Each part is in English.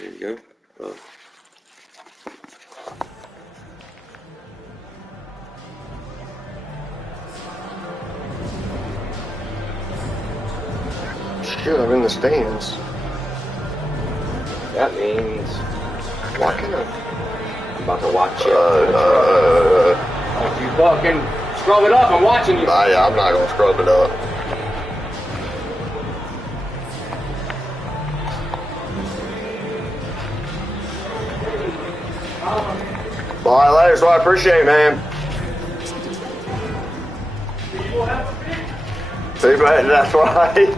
There you go. Shit, I'm in the stands. That means Why can't I? I'm about to watch you. You fucking scrub it up. I'm watching you. Yeah, I'm not gonna scrub it up. All right, later. So I appreciate it, man. That's right.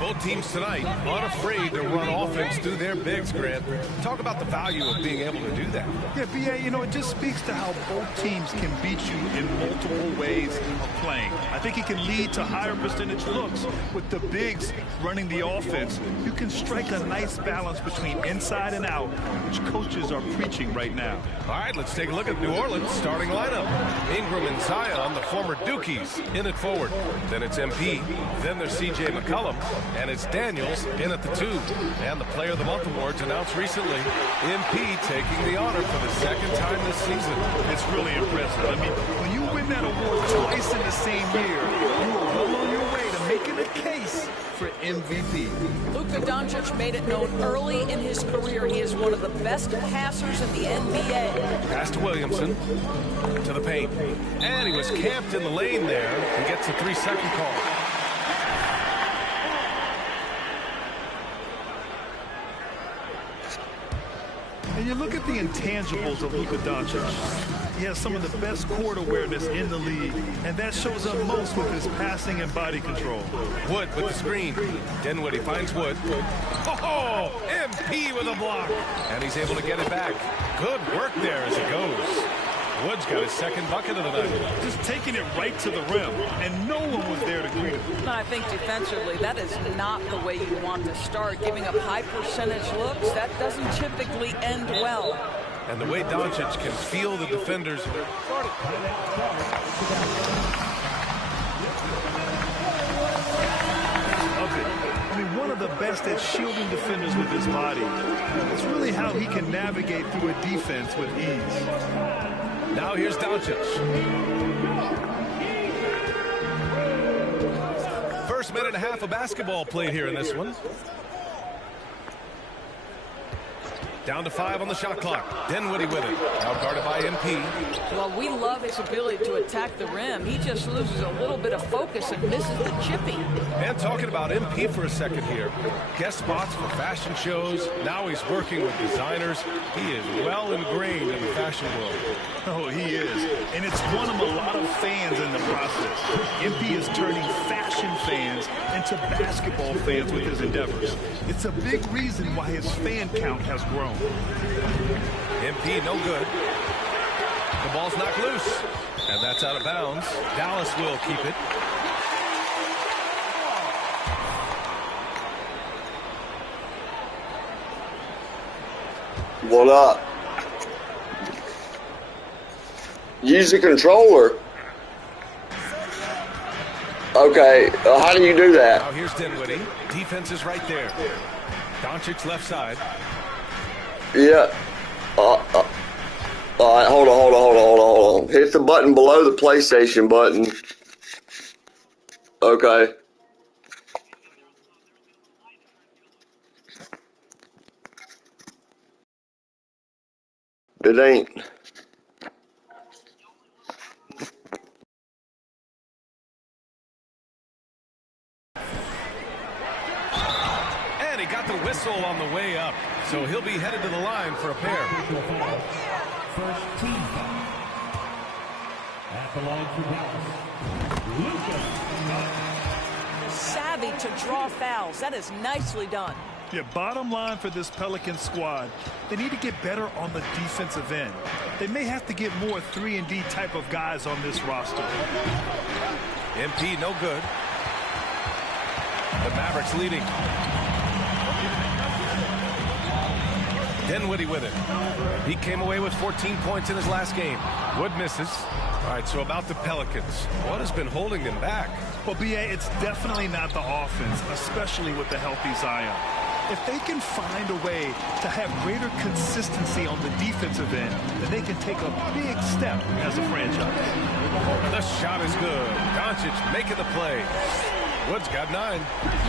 Both teams tonight unafraid to run offense through their bigs, Grant. Talk about the value of being able to do that. Yeah, B.A., you know, it just speaks to how both teams can beat you in multiple ways of playing. I think it can lead to higher percentage looks. With the bigs running the offense, you can strike a nice balance between inside and out, which coaches are preaching right now. All right, let's take a look at New Orleans' starting lineup. Ingram and Zion, the former Dukies, in at forward. Then it's MP. Then there's C.J. McCollum. And it's Daniels in at the 2. And the Player of the Month awards announced recently. MP taking the honor for the second time this season. It's really impressive. I mean, when you win that award twice in the same year, you are well on your way to making a case for MVP. Luka Doncic made it known early in his career he is one of the best passers in the NBA. Pass to Williamson. To the paint. And he was camped in the lane there. He gets a 3-second call. And you look at the intangibles of Luka Doncic. He has some of the best court awareness in the league, and that shows up most with his passing and body control. Wood with the screen. Dinwiddie finds Wood. Oh, MP with a block. And he's able to get it back. Good work there as it goes. Wood's got his second bucket of the night. Just taking it right to the rim, and no one was there to greet him. I think defensively, that is not the way you want to start. Giving up high percentage looks, that doesn't typically end well. And the way Doncic can feel the defenders. I mean, one of the best at shielding defenders with his body. It's really how he can navigate through a defense with ease. Now here's Doncic. First minute and a half of basketball played here in this one. Down to 5 on the shot clock. Dinwiddie with it. Now guarded by MP. Well, we love his ability to attack the rim. He just loses a little bit of focus and misses the chippy. And talking about MP for a second here. Guest spots for fashion shows. Now he's working with designers. He is well ingrained in the fashion world. Oh, he is. And it's won him a lot of fans in the process. MP is turning fashion fans into basketball fans with his endeavors. It's a big reason why his fan count has grown. MP no good. The ball's knocked loose. And that's out of bounds. Dallas will keep it. What up? Use the controller. Okay, how do you do that? Now here's Dinwiddie. Defense is right there. Doncic left side. Yeah. All right, hold on. Hit the button below the PlayStation button. Okay. It ain't. And he got the whistle on the way up. So he'll be headed to the line for a pair. First team foul. At the line for Dallas. Savvy to draw fouls. That is nicely done. Yeah, bottom line for this Pelican squad, they need to get better on the defensive end. They may have to get more 3-and-D type of guys on this roster. MP no good. The Mavericks leading. Dinwiddie with it. He came away with 14 points in his last game. Wood misses. All right, so about the Pelicans. What has been holding them back? Well, B.A., it's definitely not the offense, especially with the healthy Zion. If they can find a way to have greater consistency on the defensive end, then they can take a big step as a franchise. The shot is good. Doncic making the play. Wood's got 9.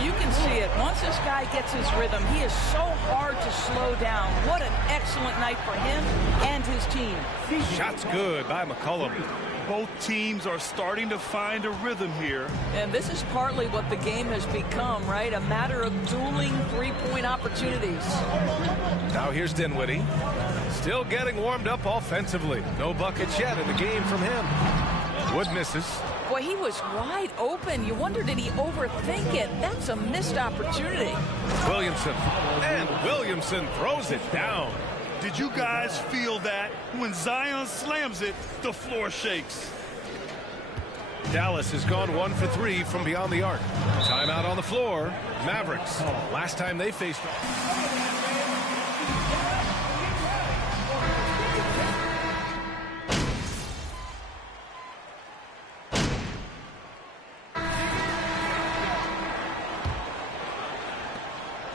You can see it. Once this guy gets his rhythm, he is so hard to slow down. What an excellent night for him and his team. Shot's good by McCollum. Both teams are starting to find a rhythm here. And this is partly what the game has become, right? A matter of dueling three-point opportunities. Now here's Dinwiddie. Still getting warmed up offensively. No buckets yet in the game from him. Wood misses. Boy, he was wide open. You wonder, did he overthink it? That's a missed opportunity. Williamson. And Williamson throws it down. Did you guys feel that? When Zion slams it, the floor shakes. Dallas has gone 1 for 3 from beyond the arc. Timeout on the floor. Mavericks. Last time they faced...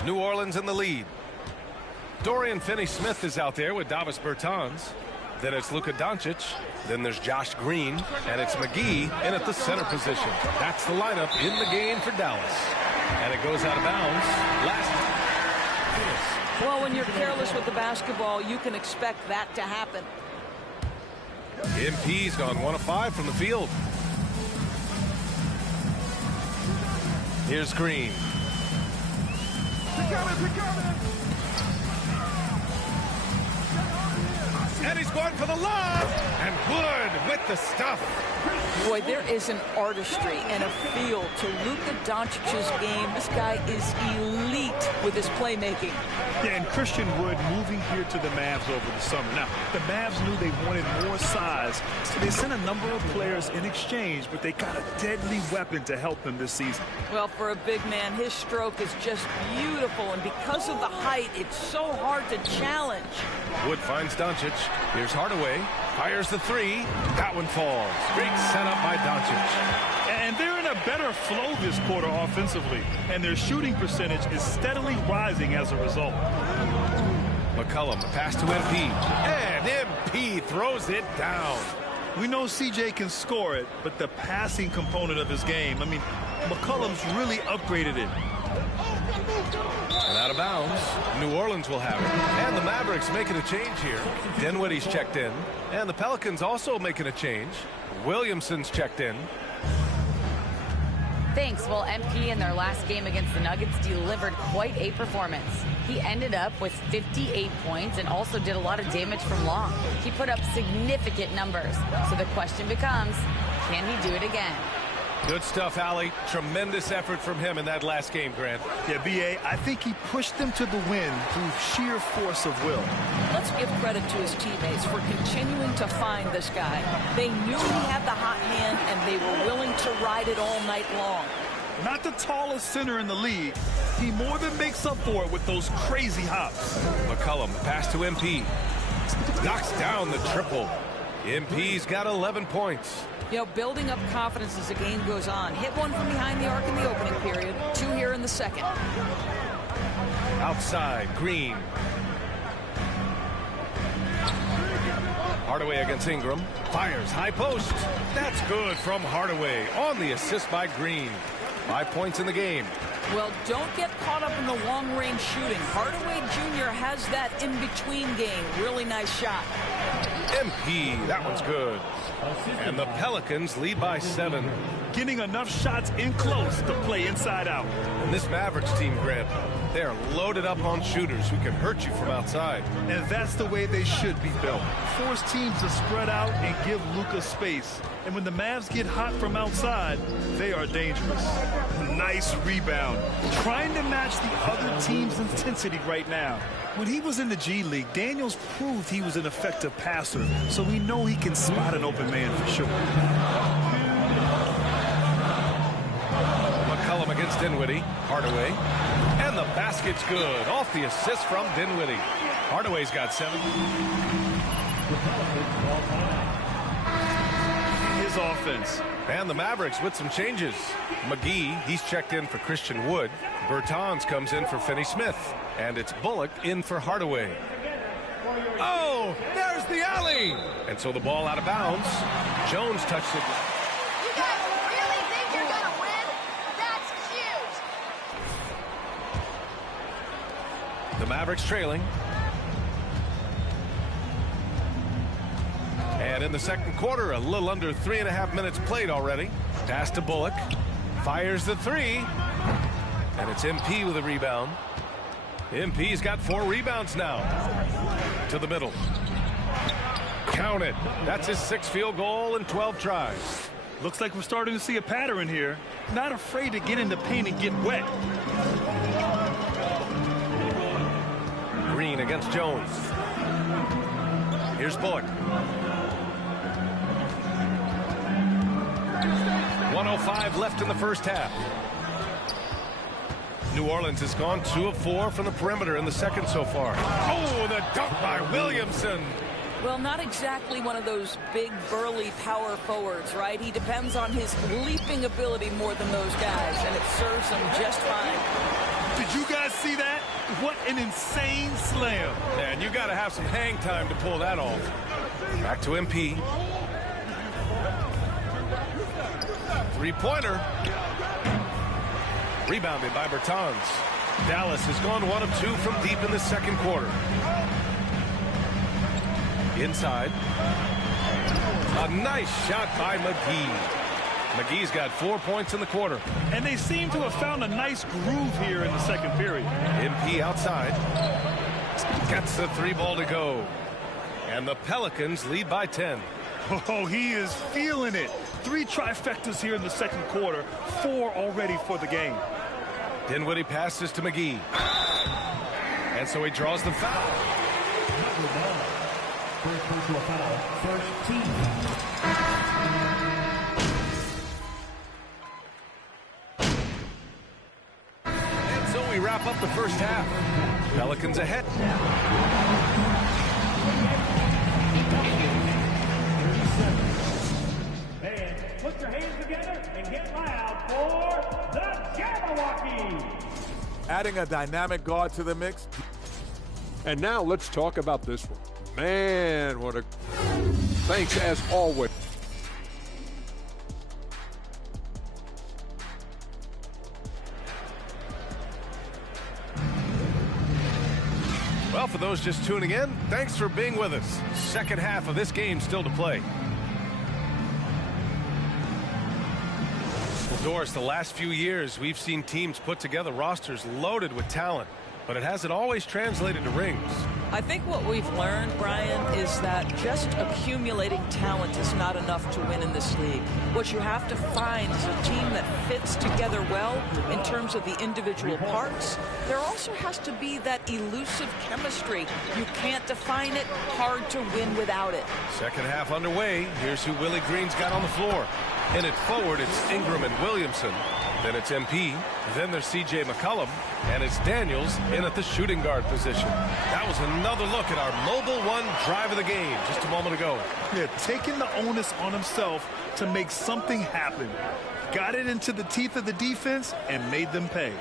New Orleans in the lead. Dorian Finney-Smith is out there with Davis Bertans. Then it's Luka Doncic. Then there's Josh Green. And it's McGee in at the center position. That's the lineup in the game for Dallas. And it goes out of bounds. Well, when you're careless with the basketball, you can expect that to happen. MP's gone 1 of 5 from the field. Here's Green. And he's going for the lob. And Wood with the stuff. Boy, there is an artistry and a feel to Luka Doncic's game. This guy is elite with his playmaking. Yeah, and Christian Wood moving here to the Mavs over the summer. Now, the Mavs knew they wanted more size, so they sent a number of players in exchange, but they got a deadly weapon to help them this season. Well, for a big man, his stroke is just beautiful, and because of the height, it's so hard to challenge. Wood finds Doncic. Here's Hardaway. Fires the 3. That one falls. Great setup by Doncic. And they're in a better flow this quarter offensively, and their shooting percentage is steadily rising as a result. McCollum, the pass to MP. And MP throws it down. We know CJ can score it, but the passing component of his game, I mean, McCollum's really upgraded it. And out of bounds, New Orleans will have it. And the Mavericks making a change here. Dinwiddie's checked in. And the Pelicans also making a change. Williamson's checked in. Thanks. Well, MP in their last game against the Nuggets delivered quite a performance. He ended up with 58 points and also did a lot of damage from long. He put up significant numbers. So the question becomes, can he do it again? Good stuff, Allie. Tremendous effort from him in that last game, Grant. Yeah, B.A., I think he pushed them to the win through sheer force of will. Let's give credit to his teammates for continuing to find this guy. They knew he had the hot hand, and they were willing to ride it all night long. Not the tallest center in the league. He more than makes up for it with those crazy hops. McCollum, pass to MP. Knocks down the triple. MP's got 11 points. You know, building up confidence as the game goes on. Hit one from behind the arc in the opening period. 2 here in the second. Outside, Green. Hardaway against Ingram. Fires, high post. That's good from Hardaway on the assist by Green. 5 points in the game. Well, don't get caught up in the long-range shooting. Hardaway Jr. has that in-between game. Really nice shot. MP, that one's good. And the Pelicans lead by 7. Getting enough shots in close to play inside out. And this Mavericks team, Grant, they're loaded up on shooters who can hurt you from outside. And that's the way they should be built. Force teams to spread out and give Luka space. And when the Mavs get hot from outside, they are dangerous. Nice rebound. Trying to match the other team's intensity right now. When he was in the G League, Daniels proved he was an effective passer, so we know he can spot an open man for sure. McCollum against Dinwiddie. Hardaway. And the basket's good. Off the assist from Dinwiddie. Hardaway's got 7. His offense. And the Mavericks with some changes. McGee, he's checked in for Christian Wood. Bertans comes in for Finney Smith. And it's Bullock in for Hardaway. Oh, there's the alley. And so the ball out of bounds. Jones touched it. You guys really think you're going to win? That's cute. The Mavericks trailing. And in the second quarter, a little under 3.5 minutes played already. Pass to Bullock. Fires the 3. And it's MP with a rebound. MP's got 4 rebounds now. To the middle. Count it. That's his 6th field goal in 12 tries. Looks like we're starting to see a pattern here. Not afraid to get in the paint and get wet. Green against Jones. Here's Bullock. 1:05 left in the first half. New Orleans has gone 2 of 4 from the perimeter in the second so far. Oh, the dunk by Williamson. Well, not exactly one of those big, burly power forwards, right? He depends on his leaping ability more than those guys, and it serves him just fine. Did you guys see that? What an insane slam. And you got to have some hang time to pull that off. Back to MP. 3-pointer. Rebounded by Bertans. Dallas has gone 1 of 2 from deep in the second quarter. Inside. A nice shot by McGee. McGee's got 4 points in the quarter. And they seem to have found a nice groove here in the second period. MP outside. Gets the 3 ball to go. And the Pelicans lead by 10. Oh, he is feeling it. 3 trifectas here in the second quarter. 4 already for the game. Dinwiddie passes to McGee. And so he draws the foul. First personal foul. First team And so we wrap up the first half. Pelicans ahead. And put your hands together and get loud for the Jabberwocky. Adding a dynamic guard to the mix. And now let's talk about this one. Man, what a... Thanks as always. Well, for those just tuning in, thanks for being with us. Second half of this game still to play. Well, Doris, the last few years, we've seen teams put together rosters loaded with talent, but it hasn't always translated to rings. I think what we've learned, Brian, is that just accumulating talent is not enough to win in this league. What you have to find is a team that fits together well in terms of the individual parts. There also has to be that elusive chemistry. You can't define it, hard to win without it. Second half underway. Here's who Willie Green's got on the floor. In it forward, it's Ingram and Williamson. Then it's MP. Then there's C.J. McCollum. And it's Daniels in at the shooting guard position. That was another look at our Mobile One drive of the game just a moment ago. Yeah, taking the onus on himself to make something happen. Got it into the teeth of the defense and made them pay.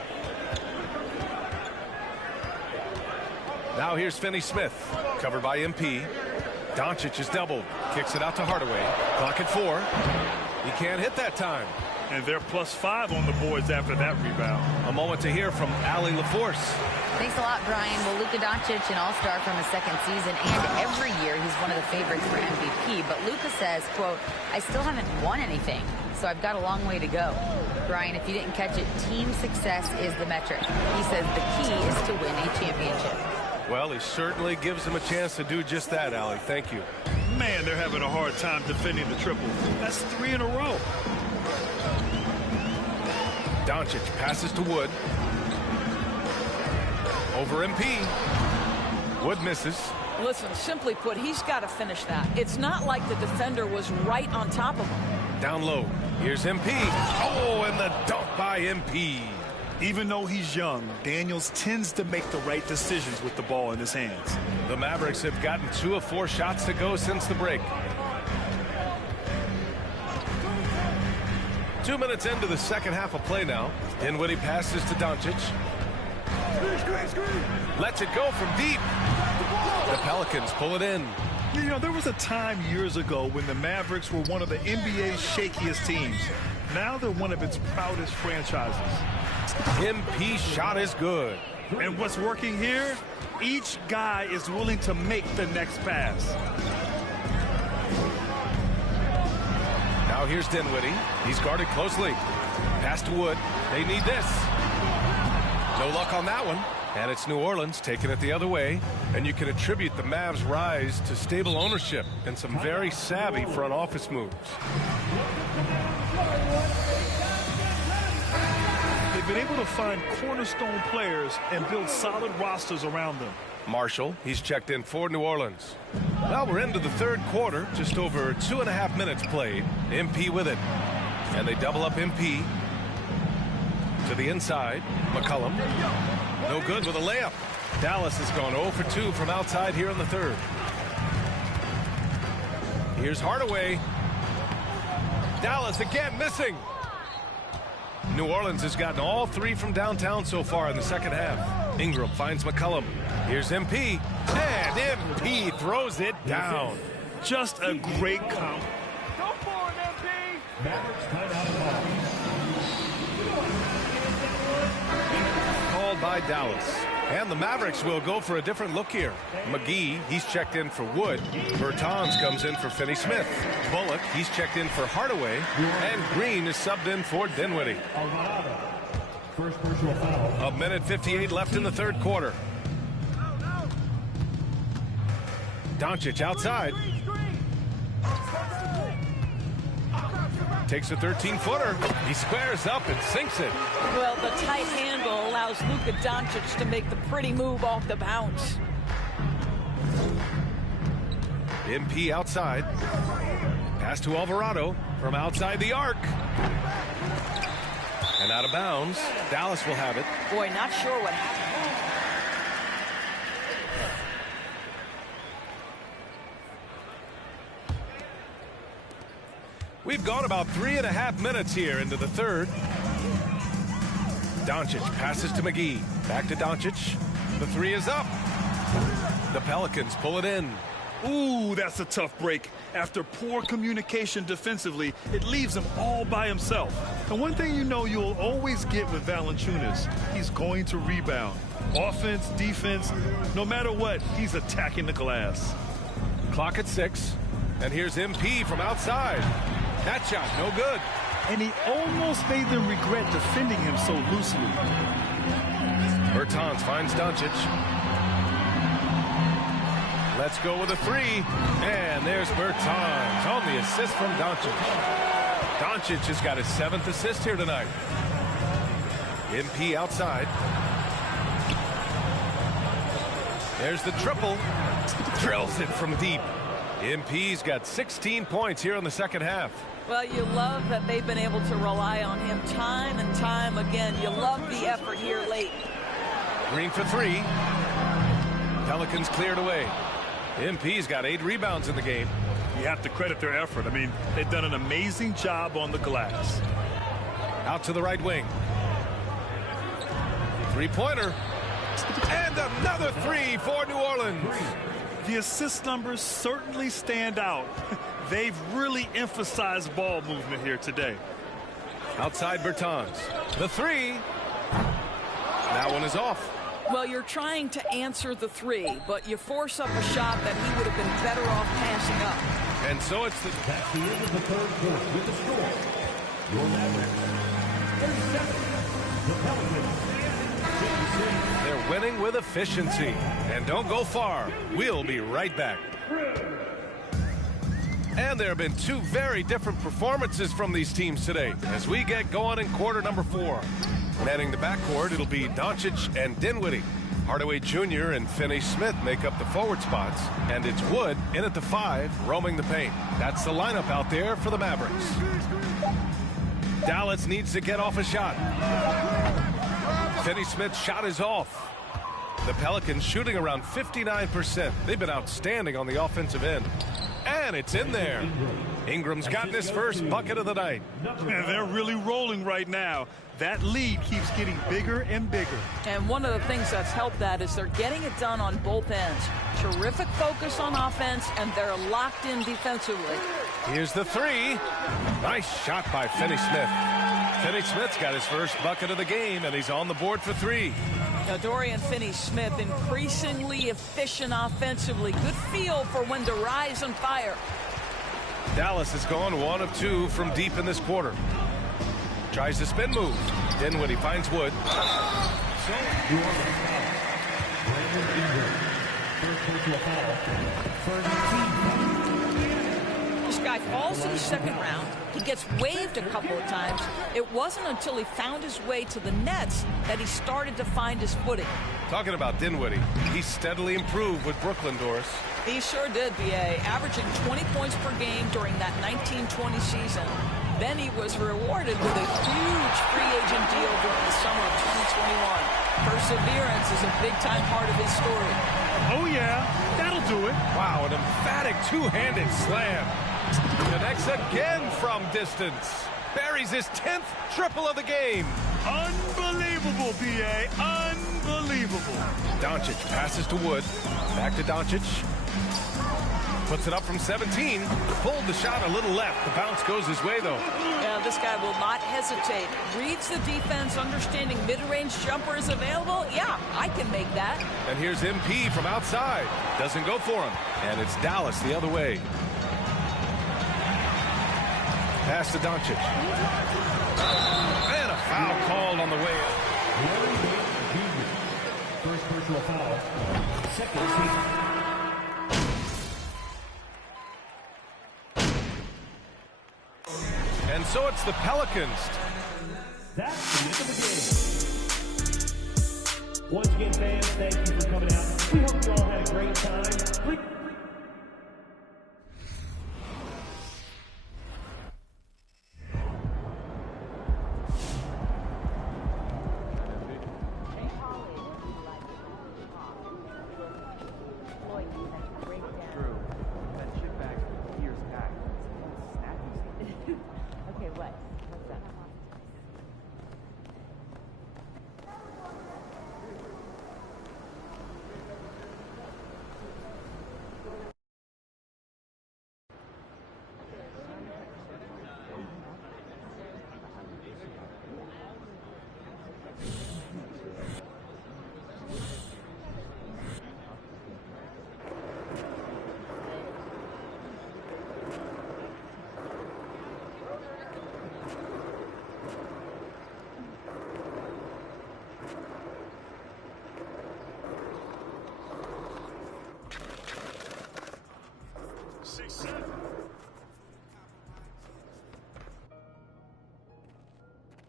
Now here's Finney Smith, covered by MP. Doncic is doubled. Kicks it out to Hardaway. Clock at 4. He can't hit that time. And they're +5 on the boards after that rebound. A moment to hear from Allie LaForce. Thanks a lot, Brian. Well, Luka Doncic, an all-star from his second season, and every year he's one of the favorites for MVP. But Luka says, quote, I still haven't won anything, so I've got a long way to go. Brian, if you didn't catch it, team success is the metric. He says the key is to win a championship. Well, he certainly gives him a chance to do just that, Allie. Thank you. Man, they're having a hard time defending the triple. That's 3 in a row. Doncic passes to Wood. Over MP. Wood misses. Listen, simply put, he's got to finish that. It's not like the defender was right on top of him. Down low. Here's MP. Oh, and the dunk by MP. Even though he's young, Daniels tends to make the right decisions with the ball in his hands. The Mavericks have gotten 2 of 4 shots to go since the break. 2 minutes into the second half of play now. Dinwiddie passes to Doncic. Lets it go from deep. The Pelicans pull it in. You know, there was a time years ago when the Mavericks were one of the NBA's shakiest teams. Now they're one of its proudest franchises. MP shot is good. And what's working here? Each guy is willing to make the next pass. Now here's Dinwiddie. He's guarded closely. Pass to Wood. They need this. No luck on that one. And it's New Orleans taking it the other way. And you can attribute the Mavs' rise to stable ownership and some very savvy front office moves. They've been able to find cornerstone players and build solid rosters around them. Marshall, he's checked in for New Orleans. Well, we're into the third quarter, just over 2.5 minutes played. MP with it. And they double up MP. To the inside, McCollum. No good with a layup. Dallas has gone 0 for 2 from outside here in the third. Here's Hardaway. Dallas again missing. New Orleans has gotten all 3 from downtown so far in the second half. Ingram finds McCollum. Here's MP. And MP throws it down. Just a great count. Go for it, MP! Mavericks timeout. Called by Dallas. And the Mavericks will go for a different look here. McGee, he's checked in for Wood. Bertans comes in for Finney-Smith. Bullock, he's checked in for Hardaway. And Green is subbed in for Dinwiddie. First personal foul. 1:58 left in the third quarter. Doncic outside. Takes a 13-footer. He squares up and sinks it. Well, the tight handle allows Luka Doncic to make the pretty move off the bounce. MP outside. Pass to Alvarado from outside the arc. And out of bounds. Dallas will have it. Boy, not sure what happened. We've gone about 3.5 minutes here into the third. Doncic passes to McGee. Back to Doncic. The 3 is up. The Pelicans pull it in. Ooh, that's a tough break. After poor communication defensively, it leaves him all by himself. And one thing you know you'll always get with Valanciunas, he's going to rebound. Offense, defense, no matter what, he's attacking the glass. Clock at 6. And here's MP from outside. That shot, no good. And he almost made them regret defending him so loosely. Bertans finds Doncic. Let's go with a 3. And there's Bertans on the assist from Doncic. Doncic has got his 7th assist here tonight. MP outside. There's the triple. Drills it from deep. MP's got 16 points here in the second half. Well, you love that they've been able to rely on him time and time again. You love the effort here late. Green for 3. Pelicans cleared away. MP's got 8 rebounds in the game. You have to credit their effort. I mean, they've done an amazing job on the glass. Out to the right wing. 3-pointer. And another 3 for New Orleans. The assist numbers certainly stand out. They've really emphasized ball movement here today. Outside Bertans. The 3. That one is off. Well, you're trying to answer the 3, but you force up a shot that he would have been better off passing up. And so it's the... That's the end of the third quarter with the score. Your Mavericks, 37. The Pelicans, 56. They're winning with efficiency. And don't go far. We'll be right back. And there have been 2 very different performances from these teams today as we get going in quarter number 4. Manning the backcourt, it'll be Doncic and Dinwiddie. Hardaway Jr. and Finney-Smith make up the forward spots, and it's Wood in at the 5, roaming the paint. That's the lineup out there for the Mavericks. Dallas needs to get off a shot. Finney Smith's shot is off. The Pelicans shooting around 59%. They've been outstanding on the offensive end. And it's in there. Ingram's gotten his first bucket of the night. Yeah, they're really rolling right now. That lead keeps getting bigger and bigger. And one of the things that's helped that is they're getting it done on both ends. Terrific focus on offense, and they're locked in defensively. Here's the three. Nice shot by Finney Smith. Finney Smith's got his first bucket of the game, and he's on the board for three. Now, Dorian Finney-Smith, increasingly efficient offensively. Good feel for when to rise and fire. Dallas has gone 1 of 2 from deep in this quarter. Tries the spin move. Dinwiddie finds Wood. This guy falls to the second round. He gets waived a couple of times. It wasn't until he found his way to the Nets that he started to find his footing. Talking about Dinwiddie, he steadily improved with Brooklyn, Doris. He sure did, B.A., averaging 20 points per game during that 1920 season. Then he was rewarded with a huge free agent deal during the summer of 2021. Perseverance is a big-time part of his story. Oh, yeah, that'll do it. Wow, an emphatic two-handed slam. Connects again from distance. Buries his 10th triple of the game. Unbelievable, B.A., unbelievable. Doncic passes to Wood. Back to Doncic. Puts it up from 17. Pulled the shot a little left. The bounce goes his way, though. Yeah, this guy will not hesitate. Reads the defense, understanding mid-range jumper is available. Yeah, I can make that. And here's MP from outside. Doesn't go for him. And it's Dallas the other way. Pass to Doncic. And a foul called on the way up. First personal foul. Second season. And so it's the Pelicans. That's the end of the game. Once again, fans, thank you for coming out. We hope you all had a great time.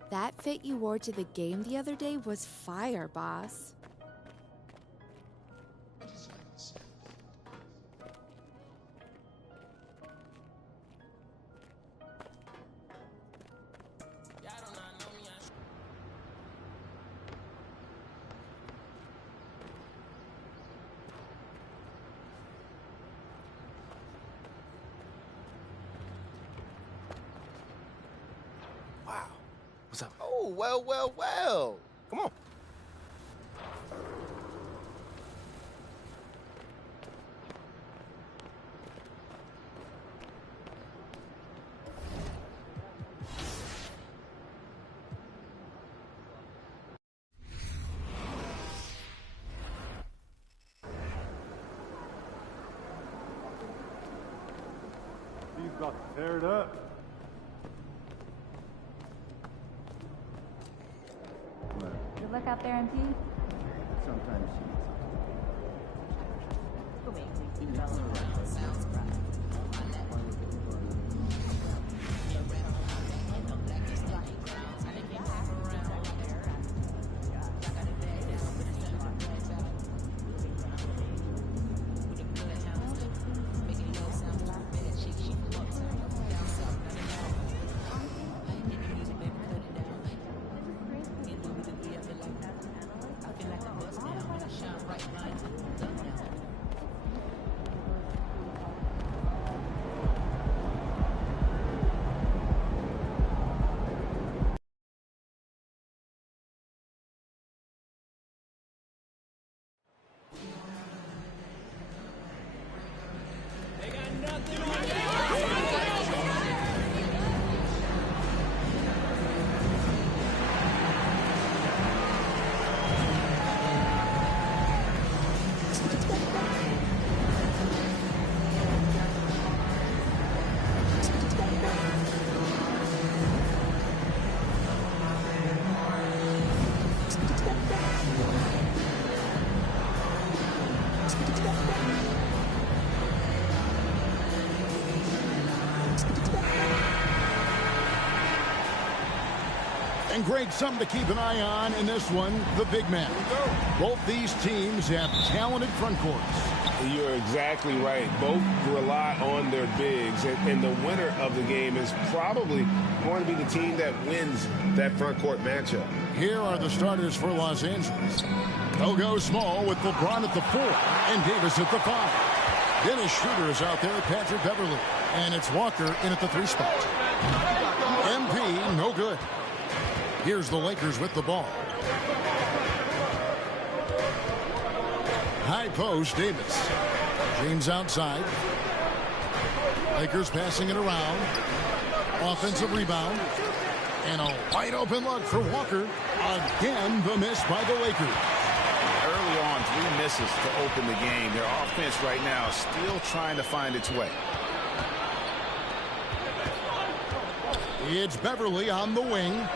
That fit you wore to the game the other day was fire, boss. What's up? Oh, well, well, well. Come on. He's about to tear it up. Good luck out there, MP. Sometimes And Greg, something to keep an eye on in this one, the big man. Both these teams have talented front courts. You're exactly right. Both rely on their bigs, and the winner of the game is probably going to be the team that wins that front court matchup. Here are the starters for Los Angeles. They'll go small with LeBron at the 4 and Davis at the 5. Dennis Schroeder is out there at Patrick Beverly, and it's Walker in at the 3 spot. MP, no good. Here's the Lakers with the ball. High post, Davis. James outside. Lakers passing it around. Offensive rebound. And a wide open look for Walker. Again, the miss by the Lakers. Early on, 3 misses to open the game. Their offense right now is still trying to find its way. It's Beverly on the wing.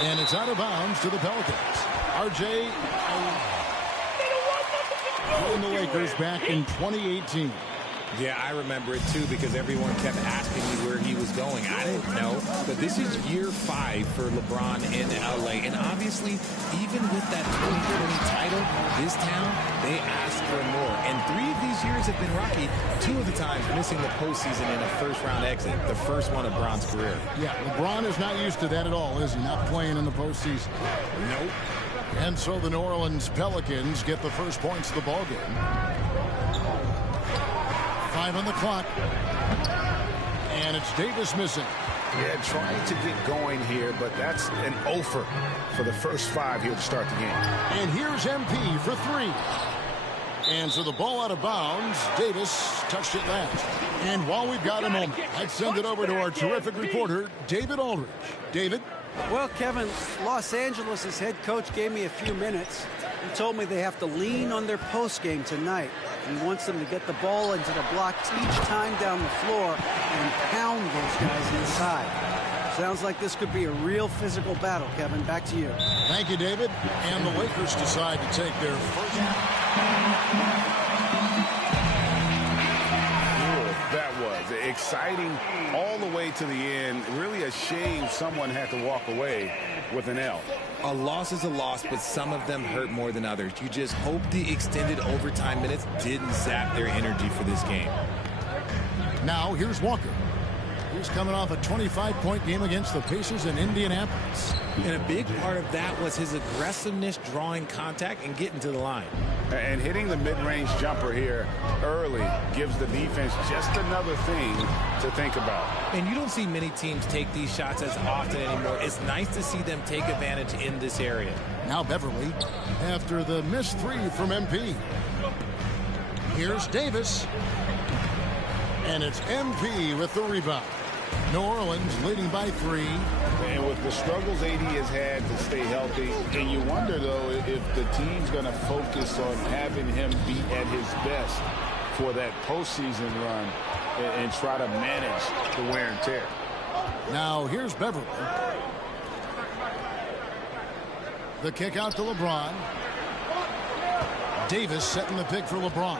And it's out of bounds to the Pelicans. RJ and the Lakers back in 2018. Yeah, I remember it too because everyone kept asking me where he was going. I didn't know, but this is year 5 for LeBron in LA. And obviously, even with that 2020 title, this town, they asked for more. And 3 of these years have been rocky. 2 of the times missing the postseason in a first-round exit, the first one of Bron's career. Yeah, LeBron is not used to that at all, is he? Not playing in the postseason. Nope. And so the New Orleans Pelicans get the first points of the ballgame. 5 on the clock. And it's Davis missing. Yeah, trying to get going here, but that's an offer for the first 5 here to start the game. And here's MP for 3. And so the ball out of bounds. Davis touched it last. And while we've got a moment, I'd send it over to our terrific reporter, David Aldridge. David? Well, Kevin, Los Angeles' head coach gave me a few minutes. He told me they have to lean on their post game tonight. He wants them to get the ball into the blocks each time down the floor and pound those guys inside. Sounds like this could be a real physical battle, Kevin. Back to you. Thank you, David. And the Lakers decide to take their first. That was exciting all the way to the end. Really a shame someone had to walk away with an L. A loss is a loss, but some of them hurt more than others. You just hope the extended overtime minutes didn't sap their energy for this game. Now, here's Walker. He's coming off a 25-point game against the Pacers in Indianapolis. And a big part of that was his aggressiveness, drawing contact, and getting to the line. And hitting the mid-range jumper here early gives the defense just another thing to think about. And you don't see many teams take these shots as often anymore. It's nice to see them take advantage in this area. Now Beverly, after the missed 3 from MP. Here's Davis. And it's MP with the rebound. New Orleans leading by 3. And with the struggles AD has had to stay healthy, and you wonder, though, if the team's going to focus on having him be at his best for that postseason run and try to manage the wear and tear. Now, here's Beverly. The kick out to LeBron. Davis setting the pick for LeBron.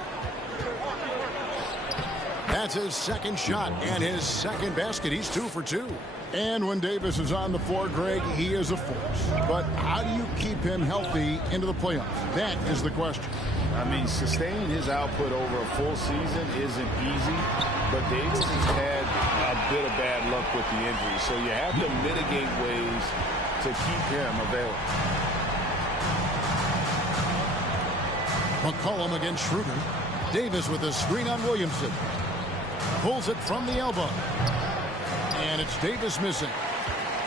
That's his second shot and his second basket. He's 2 for 2. And when Davis is on the floor, Greg, he is a force. But how do you keep him healthy into the playoffs? That is the question. I mean, sustaining his output over a full season isn't easy, but Davis has had a bit of bad luck with the injury. So you have to mitigate ways to keep him available. McCollum against Schroeder. Davis with a screen on Williamson. Pulls it from the elbow. And it's Davis missing.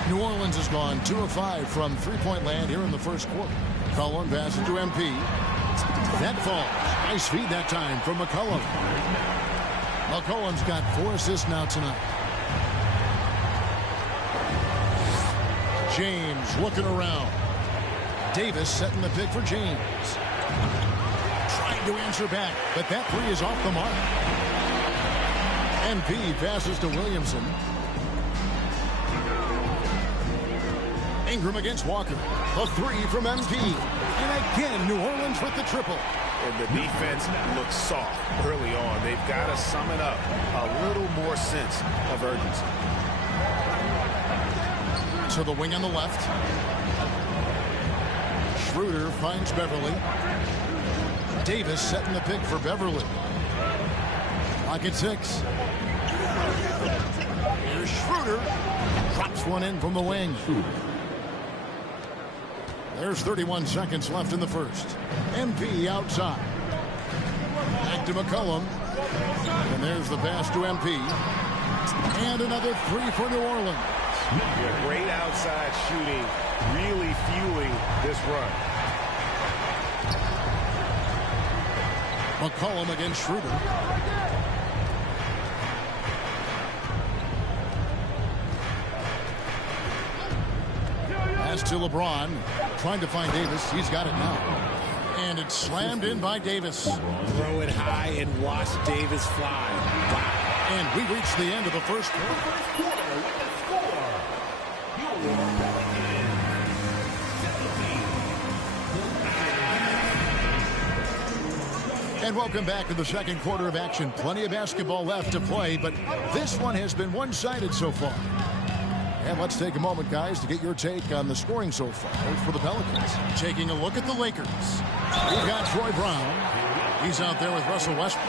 New Orleans has gone 2 of 5 from three-point land here in the first quarter. McCollum passes to MP. That falls. Nice feed that time from McCollum. McCollum's got 4 assists now tonight. James looking around. Davis setting the pick for James. Trying to answer back, but that 3 is off the mark. MP passes to Williamson. Ingram against Walker. A 3 from MP. And again, New Orleans with the triple. And the defense looks soft early on. They've got to sum it up. A little more sense of urgency. To the wing on the left. Schroeder finds Beverly. Davis setting the pick for Beverly. Clock at 6. Here's Schroeder. Drops one in from the wing. There's 31 seconds left in the first. MP outside. Back to McCollum. And there's the pass to MP. And another 3 for New Orleans. Yeah, great outside shooting, really fueling this run. McCollum against Schroeder. Pass to LeBron. Trying to find Davis. He's got it now. And it's slammed in by Davis. Throw it high and watch Davis fly. Wow. And we reach the end of the first quarter. And welcome back to the second quarter of action. Plenty of basketball left to play, but this one has been one-sided so far. And let's take a moment, guys, to get your take on the scoring so far for the Pelicans. Taking a look at the Lakers. We've got Troy Brown. He's out there with Russell Westbrook.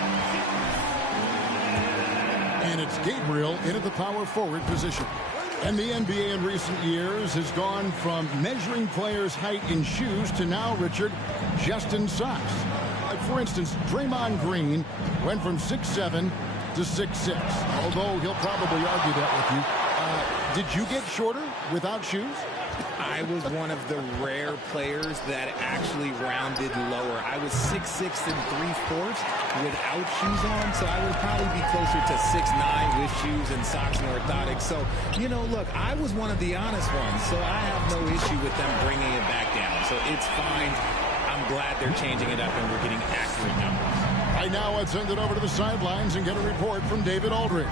And it's Gabriel in at the power forward position. And the NBA in recent years has gone from measuring players' height in shoes to now, Richard, just in socks. Like, for instance, Draymond Green went from 6'7" to 6'6", although he'll probably argue that with you. Did you get shorter without shoes? I was one of the rare players that actually rounded lower. I was 6'6" and 3/4 without shoes on, so I would probably be closer to 6'9" with shoes and socks and orthotics. So, you know, look, I was one of the honest ones, so I have no issue with them bringing it back down. So it's fine. I'm glad they're changing it up and we're getting accurate numbers. Right now, let's send it over to the sidelines and get a report from David Aldridge.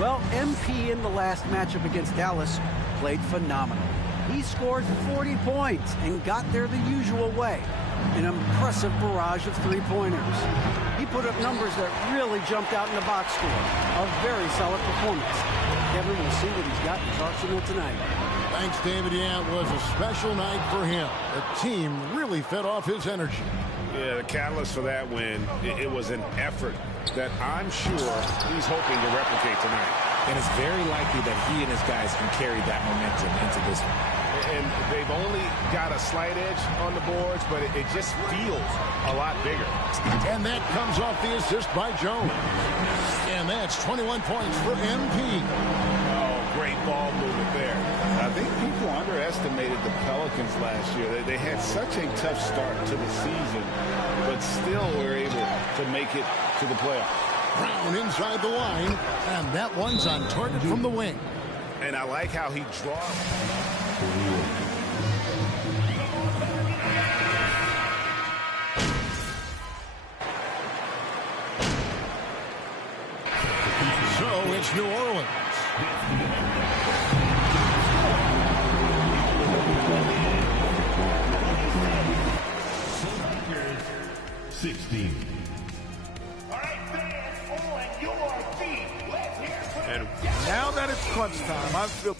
Well, MP in the last matchup against Dallas played phenomenal. He scored 40 points and got there the usual way. An impressive barrage of three-pointers. He put up numbers that really jumped out in the box score. A very solid performance. Kevin will see what he's got in Clarksville tonight. Thanks, David. Yeah, it was a special night for him. The team really fed off his energy. Yeah, the catalyst for that win, it was an effort that I'm sure he's hoping to replicate tonight. And it's very likely that he and his guys can carry that momentum into this one. And they've only got a slight edge on the boards, but it just feels a lot bigger. And that comes off the assist by Jones. And that's 21 points for MP. Oh, great ball movement there. I think people underestimated the Pelicans last year. They had such a tough start to the season, but still were able to make it to the playoffs. Brown inside the line, and that one's on target from the wing. And I like how he draws. So it's New Orleans. 16. And now that it's crunch time, I feel.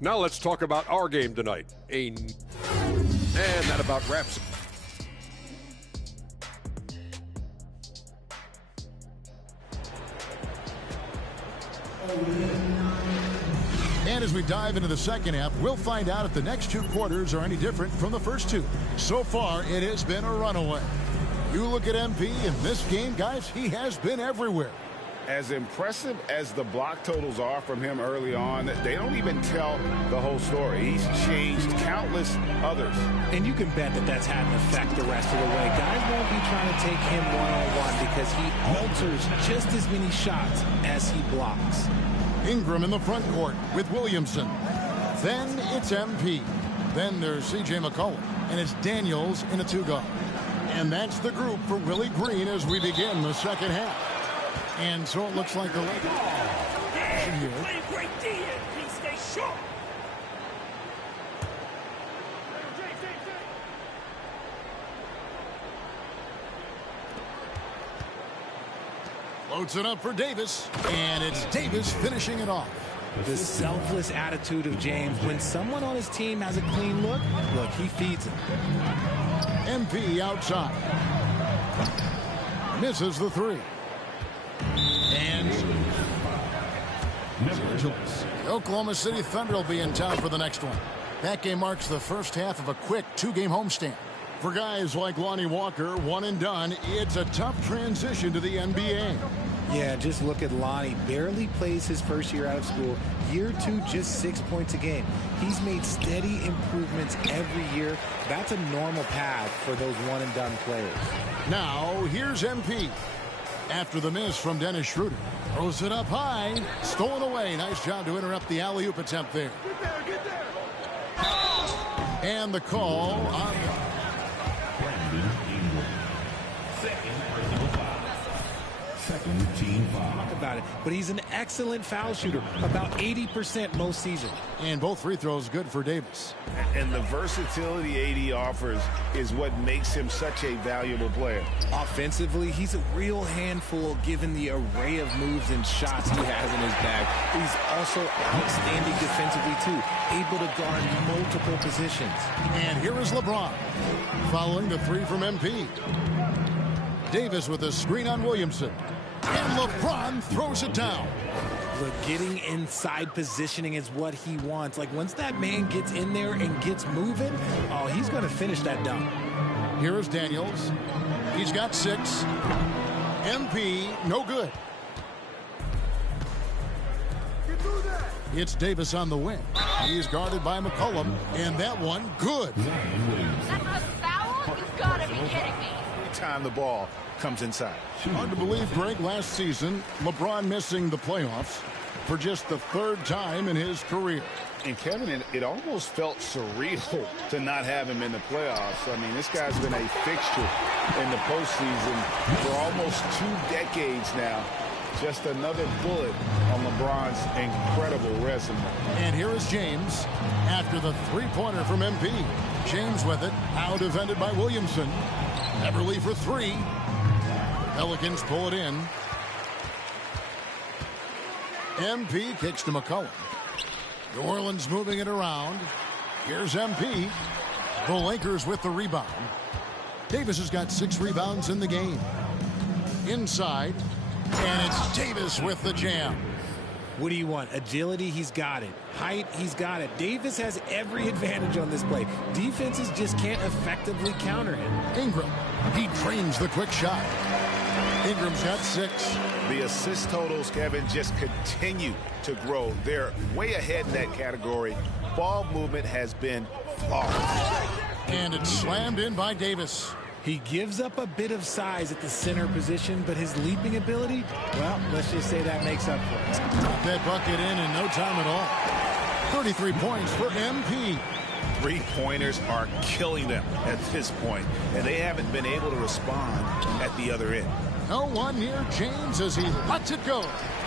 Now let's talk about our game tonight. And that about wraps it. And as we dive into the second half, we'll find out if the next two quarters are any different from the first two. So far, it has been a runaway. You look at MP in this game, guys, he has been everywhere. As impressive as the block totals are from him early on, they don't even tell the whole story. He's changed countless others. And you can bet that that's had an effect the rest of the way. Guys won't be trying to take him one-on-one because he alters just as many shots as he blocks. Ingram in the front court with Williamson. Then it's MP. Then there's C.J. McCollum. And it's Daniels in a two-guard. And that's the group for Willie Green as we begin the second half. And so it looks like the Lakers here. Great D, stay sharp. Loads it up for Davis, and it's Davis finishing it off. The selfless attitude of James. When someone on his team has a clean look, he feeds him. MP outside. Misses the three. And the Oklahoma City Thunder will be in town for the next one. That game marks the first half of a quick two-game homestand. For guys like Lonnie Walker, one and done, it's a tough transition to the NBA. Yeah, just look at Lonnie. Barely plays his first year out of school. Year 2, just 6 points a game. He's made steady improvements every year. That's a normal path for those one-and-done players. Now, here's MP. After the miss from Dennis Schroeder. Throws it up high. Stolen away. Nice job to interrupt the alley-oop attempt there. Get there. And the call on Second team foul. Talk about it, but he's an excellent foul shooter, about 80% most seasons. And both free throws good for Davis. And the versatility AD offers is what makes him such a valuable player. Offensively, he's a real handful given the array of moves and shots he has in his bag. He's also outstanding defensively, too, able to guard multiple positions. And here is LeBron, following the three from MP. Davis with a screen on Williamson. And LeBron throws it down. Look, getting inside positioning is what he wants. Like, once that man gets in there and gets moving, oh, he's going to finish that dunk. Here is Daniels. He's got 6. MP, no good. It's Davis on the wing. He's guarded by McCollum, and that one, good. That's a foul? You've got to be kidding me. Time the ball comes inside. Hard to believe, Greg, last season, LeBron missing the playoffs for just the 3rd time in his career. And Kevin, it almost felt surreal to not have him in the playoffs. I mean, this guy's been a fixture in the postseason for almost 2 decades now. Just another bullet on LeBron's incredible resume. And here is James after the three-pointer from MP. James with it, now defended by Williamson. Everly for 3. Pelicans pull it in. MP kicks to McCollum. New Orleans moving it around. Here's MP. The Lakers with the rebound. Davis has got 6 rebounds in the game. Inside. And it's Davis with the jam. What do you want? Agility, he's got it. Height, he's got it. Davis has every advantage on this play. Defenses just can't effectively counter him. Ingram, he trains the quick shot. Ingram's got 6. The assist totals, Kevin, just continue to grow. They're way ahead in that category. Ball movement has been flawless. And it's slammed in by Davis. He gives up a bit of size at the center position, but his leaping ability, well, let's just say that makes up for it. That bucket in no time at all. 33 points for MP. 3-pointers are killing them at this point, and they haven't been able to respond at the other end. No one near James as he lets it go.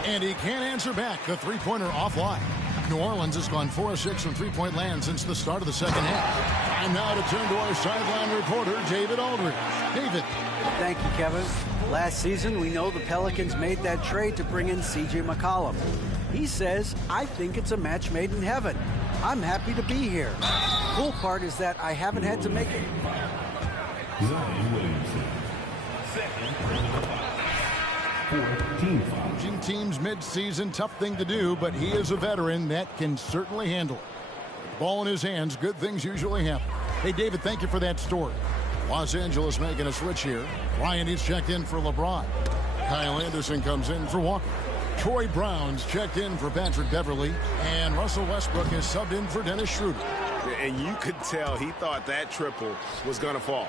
And he can't answer back. The three-pointer offline. New Orleans has gone 4 of 6 from three-point land since the start of the second half. Time now to turn to our sideline reporter, David Aldridge. David. Thank you, Kevin. Last season, we know the Pelicans made that trade to bring in C.J. McCollum. He says, I think it's a match made in heaven. I'm happy to be here. Cool part is that I haven't had to make it. Zion Williamson. Second personal foul. 4th team foul. Managing teams mid-season, tough thing to do, but he is a veteran that can certainly handle it. With the ball in his hands, good things usually happen. Hey, David, thank you for that story. Los Angeles making a switch here. Ryan, he's checked in for LeBron. Kyle Anderson comes in for Walker. Troy Brown's checked in for Patrick Beverly. And Russell Westbrook is subbed in for Dennis Schroeder. And you could tell he thought that triple was going to fall.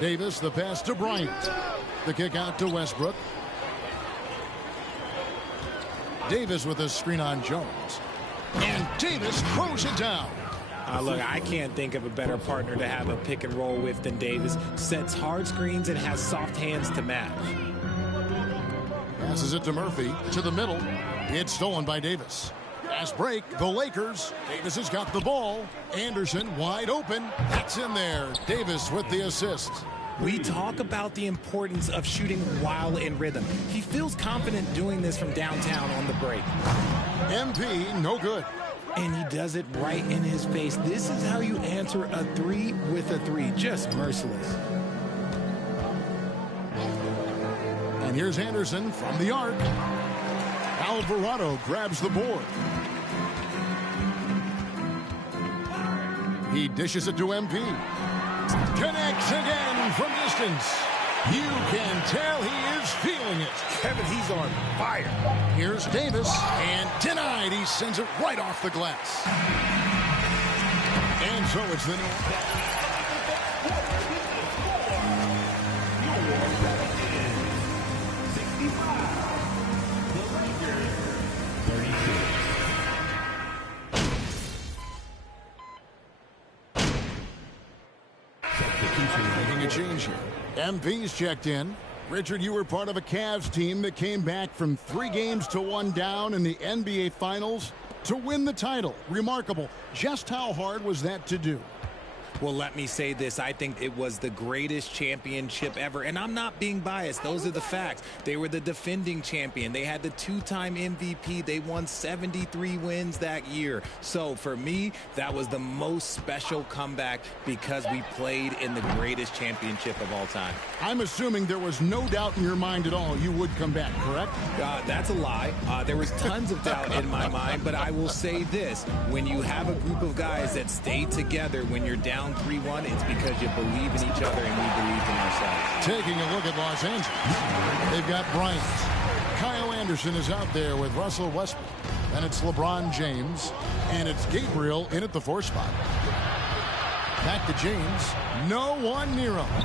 Davis, the pass to Bryant. The kick out to Westbrook. Davis with a screen on Jones. And Davis throws it down. Look, I can't think of a better partner to have a pick and roll with than Davis. Sets hard screens and has soft hands to match. Passes it to Murphy to the middle. It's stolen by Davis. Fast break, the Lakers. Davis has got the ball. Anderson wide open. That's in there. Davis with the assist. We talk about the importance of shooting while in rhythm. He feels confident doing this from downtown on the break. MP, no good. And he does it right in his face. This is how you answer a three with a three. Just merciless. And here's Anderson from the arc. Alvarado grabs the board. He dishes it to MP. Connects again from distance. You can tell he is feeling it. Kevin, he's on fire. Here's Davis, and denied. He sends it right off the glass. And so it's the making a change here. MP's checked in. Richard, you were part of a Cavs team that came back from 3 games to 1 down in the NBA Finals to win the title. Remarkable. Just how hard was that to do? Well, let me say this. I think it was the greatest championship ever. And I'm not being biased. Those are the facts. They were the defending champion. They had the 2-time MVP. They won 73 wins that year. So for me, that was the most special comeback because we played in the greatest championship of all time. I'm assuming there was no doubt in your mind at all you would come back, correct? That's a lie. There was tons of doubt in my mind, but I will say this. When you have a group of guys that stay together when you're down 3-1, it's because you believe in each other and we believe in ourselves. Taking a look at Los Angeles, they've got Bryant. Kyle Anderson is out there with Russell Westbrook. And it's LeBron James. And it's Gabriel in at the 4 spot. Back to James. No one near him.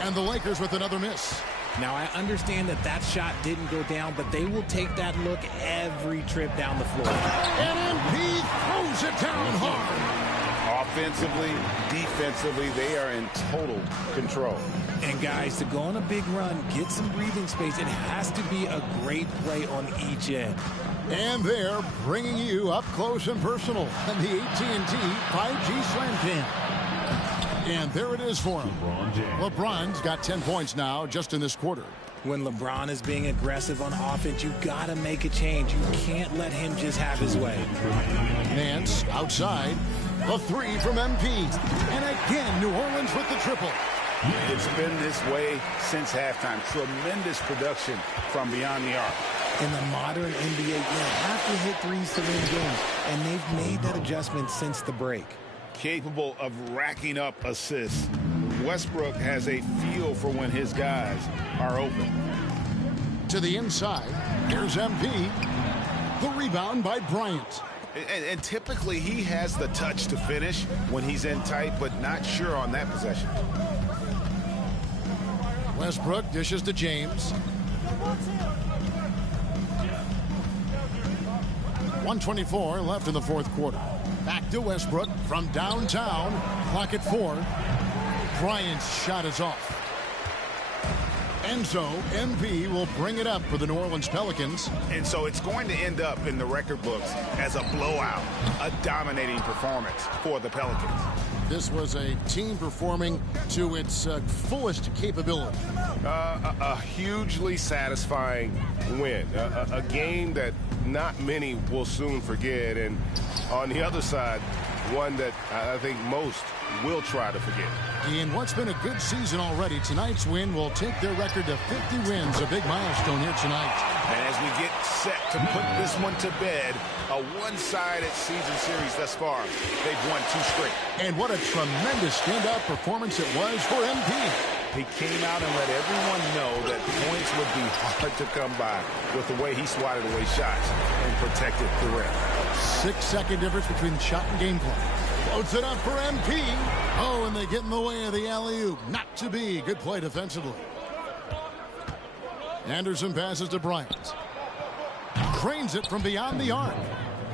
And the Lakers with another miss. Now, I understand that that shot didn't go down, but they will take that look every trip down the floor. And MP throws it down hard. Offensively, defensively, they are in total control. And guys, to go on a big run, get some breathing space, it has to be a great play on each end. And they're bringing you up close and personal on the AT&T 5G Slam Cam. And there it is for him. LeBron's got 10 points now just in this quarter. When LeBron is being aggressive on offense, you got to make a change. You can't let him just have his way. Nance outside. A 3 from MP. And again, New Orleans with the triple. It's been this way since halftime. Tremendous production from beyond the arc. In the modern NBA, you have to hit threes to win games. And they've made that adjustment since the break. Capable of racking up assists. Westbrook has a feel for when his guys are open. To the inside, here's MP. The rebound by Bryant. And typically he has the touch to finish when he's in tight, but not sure on that possession. Westbrook dishes to James. 1:24 left in the 4th quarter. Back to Westbrook from downtown. Clock at 4. Bryant's shot is off. And so MP will bring it up for the New Orleans Pelicans. And so it's going to end up in the record books as a blowout, a dominating performance for the Pelicans. This was a team performing to its fullest capability. A hugely satisfying win. A game that not many will soon forget. And on the other side, one that I think most will try to forget. In what's been a good season already, tonight's win will take their record to 50 wins, a big milestone here tonight. And as we get set to put this one to bed, a one-sided season series thus far, they've won 2 straight. And what a tremendous standout performance it was for MP. He came out and let everyone know that points would be hard to come by with the way he swatted away shots and protected the rim. 6-second difference between shot and game play. Floats it up for MP. Oh, and they get in the way of the alley-oop. Not to be. Good play defensively. Anderson passes to Bryant. Cranes it from beyond the arc.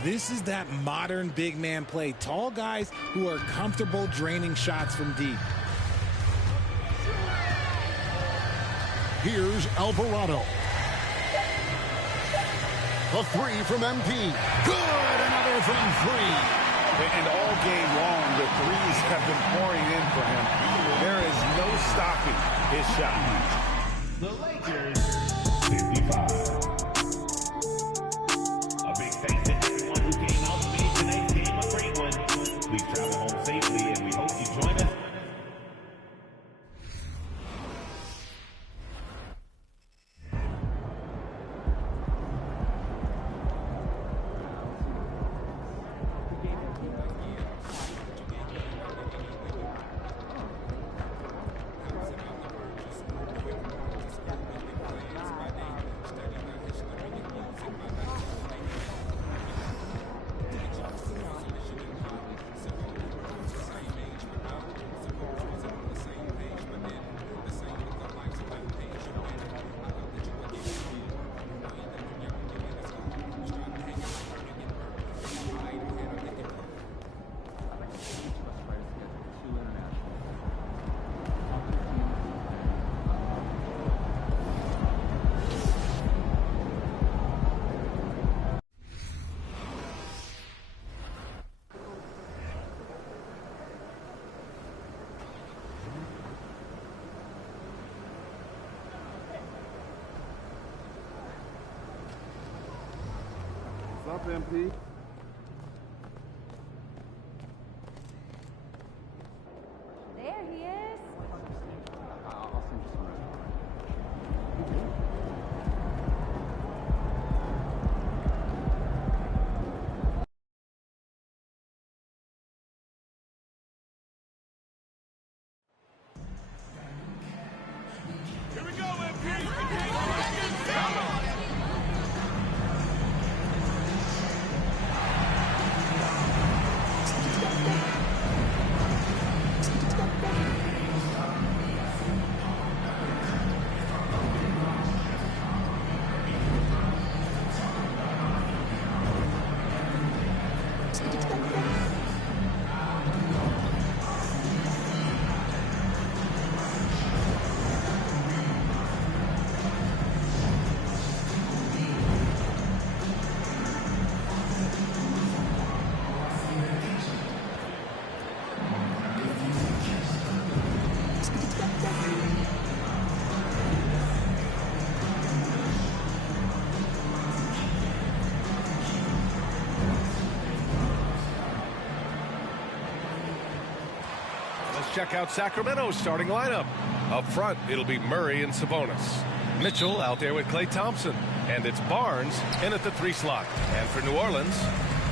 This is that modern big man play. Tall guys who are comfortable draining shots from deep. Here's Alvarado. A 3 from MP. Good! Another from 3. And all game long, the threes have been pouring in for him. There is no stopping his shot. The Lakers, 55. A big thanks to everyone who came out to make tonight's game a great one. Please travel home safely, and we hope you join us. What's up, MP? There he is. I'll send you some. Here we go, MP. Check out Sacramento's starting lineup. Up front, it'll be Murray and Sabonis. Mitchell out there with Klay Thompson. And it's Barnes in at the 3 slot. And for New Orleans,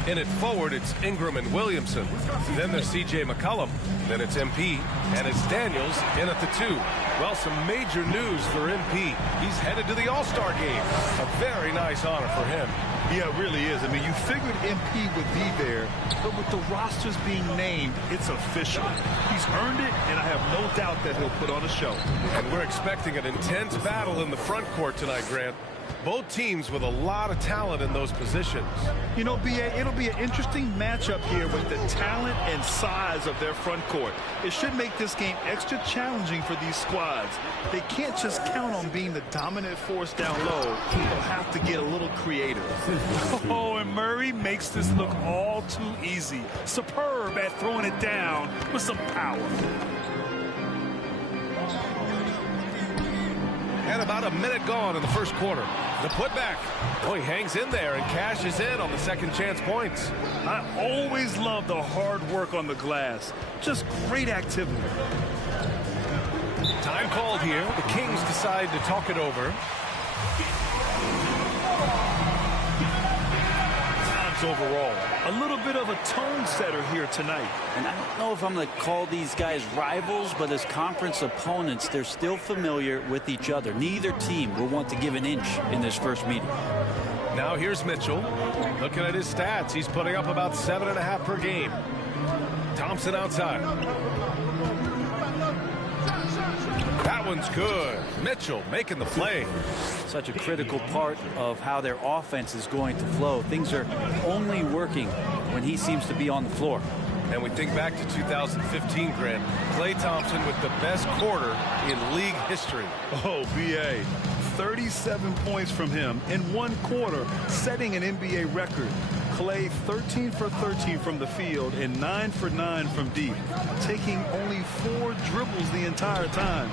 in at forward, it's Ingram and Williamson. Then there's C.J. McCollum. Then it's MP. And it's Daniels in at the 2. Well, some major news for MP. He's headed to the All-Star game. A very nice honor for him. Yeah, it really is. I mean, you figured MP would be there, but with the rosters being named, it's official. He's earned it, and I have no doubt that he'll put on a show. And we're expecting an intense battle in the front court tonight, Grant. Both teams with a lot of talent in those positions. You know, B.A., it'll be an interesting matchup here with the talent and size of their front court. It should make this game extra challenging for these squads. They can't just count on being the dominant force down low. They'll have to get a little creative. Oh, and Murray makes this look all too easy. Superb at throwing it down with some power. And about a minute gone in the first quarter. The putback. Oh, he hangs in there and cashes in on the second chance points. I always love the hard work on the glass. Just great activity. Time called here. The Kings decide to talk it over. Overall, a little bit of a tone setter here tonight. And I don't know if I'm going to call these guys rivals, but as conference opponents, they're still familiar with each other. Neither team will want to give an inch in this first meeting. Now here's Mitchell. Looking at his stats, he's putting up about 7.5 per game. Thompson outside. That one's good. Mitchell making the play. Such a critical part of how their offense is going to flow. Things are only working when he seems to be on the floor. And we think back to 2015, Grant. Klay Thompson with the best quarter in league history. Oh, B.A. 37 points from him in one quarter, setting an NBA record. Clay 13 for 13 from the field and 9 for 9 from deep, taking only 4 dribbles the entire time.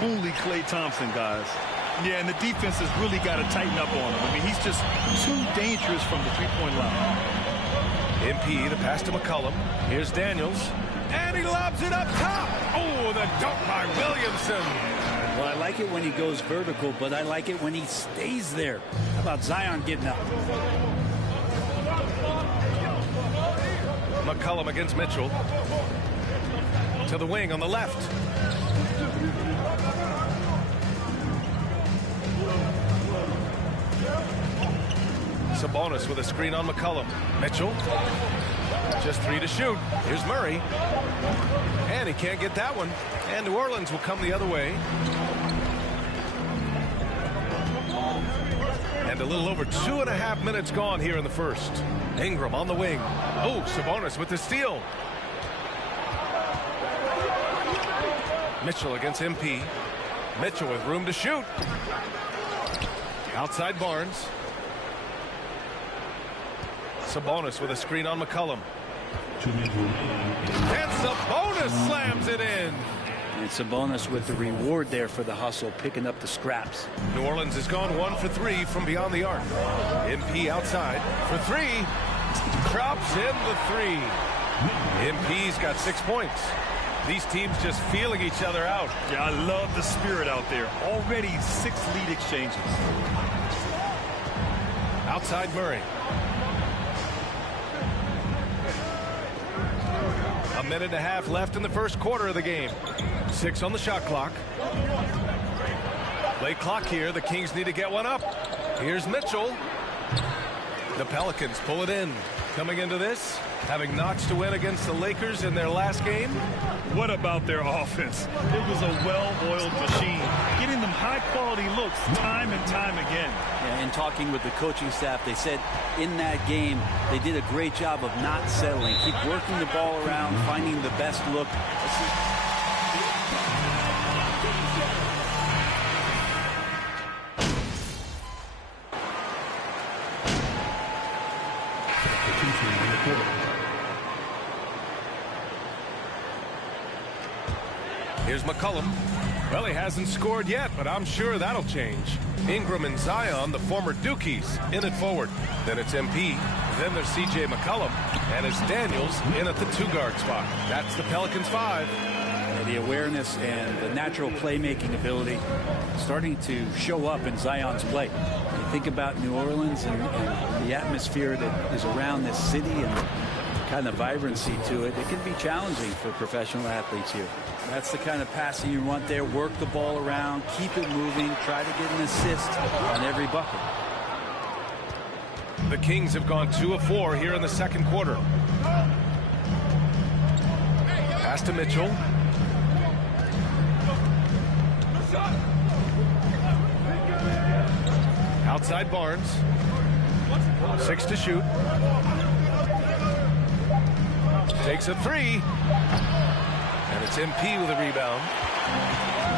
Only Klay Thompson, guys. Yeah, and the defense has really got to tighten up on him. I mean, he's just too dangerous from the three-point line. MP, the pass to McCollum. Here's Daniels. And he lobs it up top. Oh, the dunk by Williamson. Well, I like it when he goes vertical, but I like it when he stays there. How about Zion getting up? McCollum against Mitchell. To the wing on the left. Sabonis with a screen on McCollum. Mitchell. Just 3 to shoot. Here's Murray. And he can't get that one. And New Orleans will come the other way. And a little over 2.5 minutes gone here in the first. Ingram on the wing. Oh, Sabonis with the steal. Mitchell against MP. Mitchell with room to shoot. Outside Barnes. Sabonis with a screen on McCollum. And Sabonis slams it in. And Sabonis with the reward there for the hustle, picking up the scraps. New Orleans has gone 1 for 3 from beyond the arc. MP outside for 3. Drops in the 3. MP's got 6 points. These teams just feeling each other out. Yeah, I love the spirit out there. Already 6 lead exchanges. Outside Murray. A minute and a half left in the first quarter of the game. 6 on the shot clock. Late clock here. The Kings need to get one up. Here's Mitchell. The Pelicans pull it in. Coming into this, having notched to win against the Lakers in their last game. What about their offense? It was a well-oiled machine, getting them high-quality looks time and time again. Yeah, and talking with the coaching staff, they said in that game they did a great job of not settling. Keep working the ball around, finding the best look. Here's McCollum. Well, he hasn't scored yet, but I'm sure that'll change. Ingram and Zion, the former Dukies, in at forward. Then it's MP. Then there's C.J. McCollum. And it's Daniels in at the 2-guard spot. That's the Pelicans 5. The awareness and the natural playmaking ability starting to show up in Zion's play. You think about New Orleans and the atmosphere that is around this city and kind of vibrancy to it. It can be challenging for professional athletes here. That's the kind of passing you want there. Work the ball around, keep it moving, try to get an assist on every bucket. The Kings have gone 2 of 4 here in the second quarter. Pass to Mitchell. Outside Barnes. 6 to shoot. Takes a 3. And it's MP with a rebound.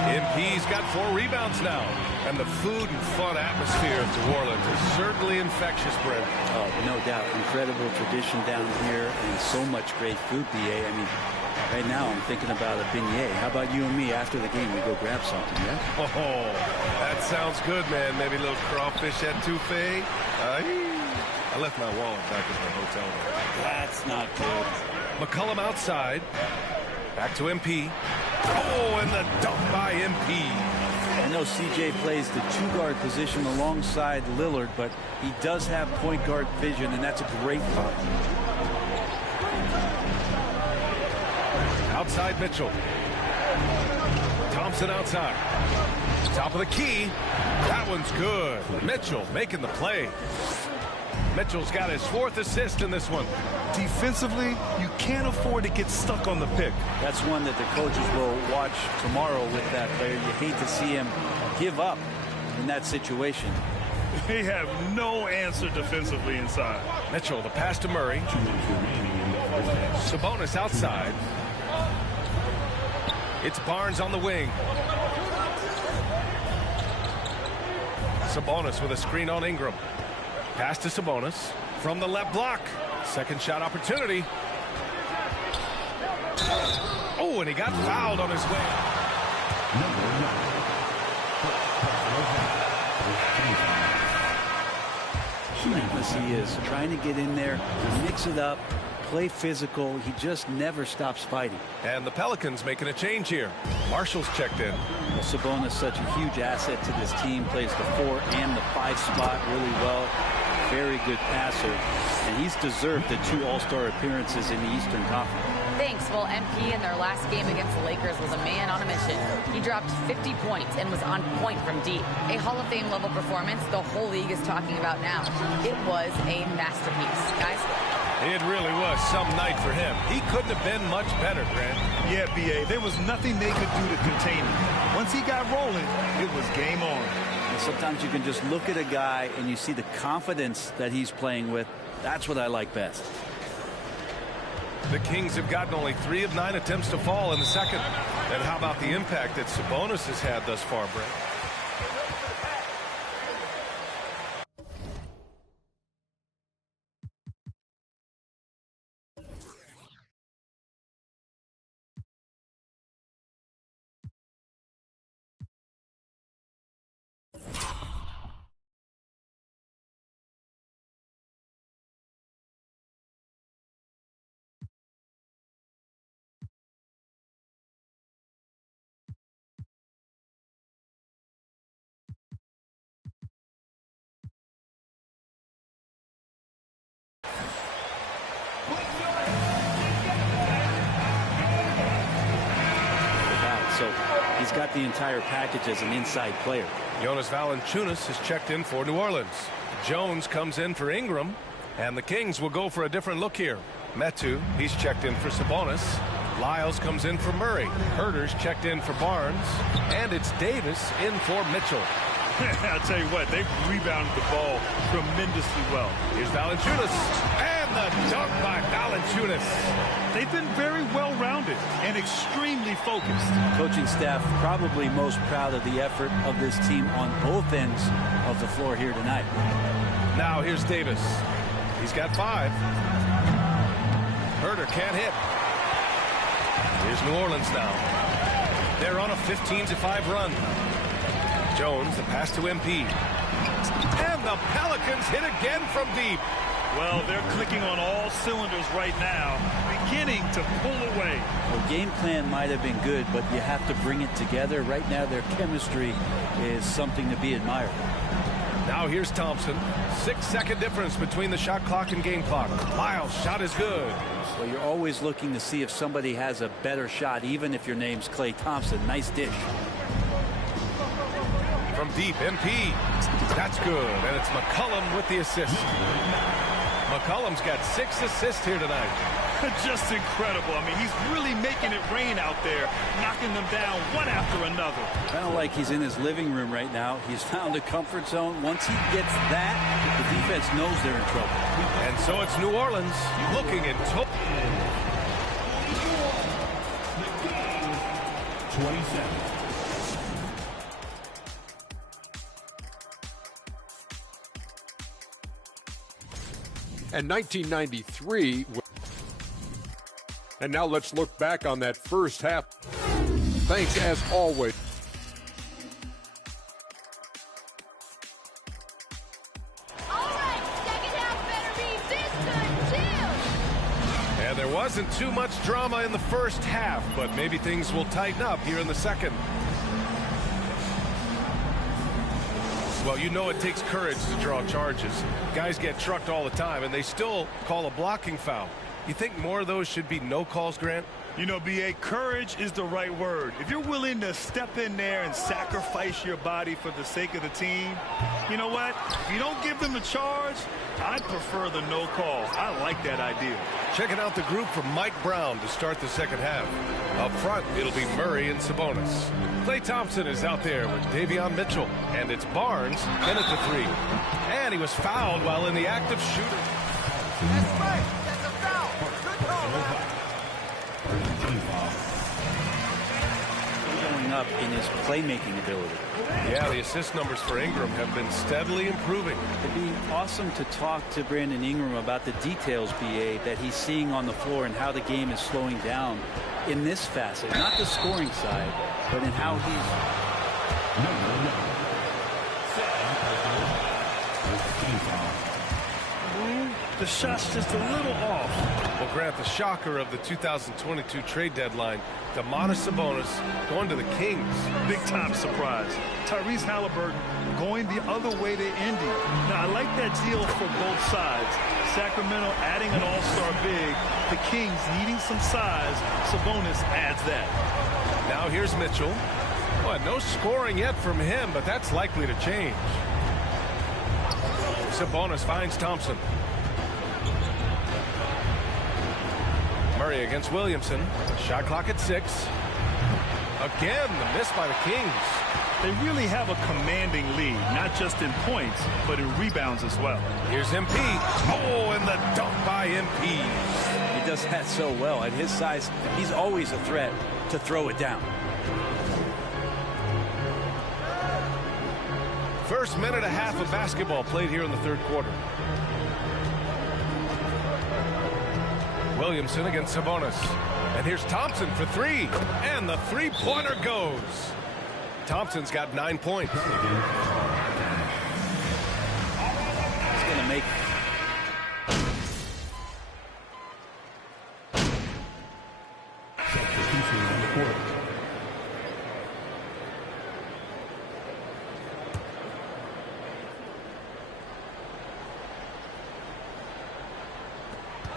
MP's got 4 rebounds now. And the food and fun atmosphere of New Orleans is certainly infectious, Brent. Oh, no doubt. Incredible tradition down here and so much great food, B.A. I mean, right now I'm thinking about a beignet. How about you and me after the game? We go grab something, yeah? Oh, that sounds good, man. Maybe a little crawfish etouffee. I left my wallet back at the hotel room. That's not good. McCollum outside. Back to MP. Oh, and the dunk by MP. I know CJ plays the 2-guard position alongside Lillard, but he does have point guard vision, and that's a great find. Outside Mitchell. Thompson outside. Top of the key. That one's good. Mitchell making the play. Mitchell's got his 4th assist in this one. Defensively, you can't afford to get stuck on the pick. That's one that the coaches will watch tomorrow with that player. You hate to see him give up in that situation. They have no answer defensively inside. Mitchell, the pass to Murray. Sabonis outside. It's Barnes on the wing. Sabonis with a screen on Ingram. Pass to Sabonis. from the left block. Second shot opportunity. Oh, and he got fouled on his way. Relentless he is, trying to get in there, mix it up, play physical. He just never stops fighting. And the Pelicans making a change here. Marshall's checked in. Well, Sabonis such a huge asset to this team. Plays the 4 and the 5 spot really well. Very good passer. And he's deserved the 2 All-Star appearances in the Eastern Conference. Thanks. Well, MP in their last game against the Lakers was a man on a mission. He dropped 50 points and was on point from deep. A Hall of Fame level performance the whole league is talking about now. It was a masterpiece. Guys? It really was some night for him. He couldn't have been much better, Grant. Yeah, B.A. There was nothing they could do to contain him. Once he got rolling, it was game on. And sometimes you can just look at a guy and you see the confidence that he's playing with. That's what I like best. The Kings have gotten only 3 of 9 attempts to fall in the second. And how about the impact that Sabonis has had thus far, Brent? So he's got the entire package as an inside player. Jonas Valanciunas has checked in for New Orleans. Jones comes in for Ingram. And the Kings will go for a different look here. Metu, he's checked in for Sabonis. Lyles comes in for Murray. Herter's checked in for Barnes. And it's Davis in for Mitchell. I'll tell you what, they've rebounded the ball tremendously well. Here's Valanciunas. And the dunk by Valanciunas. They've been very well-rounded and extremely focused. Coaching staff probably most proud of the effort of this team on both ends of the floor here tonight. Now here's Davis. He's got 5. Herter can't hit. Here's New Orleans now. They're on a 15-5 run. Jones, the pass to MP. And the Pelicans hit again from deep. Well, they're clicking on all cylinders right now, beginning to pull away. Well, game plan might have been good, but you have to bring it together. Right now, their chemistry is something to be admired. Now here's Thompson. 6-second difference between the shot clock and game clock. Lyles' shot is good. Well, you're always looking to see if somebody has a better shot, even if your name's Klay Thompson. Nice dish. From deep, MP. That's good. And it's McCollum with the assist. McCollum's got 6 assists here tonight. Just incredible. I mean, he's really making it rain out there, knocking them down one after another. Kind of like he's in his living room right now. He's found a comfort zone. Once he gets that, the defense knows they're in trouble. And so it's New Orleans looking in total. 27. And 1993. And now let's look back on that first half. Thanks as always. And there wasn't too much drama in the first half, but maybe things will tighten up here in the second. Well, you know it takes courage to draw charges. Guys get trucked all the time, and they still call a blocking foul. You think more of those should be no calls, Grant? You know, B.A., courage is the right word. If you're willing to step in there and sacrifice your body for the sake of the team, you know what? If you don't give them a charge, I'd prefer the no call. I like that idea. Checking out the group from Mike Brown to start the second half. Up front, it'll be Murray and Sabonis. Klay Thompson is out there with Davion Mitchell. And it's Barnes in at the 3. And he was fouled while in the act of shooting. That's right. That's a foul. Good call, man. Going stepping up in his playmaking ability. Yeah, the assist numbers for Ingram have been steadily improving. It'd be awesome to talk to Brandon Ingram about the details, BA, that he's seeing on the floor and how the game is slowing down in this facet. Not the scoring side, but in how The shot's just a little off. Well, Grant, the shocker of the 2022 trade deadline, Domantas Sabonis going to the Kings. Big-time surprise. Tyrese Halliburton going the other way to Indy. Now, I like that deal for both sides. Sacramento adding an all-star big. The Kings needing some size. Sabonis adds that. Now here's Mitchell. Well, no scoring yet from him, but that's likely to change. Sabonis finds Thompson. Murray against Williamson. Shot clock at 6. Again, the miss by the Kings. They really have a commanding lead, not just in points, but in rebounds as well. Here's MP. Oh, and the dunk by MP. He does that so well. At his size, he's always a threat to throw it down. First minute and a half of basketball played here in the third quarter. Williamson against Sabonis. And here's Thompson for 3. And the three-pointer goes. Thompson's got 9 points. He's going to make...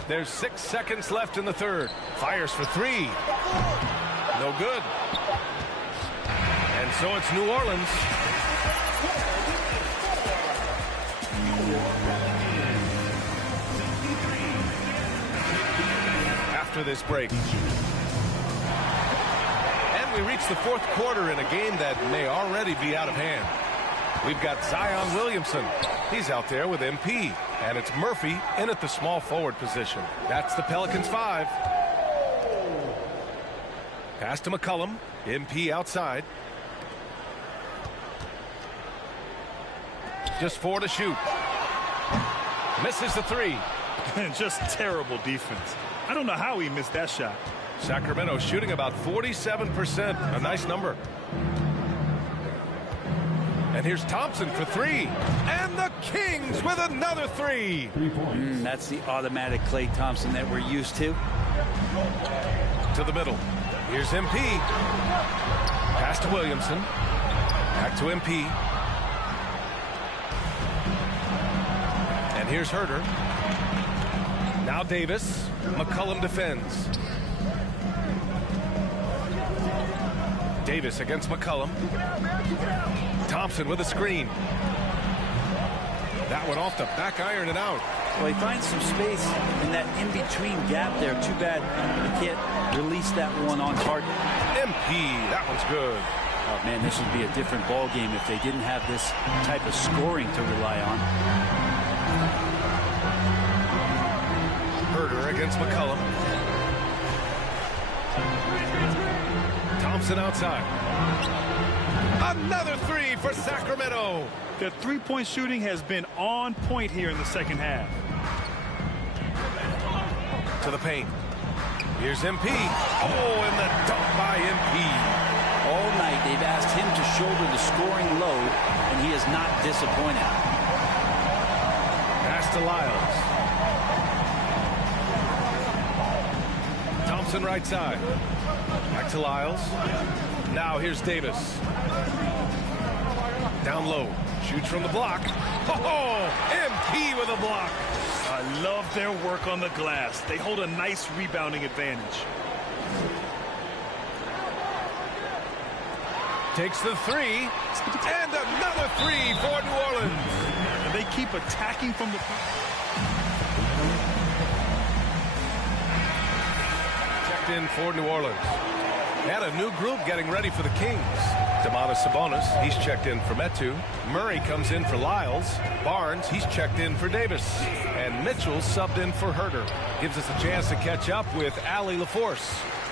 There's 6 seconds left in the third. Fires for 3. No good. And so it's New Orleans. After this break. And we reach the fourth quarter in a game that may already be out of hand. We've got Zion Williamson. He's out there with MP. And it's Murphy in at the small forward position. That's the Pelicans 5. Pass to McCollum. MP outside. Just 4 to shoot. Misses the 3. Just terrible defense. I don't know how he missed that shot. Sacramento shooting about 47%. A nice number. And here's Thompson for 3. And the Kings with another 3. That's the automatic Klay Thompson that we're used to. To the middle. Here's MP. Pass to Williamson. Back to MP. And here's Herter. Now Davis. McCollum defends. Davis against McCollum. Thompson with a screen. That one off the back iron and out. Well, he finds some space in that in-between gap there. Too bad he can't release that one on target. MP, that one's good. Oh, man, this would be a different ball game if they didn't have this type of scoring to rely on. Herter against McCollum. Thompson outside. Another 3 for Sacramento. Their three-point shooting has been on point here in the second half. To the paint. Here's MP. Oh, and the dunk by MP. All night they've asked him to shoulder the scoring load, and he is not disappointed. Pass to Lyles. Thompson right side. Back to Lyles. Now here's Davis. Down low. Shoots from the block. Oh, MP with a block. I love their work on the glass. They hold a nice rebounding advantage. Takes the 3. And another 3 for New Orleans. And they keep attacking from the... Checked in for New Orleans. And a new group getting ready for the Kings. Domantas Sabonis, he's checked in for Metu. Murray comes in for Lyles. Barnes, he's checked in for Davis. And Mitchell subbed in for Herter. Gives us a chance to catch up with Allie LaForce.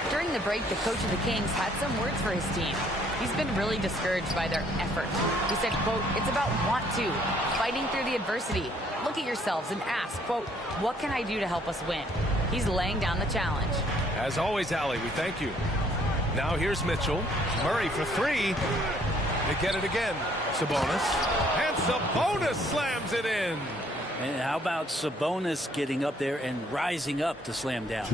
During the break, the coach of the Kings had some words for his team. He's been really discouraged by their effort. He said, quote, "It's about want to, fighting through the adversity. Look at yourselves and ask, quote, what can I do to help us win?" He's laying down the challenge. As always, Allie, we thank you. Now here's Mitchell. Murray for three. They get it again. Sabonis. And Sabonis slams it in. And how about Sabonis getting up there and rising up to slam down?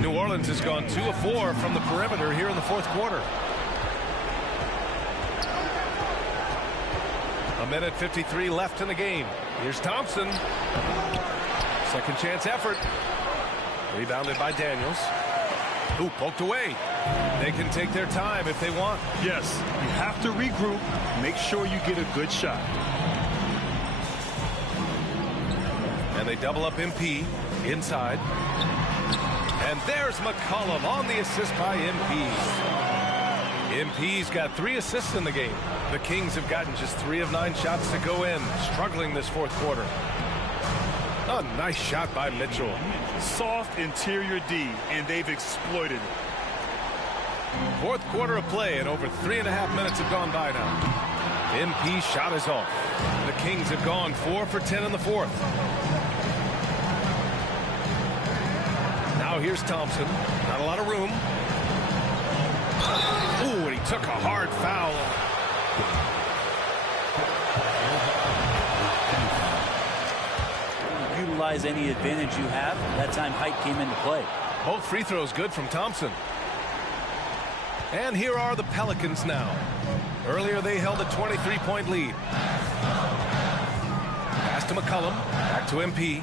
New Orleans has gone 2 of 4 from the perimeter here in the fourth quarter. A minute 53 left in the game. Here's Thompson. Second chance effort. Rebounded by Daniels. Ooh, poked away. They can take their time if they want. Yes, you have to regroup. Make sure you get a good shot. And they double up MP inside. And there's McCollum on the assist by MP. MP's got 3 assists in the game. The Kings have gotten just 3 of 9 shots to go in, struggling this fourth quarter. A nice shot by Mitchell. Soft interior D, and they've exploited it. Fourth quarter of play, and over 3.5 minutes have gone by now. MP shot is off. The Kings have gone 4 for 10 in the fourth. Now here's Thompson. Not a lot of room. Ooh, and he took a hard foul. Utilize any advantage you have. That time height came into play. Both free throws good from Thompson. And here are the Pelicans now. Earlier they held a 23-point lead. Pass to McCollum. Back to MP.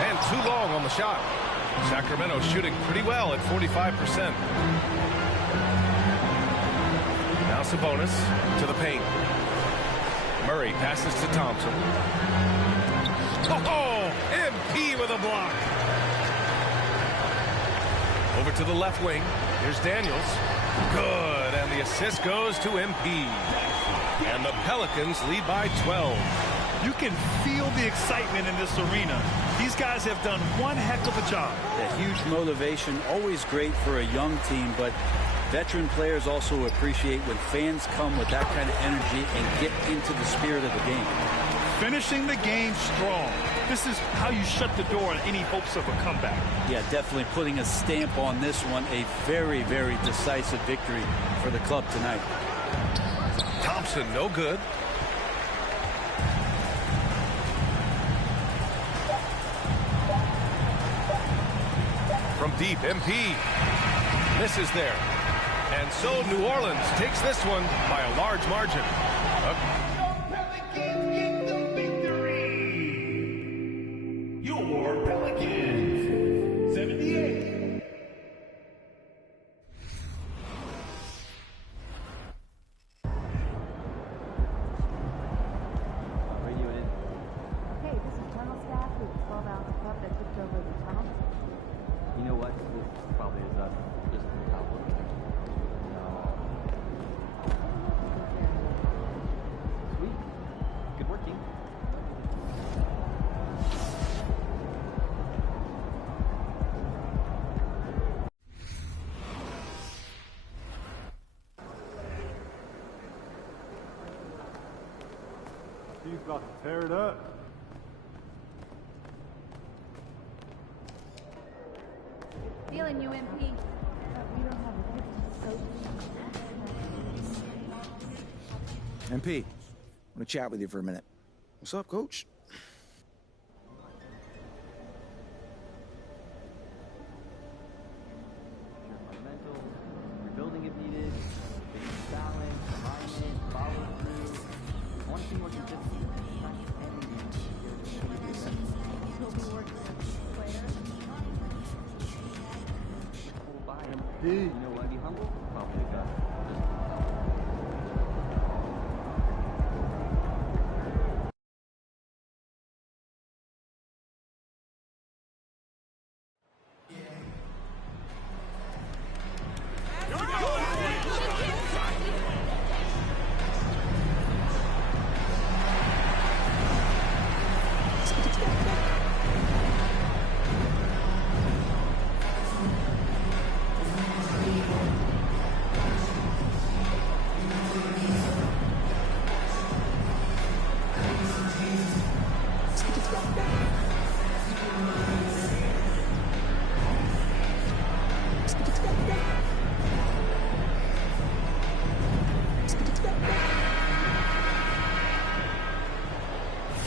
And too long on the shot. Sacramento shooting pretty well at 45%. Now Sabonis to the paint. Murray passes to Thompson. Oh, MP with a block. Over to the left wing. Here's Daniels. Good, and the assist goes to MP. And the Pelicans lead by 12. You can feel the excitement in this arena. These guys have done one heck of a job. A huge motivation, always great for a young team, but veteran players also appreciate when fans come with that kind of energy and get into the spirit of the game. Finishing the game strong. This is how you shut the door on any hopes of a comeback. Yeah, definitely putting a stamp on this one. A very, very decisive victory for the club tonight. Thompson, no good. From deep, MP misses there. And so New Orleans takes this one by a large margin. Your Pelicans, 78. Radio in. Hey, this is tunnel staff with the 12-ounce cup that tipped over the tunnel. You know what? This probably is us. Just from the top looking. Sweet. Good work, team. He's about to tear it up. Feeling you, MP. We don't have a coach. MP, I want to chat with you for a minute. What's up, Coach? Fundamentals, rebuilding if needed, basic balance, alignment, follow through. I want to see more consistency. You'll be working with players. Hold by him. You know, want to be humble? Probably does.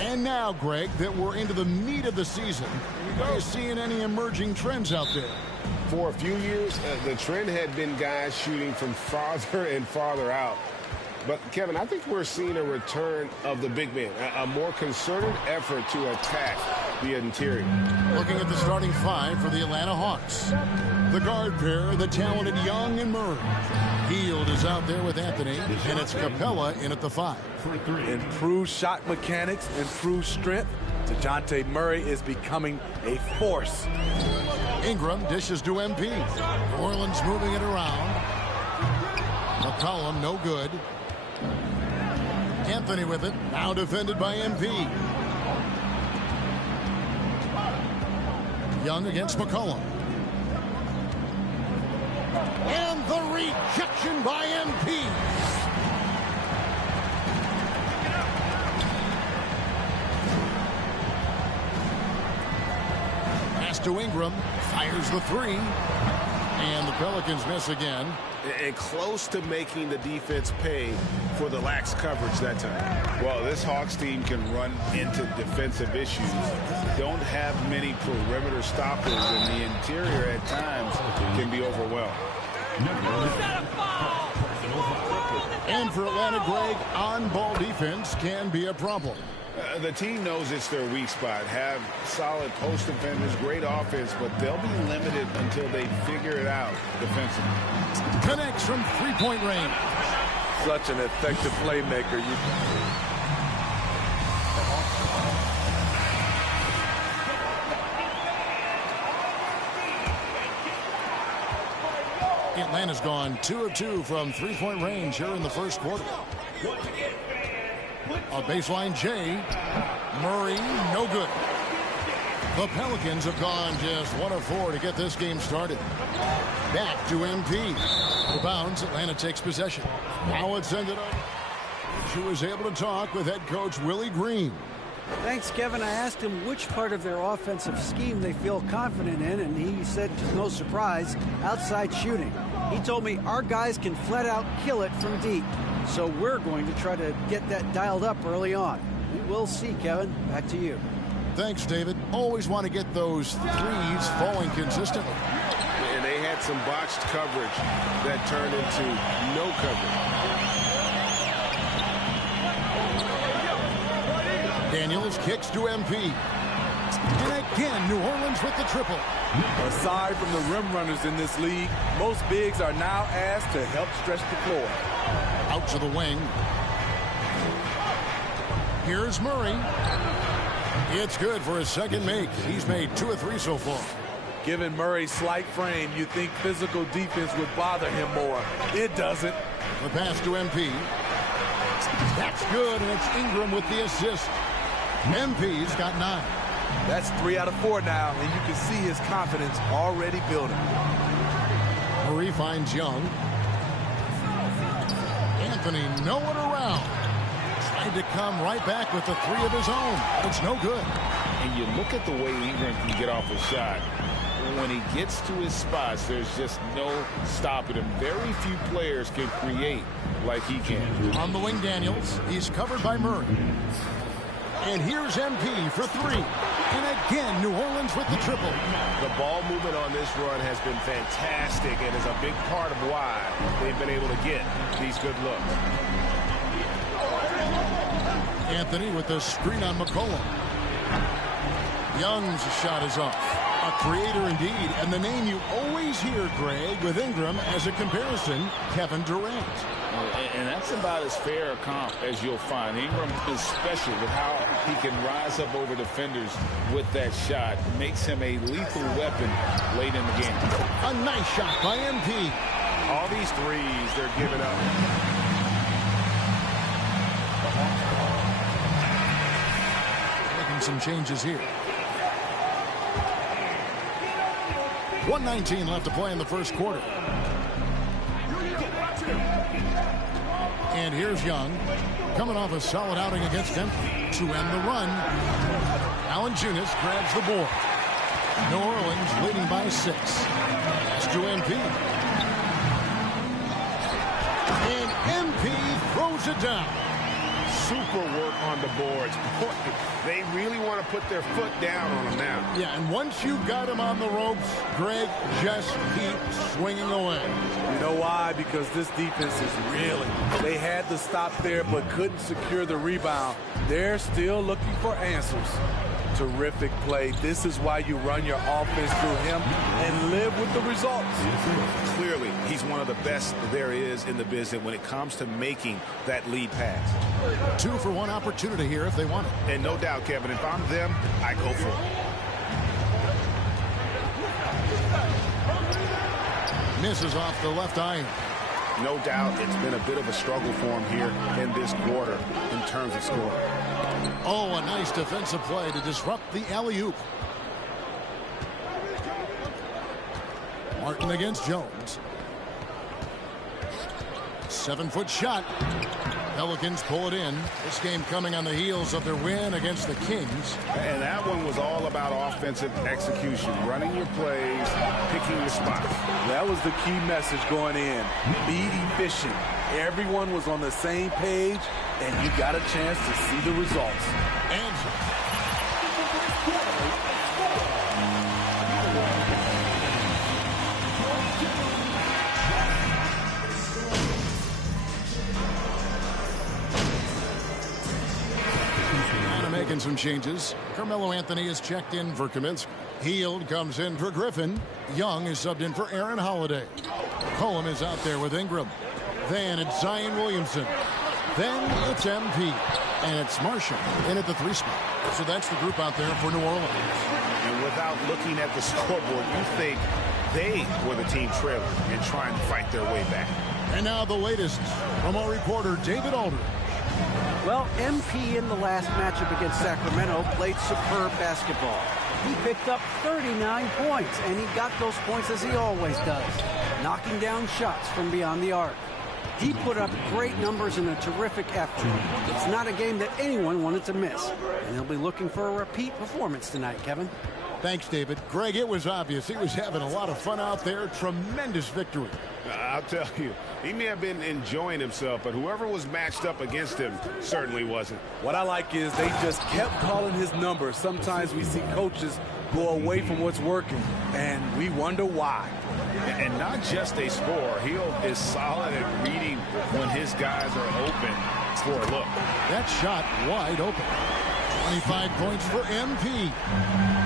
And now, Greg, that we're into the meat of the season, are you seeing any emerging trends out there? For a few years, the trend had been guys shooting from farther and farther out. But, Kevin, I think we're seeing a return of the big man, a more concerted effort to attack the interior. Looking at the starting five for the Atlanta Hawks. The guard pair, the talented Young and Murray. Hield is out there with Anthony, and it's Capella in at the 5. Improved shot mechanics, improved strength. DeJounte Murray is becoming a force. Ingram dishes to MP. New Orleans moving it around. McCollum, no good. Anthony with it, now defended by MP. Young against McCollum. And the rejection by MP. Pass to Ingram, fires the 3. And the Pelicans miss again. And close to making the defense pay for the lax coverage that time. Well, this Hawks team can run into defensive issues. Don't have many perimeter stoppers, and the interior at times can be overwhelmed. And for Atlanta, Greg, on-ball defense can be a problem. The team knows it's their weak spot. Have solid post defenders, great offense, but they'll be limited until they figure it out defensively. Connects from three-point range. Such an effective playmaker. Atlanta's gone 2 of 2 from three-point range here in the first quarter. A baseline J. Murray, no good. The Pelicans have gone just 1 of 4 to get this game started. Back to MP. The bounce, Atlanta takes possession. Now it's ended up. She was able to talk with head coach Willie Green. Thanks, Kevin. I asked him which part of their offensive scheme they feel confident in, and he said, to no surprise, outside shooting. He told me our guys can flat out kill it from deep. So we're going to try to get that dialed up early on. We will see, Kevin. Back to you. Thanks, David. Always want to get those threes falling consistently. And they had some botched coverage that turned into no coverage. Daniels kicks to MP. And again, New Orleans with the triple. Aside from the rim runners in this league, most bigs are now asked to help stretch the floor. Out to the wing. Here's Murray. It's good for his second make. He's made 2 of 3 so far. Given Murray's slight frame, you'd think physical defense would bother him more. It doesn't. The pass to MP. That's good, and it's Ingram with the assist. MP's got 9. That's 3 out of 4 now, and you can see his confidence already building. Murray finds Young. Anthony nowhere around. Tried to come right back with the 3 of his own. It's no good. And you look at the way Ingram can get off a shot. When he gets to his spots, there's just no stopping him. Very few players can create like he can. On the wing, Daniels. He's covered by Murray. And here's MP for 3. And again, New Orleans with the triple. The ball movement on this run has been fantastic and is a big part of why they've been able to get these good looks. Anthony with the screen on McCollum. Young's shot is off. A creator indeed. And the name you always hear, Greg, with Ingram as a comparison, Kevin Durant. And that's about as fair a comp as you'll find. Ingram is special with how he can rise up over defenders with that shot. Makes him a lethal weapon late in the game. A nice shot by MP. All these threes they're giving up. Making some changes here. 1:19 left to play in the first quarter. And here's Young, coming off a solid outing against them to end the run. Valanciunas grabs the board. New Orleans leading by 6. Pass to MP. And MP throws it down. super work on the boards. Boy, they really want to put their foot down on them now. Yeah, and once you got him on the ropes, Greg, just keep swinging away. You know why? Because this defense is reeling. They had to stop there but couldn't secure the rebound. They're still looking for answers. Terrific play. This is why you run your offense through him and live with the results. Clearly, he's one of the best there is in the business when it comes to making that lead pass. 2-for-1 opportunity here if they want it. And no doubt, Kevin, if I'm them, I go for it. Misses off the left eye. No doubt it's been a bit of a struggle for him here in this quarter in terms of scoring. Oh, a nice defensive play to disrupt the alley-oop. Martin against Jones. 7-foot shot. Pelicans pull it in. This game coming on the heels of their win against the Kings. And that one was all about offensive execution, running your plays, picking your spots. That was the key message going in. Be efficient. Everyone was on the same page, and you got a chance to see the results. Making some changes. Carmelo Anthony is checked in for Kaminsky. Hield comes in for Griffin. Young is subbed in for Aaron Holiday. Cullum is out there with Ingram. Then it's Zion Williamson. Then it's MP. And it's Marshall in at the 3 spot. So that's the group out there for New Orleans. And without looking at the scoreboard, you think they were the team trailing and trying to fight their way back. And now the latest from our reporter, David Aldridge. Well, MP in the last matchup against Sacramento played superb basketball. He picked up 39 points, and he got those points as he always does, knocking down shots from beyond the arc. He put up great numbers in a terrific effort. It's not a game that anyone wanted to miss, and he'll be looking for a repeat performance tonight, Kevin. Thanks, David. Greg, it was obvious he was having a lot of fun out there. Tremendous victory. I'll tell you, he may have been enjoying himself, but whoever was matched up against him certainly wasn't. What I like is they just kept calling his number. Sometimes we see coaches go away from what's working, and we wonder why. And not just a scorer. Hield is solid at reading when his guys are open for a look. That shot wide open. 25 points for MP.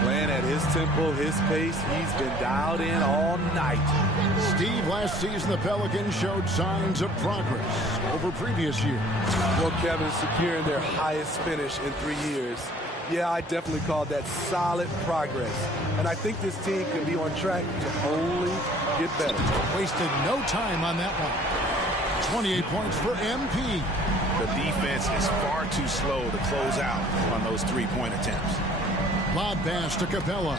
Playing at his tempo, his pace, he's been dialed in all night. Steve, last season the Pelicans showed signs of progress over previous years. Well, Kevin, securing their highest finish in 3 years. Yeah, I definitely call that solid progress. And I think this team can be on track to only get better. Wasted no time on that one. 28 points for MP. The defense is far too slow to close out on those 3-point attempts. Lob pass to Capella.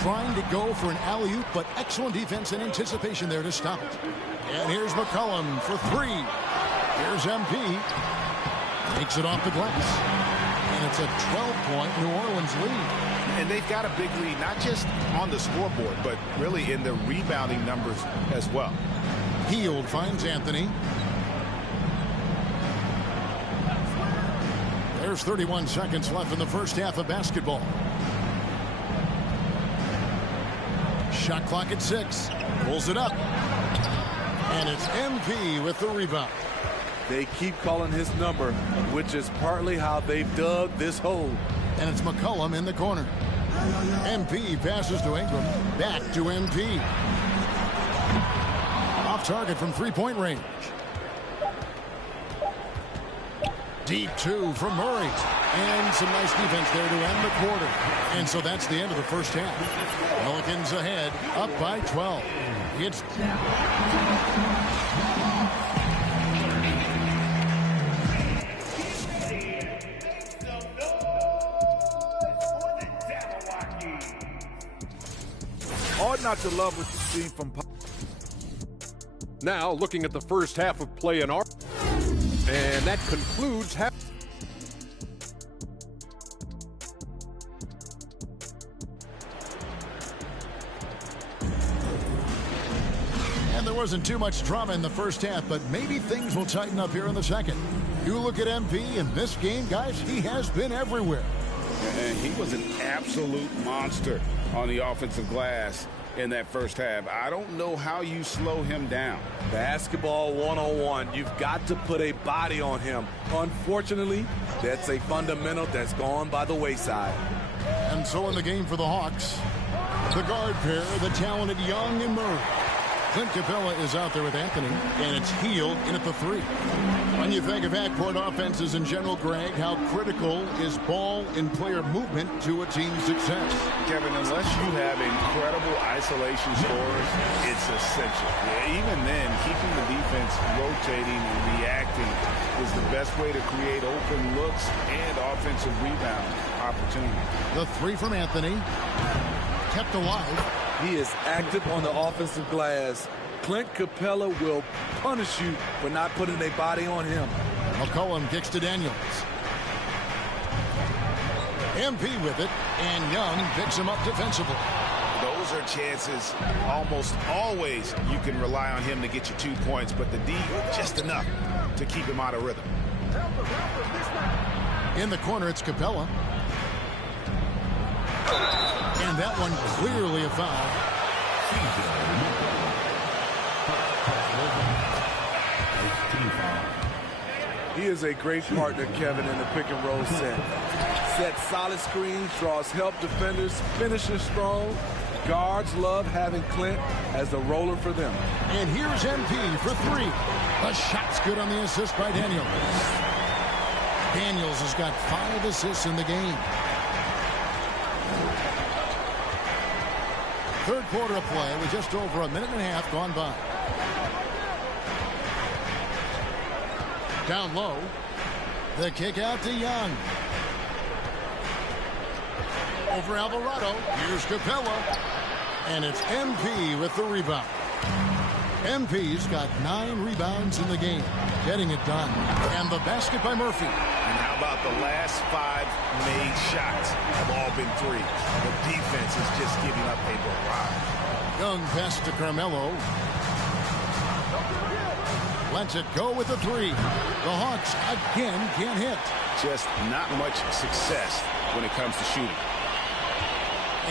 Trying to go for an alley-oop, but excellent defense and anticipation there to stop it. And here's McCollum for 3. Here's MP. Takes it off the glass. And it's a 12-point New Orleans lead. And they've got a big lead, not just on the scoreboard, but really in the rebounding numbers as well. Hield finds Anthony. There's 31 seconds left in the first half of basketball. Shot clock at 6. Pulls it up. And it's MP with the rebound. They keep calling his number, which is partly how they've dug this hole. And it's McCollum in the corner. MP passes to Ingram. Back to MP. Off target from 3-point range. Deep 2 from Murray. And some nice defense there to end the quarter. And so that's the end of the first half. Pelicans ahead, up by 12. It's... Hard not to love what you see from... Now, looking at the first half of play in our... And that concludes half... And there wasn't too much drama in the first half, but maybe things will tighten up here in the second. You look at MP in this game, guys, he has been everywhere. And he was an absolute monster on the offensive glass in that first half. I don't know how you slow him down. Basketball 101. You've got to put a body on him. Unfortunately, that's a fundamental that's gone by the wayside. And so in the game for the Hawks, the guard pair, the talented Young and Murray. Clint Capella is out there with Anthony, and it's Hield in at the 3. When you think of backcourt offenses in general, Greg, how critical is ball and player movement to a team's success? Kevin, unless you have incredible isolation scorers, it's essential. Yeah, even then, keeping the defense rotating and reacting is the best way to create open looks and offensive rebound opportunities. The 3 from Anthony, kept alive. He is active on the offensive glass. Clint Capella will punish you for not putting a body on him. McCollum kicks to Daniels. MP with it, and Young picks him up defensively. Those are chances almost always you can rely on him to get you 2 points, but the D just enough to keep him out of rhythm. In the corner, it's Capella. And that one clearly a foul. He is a great partner, Kevin, in the pick and roll set. Sets solid screens, draws help defenders, finishes strong. Guards love having Clint as the roller for them. And here's MP for 3. The shot's good on the assist by Daniels. Daniels has got 5 assists in the game. Third quarter of play with just over a minute and a half gone by. Down low. The kick out to Young. Over Alvarado. Here's Capella. And it's MP with the rebound. MP's got 9 rebounds in the game. Getting it done. And the basket by Murphy. And how about the last 5 made shots have all been 3. The defense is just giving up a barrage. Young pass to Carmelo. Lets it go with the 3. The Hawks again can't hit. Just not much success when it comes to shooting.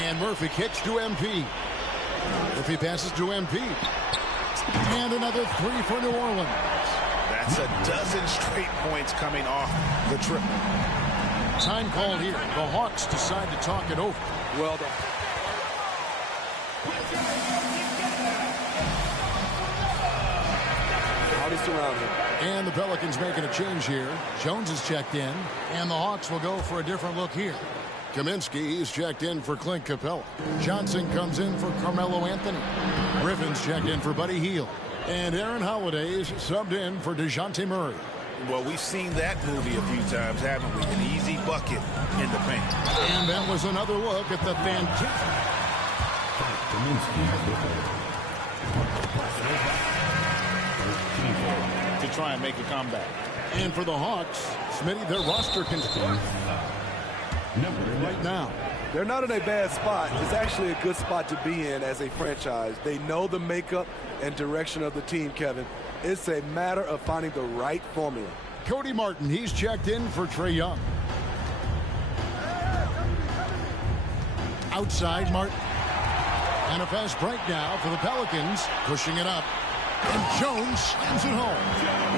And Murphy kicks to MP. Murphy passes to MP. And another 3 for New Orleans. That's a dozen straight points coming off the triple. Time called here. The Hawks decide to talk it over. Well done. How to surround him. And the Pelicans making a change here. Jones is checked in. And the Hawks will go for a different look here. Kaminsky is checked in for Clint Capella. Johnson comes in for Carmelo Anthony. Griffin's checked in for Buddy Hield. And Aaron Holiday is subbed in for DeJounte Murray. Well, we've seen that movie a few times, haven't we? An easy bucket in the paint. And that was another look at the fantastic. To try and make a comeback. And for the Hawks, Smitty, their roster can right now. They're not in a bad spot. It's actually a good spot to be in as a franchise. They know the makeup and direction of the team, Kevin. It's a matter of finding the right formula. Cody Martin, he's checked in for Trae Young. Outside, Martin. And a fast break now for the Pelicans, pushing it up. And Jones slams it home.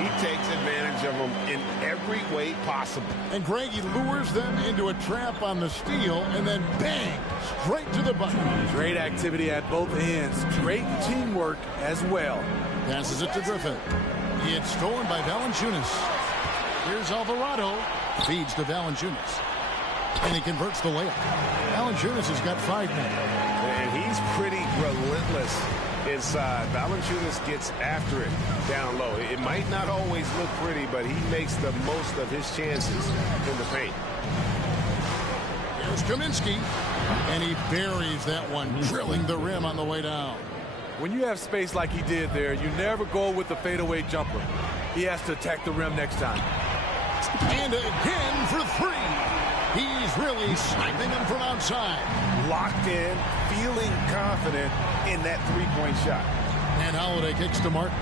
He takes advantage of them in every way possible. And Greg, he lures them into a trap on the steal, and then bang, straight to the bucket. Great activity at both ends. Great teamwork as well. Passes it to Griffin. It's stolen by Valanciunas. Here's Alvarado. Feeds to Valanciunas. And he converts the layup. Valanciunas has got 5 now. And he's pretty relentless inside. Valanciunas gets after it down low. It might not always look pretty, but he makes the most of his chances in the paint. Here's Kaminsky. And he buries that one, drilling the rim on the way down. When you have space like he did there, you never go with the fadeaway jumper. He has to attack the rim next time. And again for 3. He's really sniping them from outside. Locked in, feeling confident in that 3-point shot. And Holiday kicks to Martin.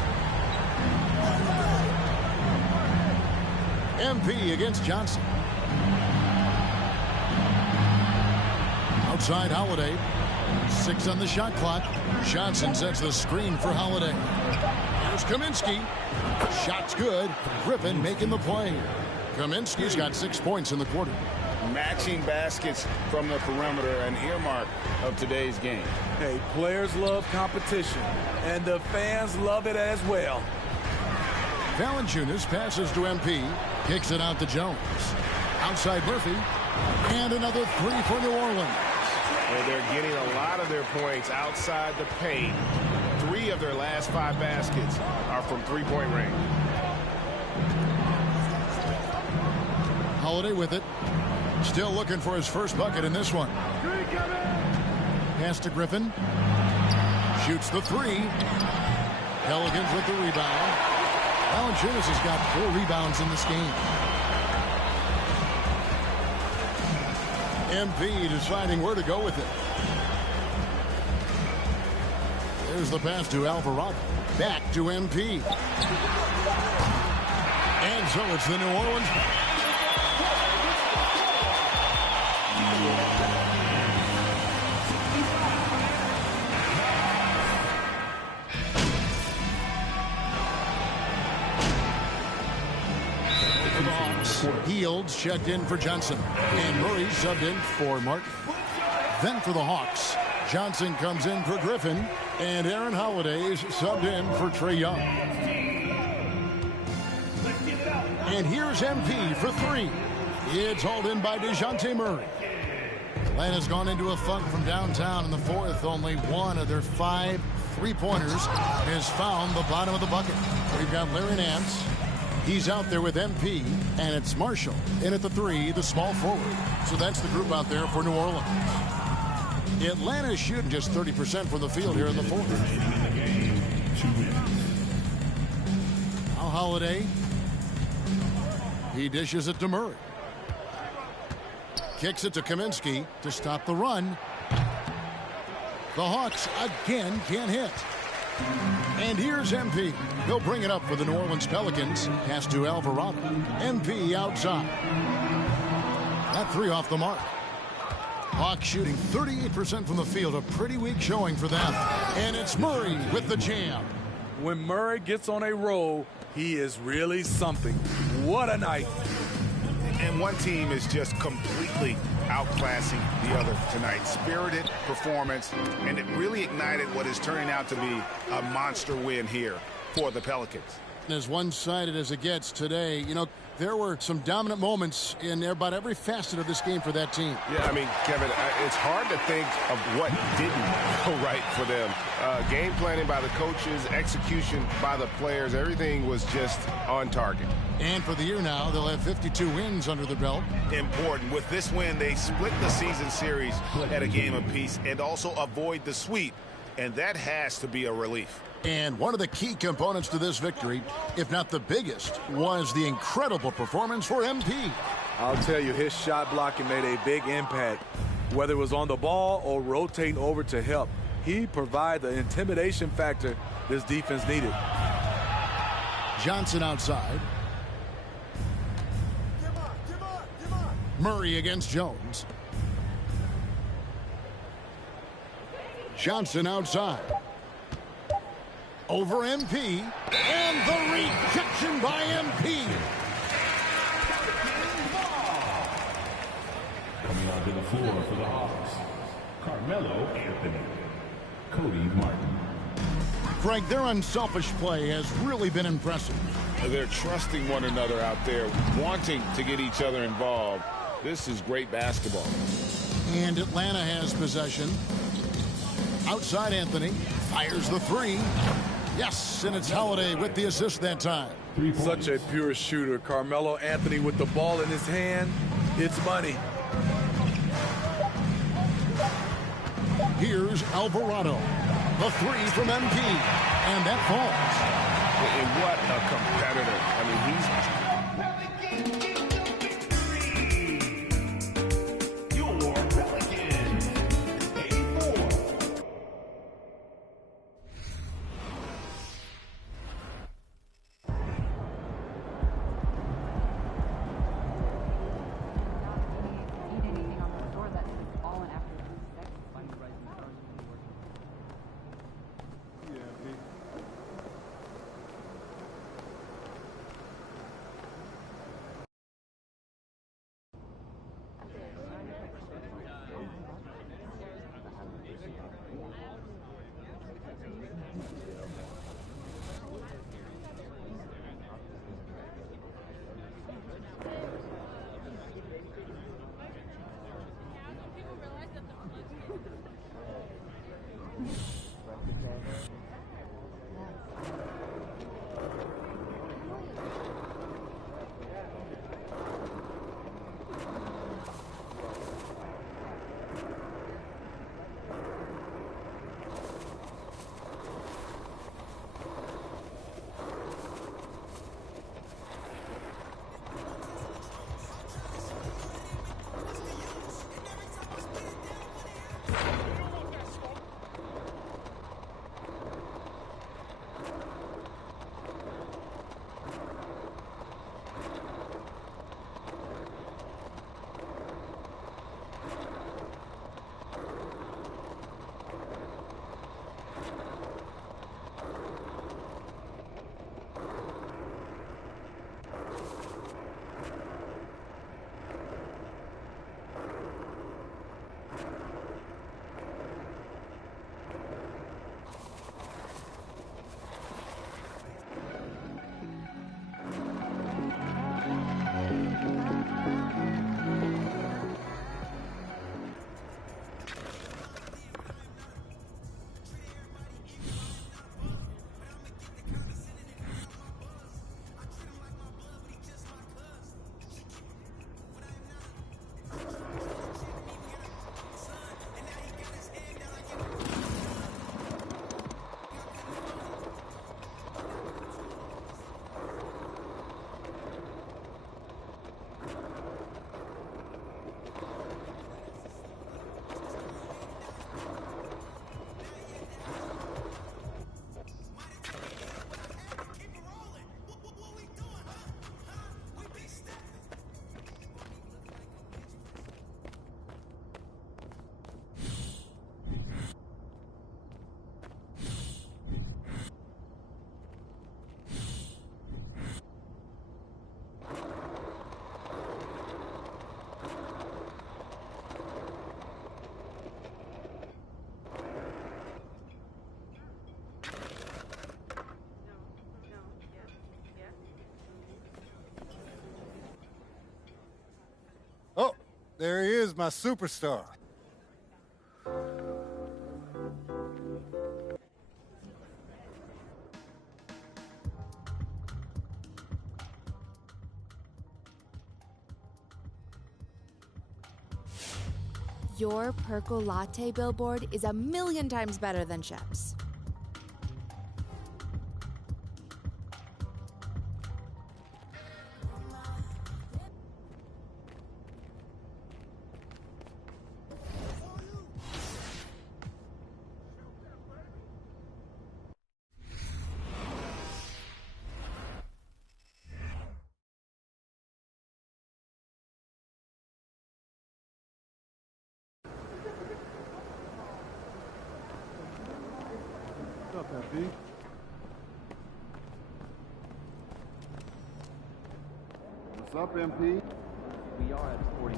MP against Johnson. Outside Holiday. 6 on the shot clock. Johnson sets the screen for Holiday. Here's Kaminsky. Shot's good. Griffin making the play. Kaminsky's got 6 points in the quarter. Matching baskets from the perimeter, an earmark of today's game. Hey, players love competition, and the fans love it as well. Valanciunas passes to MP, kicks it out to Jones. Outside Murphy, and another 3 for New Orleans. And they're getting a lot of their points outside the paint. 3 of their last 5 baskets are from three-point range. Holiday with it. Still looking for his first bucket in this one. Pass to Griffin. Shoots the 3. Pelicans with the rebound. Valanciunas has got 4 rebounds in this game. MP deciding where to go with it. There's the pass to Alvarado. Back to MP. And so it's the New Orleans. Fields checked in for Johnson, and Murray subbed in for Martin. Then for the Hawks, Johnson comes in for Griffin, and Aaron Holiday's subbed in for Trae Young. And here's MP for 3. It's hauled in by DeJounte Murray. Atlanta's gone into a funk from downtown in the 4th. Only 1 of their 5 3-pointers has found the bottom of the bucket. We've got Larry Nance. He's out there with MP, and it's Marshall in at the 3, the small forward. So that's the group out there for New Orleans. Atlanta's shooting just 30% from the field here in the 4th. Now Holiday. He dishes it to Murray. Kicks it to Kaminsky to stop the run. The Hawks again can't hit. And here's MP. He'll bring it up for the New Orleans Pelicans. Pass to Alvarado. MP outside. That 3 off the mark. Hawks shooting 38% from the field. A pretty weak showing for them. And it's Murray with the jam. When Murray gets on a roll, he is really something. What a night. And one team is just completely outclassing the other tonight. Spirited performance, and it really ignited what is turning out to be a monster win here for the Pelicans. As one-sided as it gets today, you know, there were some dominant moments in about every facet of this game for that team. Yeah, I mean, Kevin, it's hard to think of what didn't go right for them. Game planning by the coaches, execution by the players, everything was just on target. And for the year now, they'll have 52 wins under their belt. Important. With this win, they split the season series at a game apiece and also avoid the sweep. And that has to be a relief. And one of the key components to this victory, if not the biggest, was the incredible performance for MP. I'll tell you, his shot blocking made a big impact. Whether it was on the ball or rotating over to help, he provided the intimidation factor this defense needed. Johnson outside. Murray against Jones. Johnson outside. Over MP. And the rejection by MP. Coming onto the floor for the Hawks, Carmelo Anthony, Cody Martin. Frank, their unselfish play has really been impressive. They're trusting one another out there, wanting to get each other involved. This is great basketball. And Atlanta has possession. Outside Anthony. Fires the 3. Yes, and it's Holiday with the assist that time. Such a pure shooter. Carmelo Anthony with the ball in his hand. It's money. Here's Alvarado. The 3 from MP. And that falls. And what a competitor. I mean, he's... There he is, my superstar. Your Percolatte billboard is 1,000,000 times better than Shep's. What's up, MP? What's up, MP? We are at 40.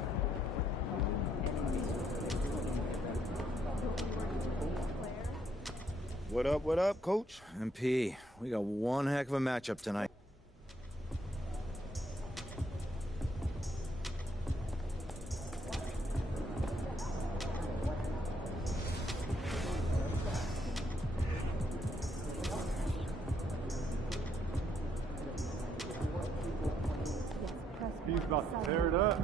What up, Coach? MP, we got one heck of a matchup tonight. He's about to tear it up.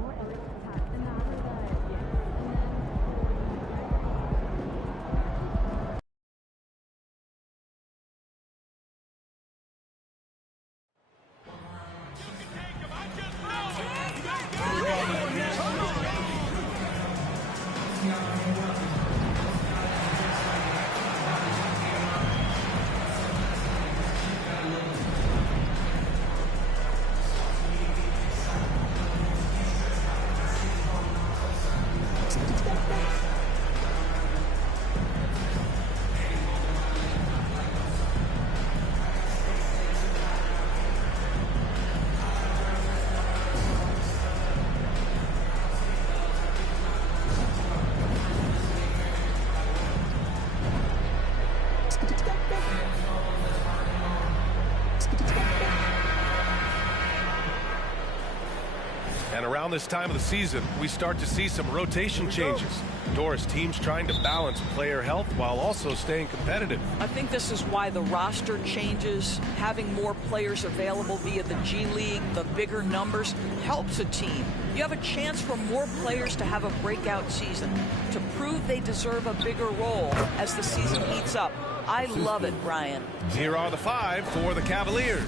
And around this time of the season, we start to see some rotation changes. Doris, teams trying to balance player health while also staying competitive. I think this is why the roster changes, having more players available via the G League, the bigger numbers, helps a team. You have a chance for more players to have a breakout season, to prove they deserve a bigger role as the season heats up. I love it, Brian. Here are the five for the Cavaliers.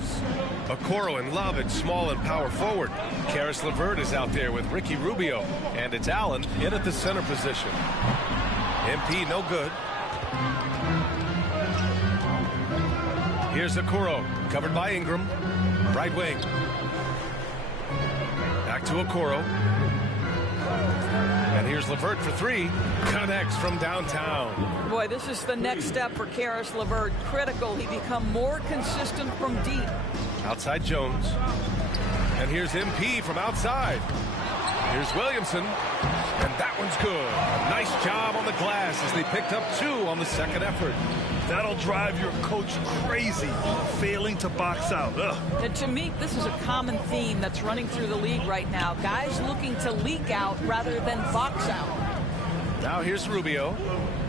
Okoro and Love at small and power forward. Caris LeVert is out there with Ricky Rubio. And it's Allen in at the center position. MP no good. Here's Okoro, covered by Ingram. Right wing. Back to Okoro. And here's LeVert for three. Connects from downtown. Boy, this is the next step for Caris LeVert. Critical. He become more consistent from deep. Outside Jones. And here's MP from outside. Here's Williamson. And that one's good. Nice job on the glass as they picked up two on the second effort. That'll drive your coach crazy, failing to box out. And to me, this is a common theme that's running through the league right now. Guys looking to leak out rather than box out. Now here's Rubio.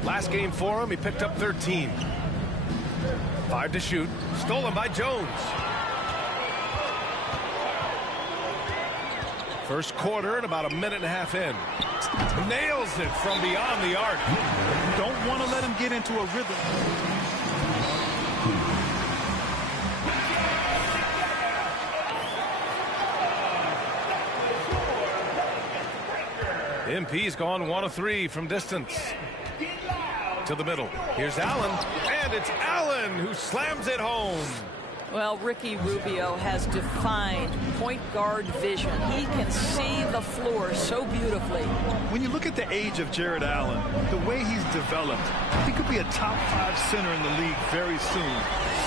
Last game for him, he picked up 13. 5 to shoot. Stolen by Jones. First quarter and about a minute and a half in. Nails it from beyond the arc. Don't want to let him get into a rhythm. MP's gone 1 of 3 from distance. To the middle. Here's Allen. And it's Allen who slams it home. Well, Ricky Rubio has defined point guard vision. He can see the floor so beautifully. When you look at the age of Jared Allen, the way he's developed, he could be a top 5 center in the league very soon.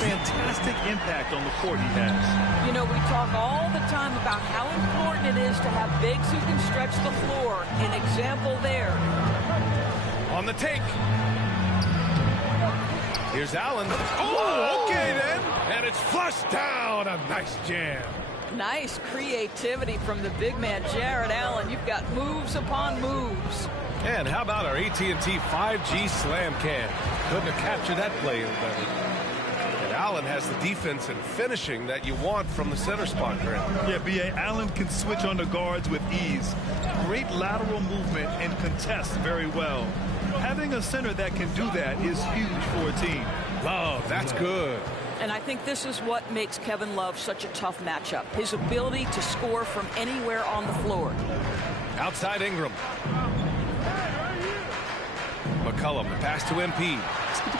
Fantastic impact on the court he has. You know, we talk all the time about how important it is to have bigs who can stretch the floor. An example there. On the take. Here's Allen. Oh, okay then. And it's flushed down. A nice jam. Nice creativity from the big man, Jared Allen. You've got moves upon moves. And how about our AT&T 5G slam can? Couldn't have captured that play any better. And Allen has the defense and finishing that you want from the center spot, Grant. Yeah, B.A. Allen can switch on the guards with ease. Great lateral movement and contests very well. Having a center that can do that is huge for a team. Love, that's good. And I think this is what makes Kevin Love such a tough matchup. His ability to score from anywhere on the floor. Outside Ingram. McCollum, the pass to MP.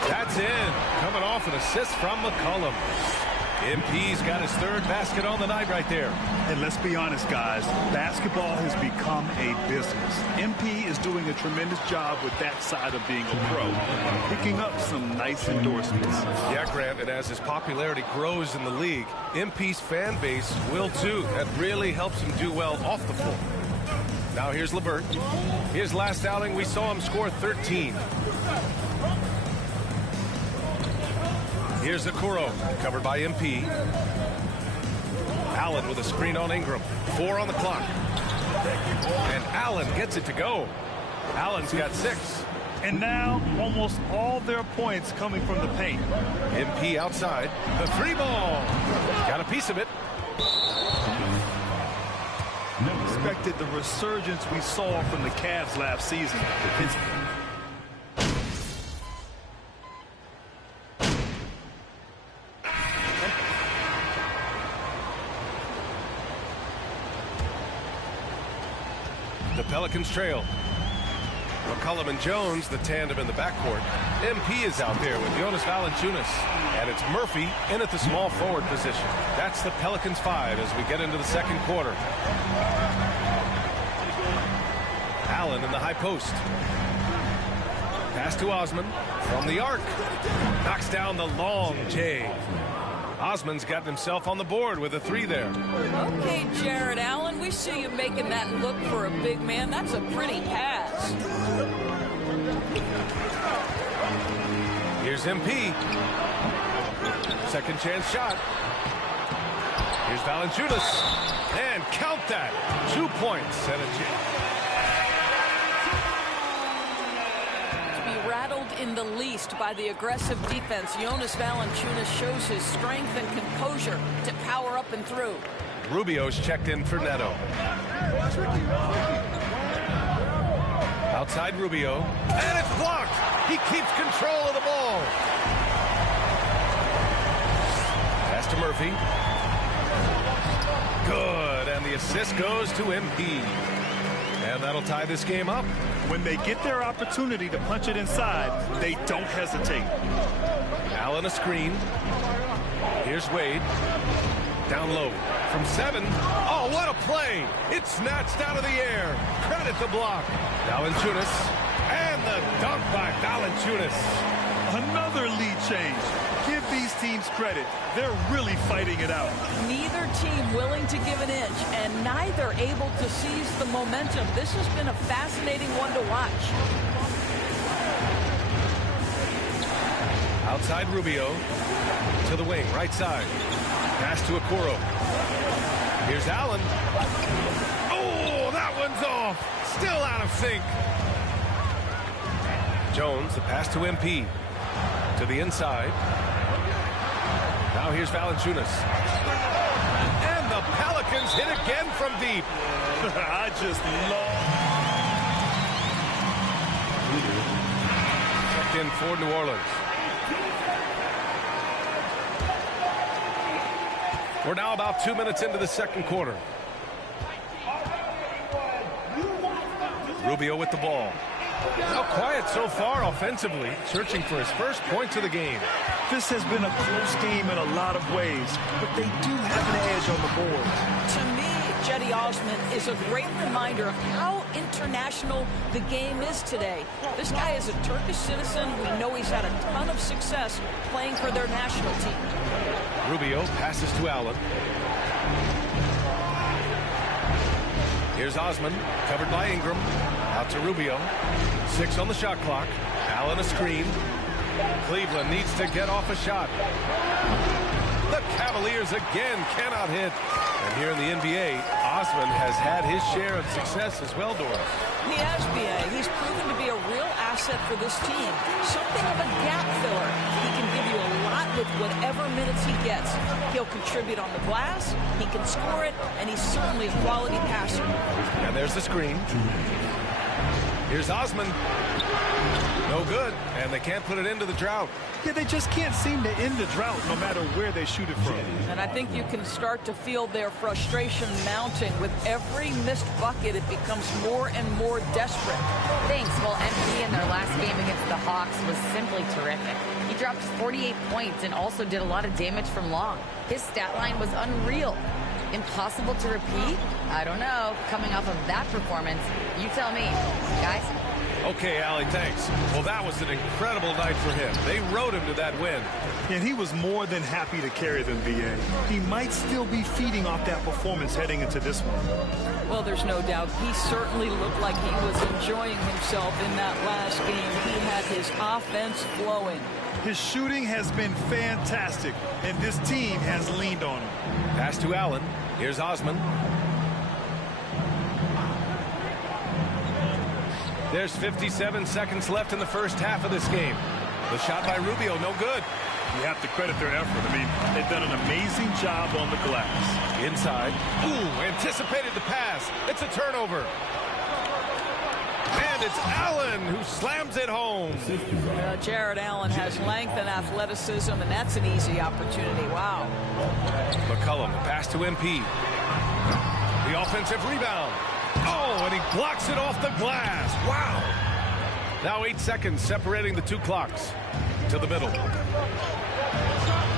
That's in. Coming off an assist from McCollum. MP's got his third basket on the night right there. And let's be honest, guys, basketball has become a business. MP is doing a tremendous job with that side of being a pro, picking up some nice endorsements. Yeah, Grant, and as his popularity grows in the league, MP's fan base will too. That really helps him do well off the floor. Now here's LeVert. His last outing, we saw him score 13. Here's Okoro, covered by MP. Allen with a screen on Ingram. 4 on the clock. And Allen gets it to go. Allen's got 6. And now almost all their points coming from the paint. MP outside. The 3 ball. Got a piece of it. Expected the resurgence we saw from the Cavs last season. The Pelicans trail. McCollum and Jones, the tandem in the backcourt. MP is out there with Jonas Valanciunas. And it's Murphy in at the small forward position. That's the Pelicans 5 as we get into the second quarter. Allen in the high post. Pass to Osman from the arc. Knocks down the long J. Osman's got himself on the board with a 3 there. Okay, Jared Allen, we see you making that look for a big man. That's a pretty pass. Here's MP. Second chance shot. Here's Valanciunas. And count that. 2 points and a chance. Rattled in the least by the aggressive defense, Jonas Valanciunas shows his strength and composure to power up and through. Rubio's checked in for Neto. Outside Rubio. And it's blocked. He keeps control of the ball. Pass to Murphy. Good. And the assist goes to MP. And that'll tie this game up. When they get their opportunity to punch it inside, they don't hesitate. Allen a screen. Here's Wade. Down low from 7. Oh, what a play. It's snatched out of the air. Credit the block. Valanciunas. And the dunk by Valanciunas. Another lead change. Give these teams credit. They're really fighting it out. Neither team willing to give an inch, and neither able to seize the momentum. This has been a fascinating one to watch. Outside Rubio. To the wing, right side. Pass to Okoro. Here's Allen. Oh, that one's off. Still out of sync. Jones, the pass to MP. To the inside. Now here's Valanciunas. And the Pelicans hit again from deep. I just love. Checked in for New Orleans. We're now about 2 minutes into the second quarter. Rubio with the ball. Now quiet so far offensively, searching for his first points of the game. This has been a close game in a lot of ways, but they do have an edge on the board. To me, Cedi Osman is a great reminder of how international the game is today. This guy is a Turkish citizen. We know he's had a ton of success playing for their national team. Rubio passes to Allen. Here's Osman, covered by Ingram. Out to Rubio. 6 on the shot clock. Allen a screen. Cleveland needs to get off a shot. The Cavaliers again cannot hit. And here in the NBA, Osman has had his share of success as well, Doris. He has, B.A. He's proven to be a real asset for this team. Something of a gap filler. He can give you a lot with whatever minutes he gets. He'll contribute on the glass, he can score it, and he's certainly a quality passer. And there's the screen. Here's Osman. No good, and they can't put it into the drought. Yeah, they just can't seem to end the drought no matter where they shoot it from. And I think you can start to feel their frustration mounting. With every missed bucket, it becomes more and more desperate. Thanks. Well, MP in their last game against the Hawks was simply terrific. He dropped 48 points and also did a lot of damage from long. His stat line was unreal. Impossible to repeat? I don't know. Coming off of that performance, you tell me. Guys? Okay, Allie, thanks. Well, that was an incredible night for him. They rode him to that win. And he was more than happy to carry them, B.A. He might still be feeding off that performance heading into this one. Well, there's no doubt. He certainly looked like he was enjoying himself in that last game. He had his offense flowing. His shooting has been fantastic, and this team has leaned on him. Pass to Allen. Here's Osman. There's 57 seconds left in the first half of this game. The shot by Rubio, no good. You have to credit their effort. I mean, they've done an amazing job on the glass. Inside. Ooh, anticipated the pass. It's a turnover. And it's Allen who slams it home. Jared Allen has length and athleticism, and that's an easy opportunity. Wow. McCollum, pass to MP. The offensive rebound. Oh, and he blocks it off the glass. Wow. Now 8 seconds separating the two clocks. To the middle.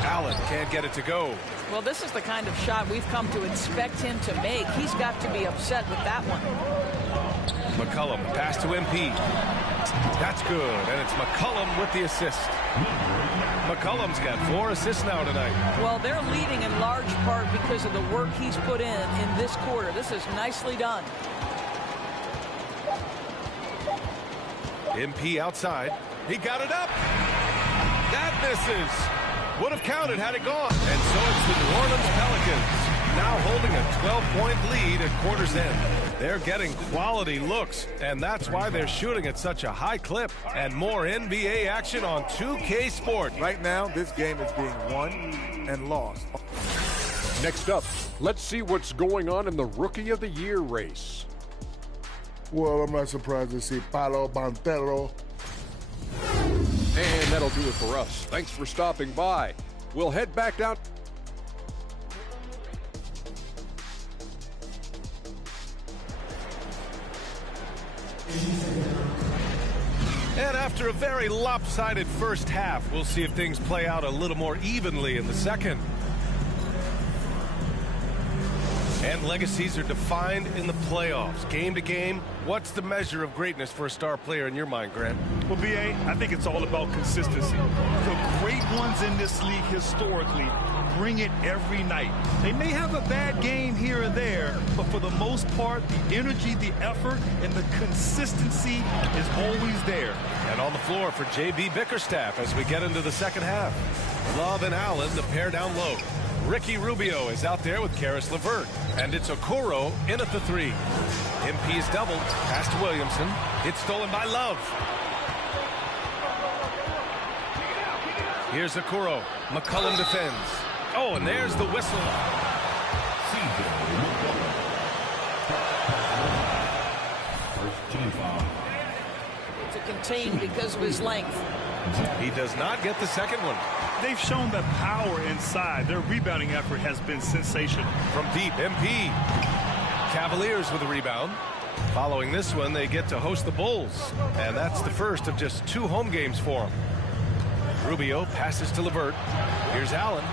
Allen can't get it to go. Well, this is the kind of shot we've come to expect him to make. He's got to be upset with that one. McCollum, pass to MP. That's good, and it's McCollum with the assist. McCollum's got 4 assists now tonight. Well, they're leading in large part because of the work he's put in this quarter. This is nicely done. MP outside. He got it up. That misses. Would have counted had it gone. And so it's the New Orleans Pelicans now holding a 12-point lead at quarter's end. They're getting quality looks, and that's why they're shooting at such a high clip. And more NBA action on 2K Sport. Right now, this game is being won and lost. Next up, let's see what's going on in the Rookie of the Year race. Well, I'm not surprised to see Paolo Banchero. And that'll do it for us. Thanks for stopping by. We'll head back down. And after a very lopsided first half, we'll see if things play out a little more evenly in the second. And legacies are defined in the playoffs. Game to game, what's the measure of greatness for a star player in your mind, Grant? Well, B.A., I think it's all about consistency. The great ones in this league historically bring it every night. They may have a bad game here or there, but for the most part, the energy, the effort, and the consistency is always there. And on the floor for J.B. Bickerstaff as we get into the second half. Love and Allen, the pair down low. Ricky Rubio is out there with Karis LeVert. And it's Okoro in at the 3. MP is doubled. Pass to Williamson. It's stolen by Love. Here's Okoro. McCollum defends. Oh, and there's the whistle. To contain because of his length. He does not get the second one. They've shown the power inside. Their rebounding effort has been sensational. From deep, MP. Cavaliers with a rebound. Following this one, they get to host the Bulls. And that's the first of just 2 home games for them. Rubio passes to LeVert. Here's Allen.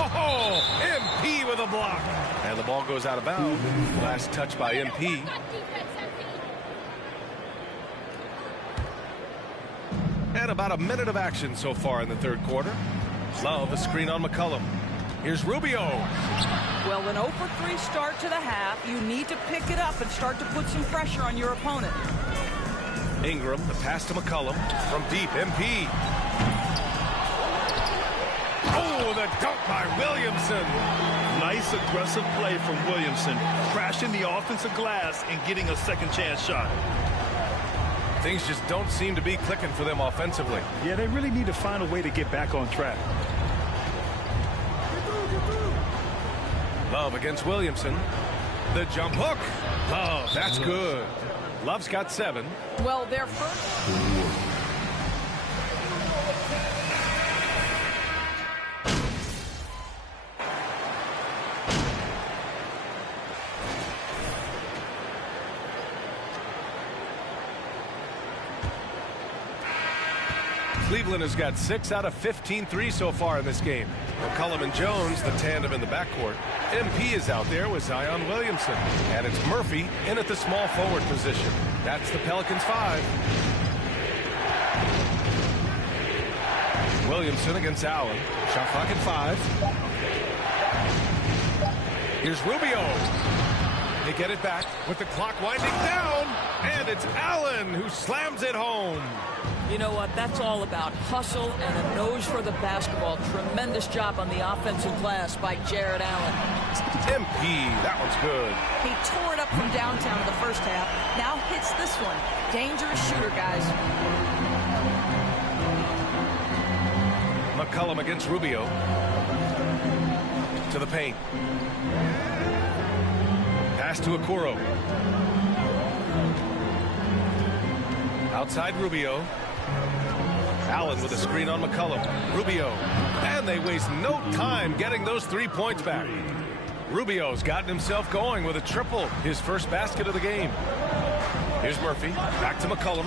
Oh, MP with a block. And the ball goes out of bounds. Last touch by MP. And about a minute of action so far in the third quarter. Love a screen on McCollum. Here's Rubio. Well, an 0 for 3 start to the half. You need to pick it up and start to put some pressure on your opponent. Ingram, the pass to McCollum. From deep, MP. Oh, the dunk by Williamson. Nice aggressive play from Williamson, crashing the offensive glass and getting a second chance shot. Things just don't seem to be clicking for them offensively. Yeah, they really need to find a way to get back on track. Love against Williamson. The jump hook. Love, that's good. Love's got 7. Well, their first... Cleveland has got 6 out of 15 threes so far in this game. McCollum and Jones, the tandem in the backcourt. MP is out there with Zion Williamson. And it's Murphy in at the small forward position. That's the Pelicans 5. Williamson against Allen. Shot clock at 5. Here's Rubio. They get it back with the clock winding down. And it's Allen who slams it home. You know what? That's all about hustle and a nose for the basketball. Tremendous job on the offensive glass by Jarrett Allen. MP, that one's good. He tore it up from downtown in the first half. Now hits this one. Dangerous shooter, guys. McCollum against Rubio. To the paint. Pass to Okoro. Outside Rubio. Allen with a screen on McCollum. Rubio. And they waste no time getting those 3 points back. Rubio's gotten himself going with a triple. His first basket of the game. Here's Murphy. Back to McCollum.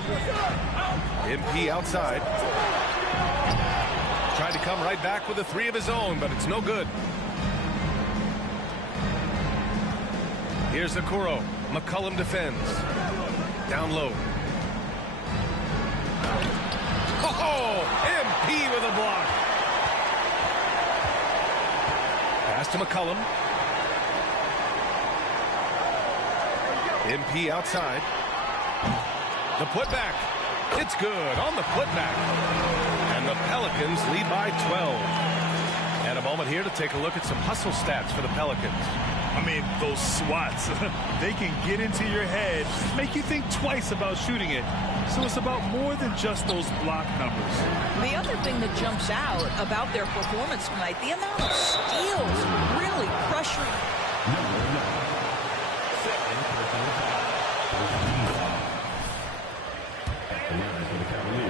MP outside. Tried to come right back with a 3 of his own, but it's no good. Here's Okoro. McCollum defends. Down low. Oh, MP with a block. Pass to McCollum. MP outside. The putback. It's good on the putback. And the Pelicans lead by 12. And a moment here to take a look at some hustle stats for the Pelicans. I mean, those swats, they can get into your head, make you think twice about shooting it. So it's about more than just those block numbers. The other thing that jumps out about their performance tonight, the amount of steals, really pressuring.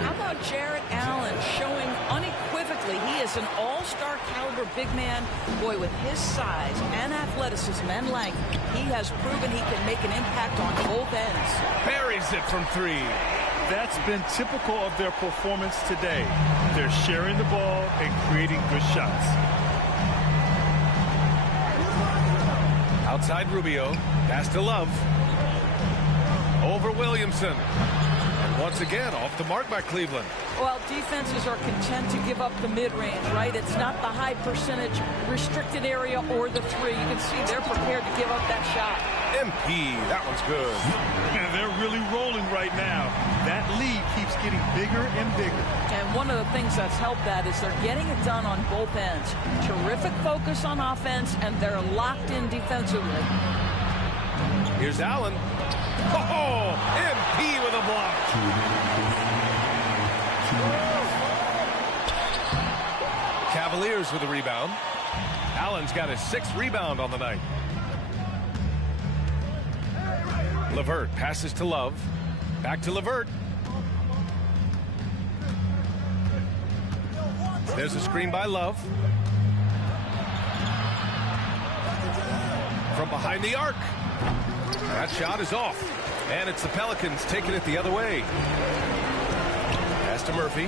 How about Jarrett Allen showing unequivocally he is an all-star caliber big man. Boy, with his size and athleticism and length, he has proven he can make an impact on both ends. Buries it from 3. That's been typical of their performance today. They're sharing the ball and creating good shots. Outside Rubio. Pass to Love. Over Williamson. And once again, off the mark by Cleveland. Well, defenses are content to give up the mid-range, right? It's not the high percentage restricted area or the 3. You can see they're prepared to give up that shot. MP, that one's good. And they're really rolling right now. That lead keeps getting bigger and bigger. And one of the things that's helped that is they're getting it done on both ends. Terrific focus on offense, and they're locked in defensively. Here's Allen. Oh, MP with a block. Cavaliers with a rebound. Allen's got his 6th rebound on the night. LeVert passes to Love. Back to LeVert. There's a screen by Love. From behind the arc. That shot is off. And it's the Pelicans taking it the other way. Pass to Murphy.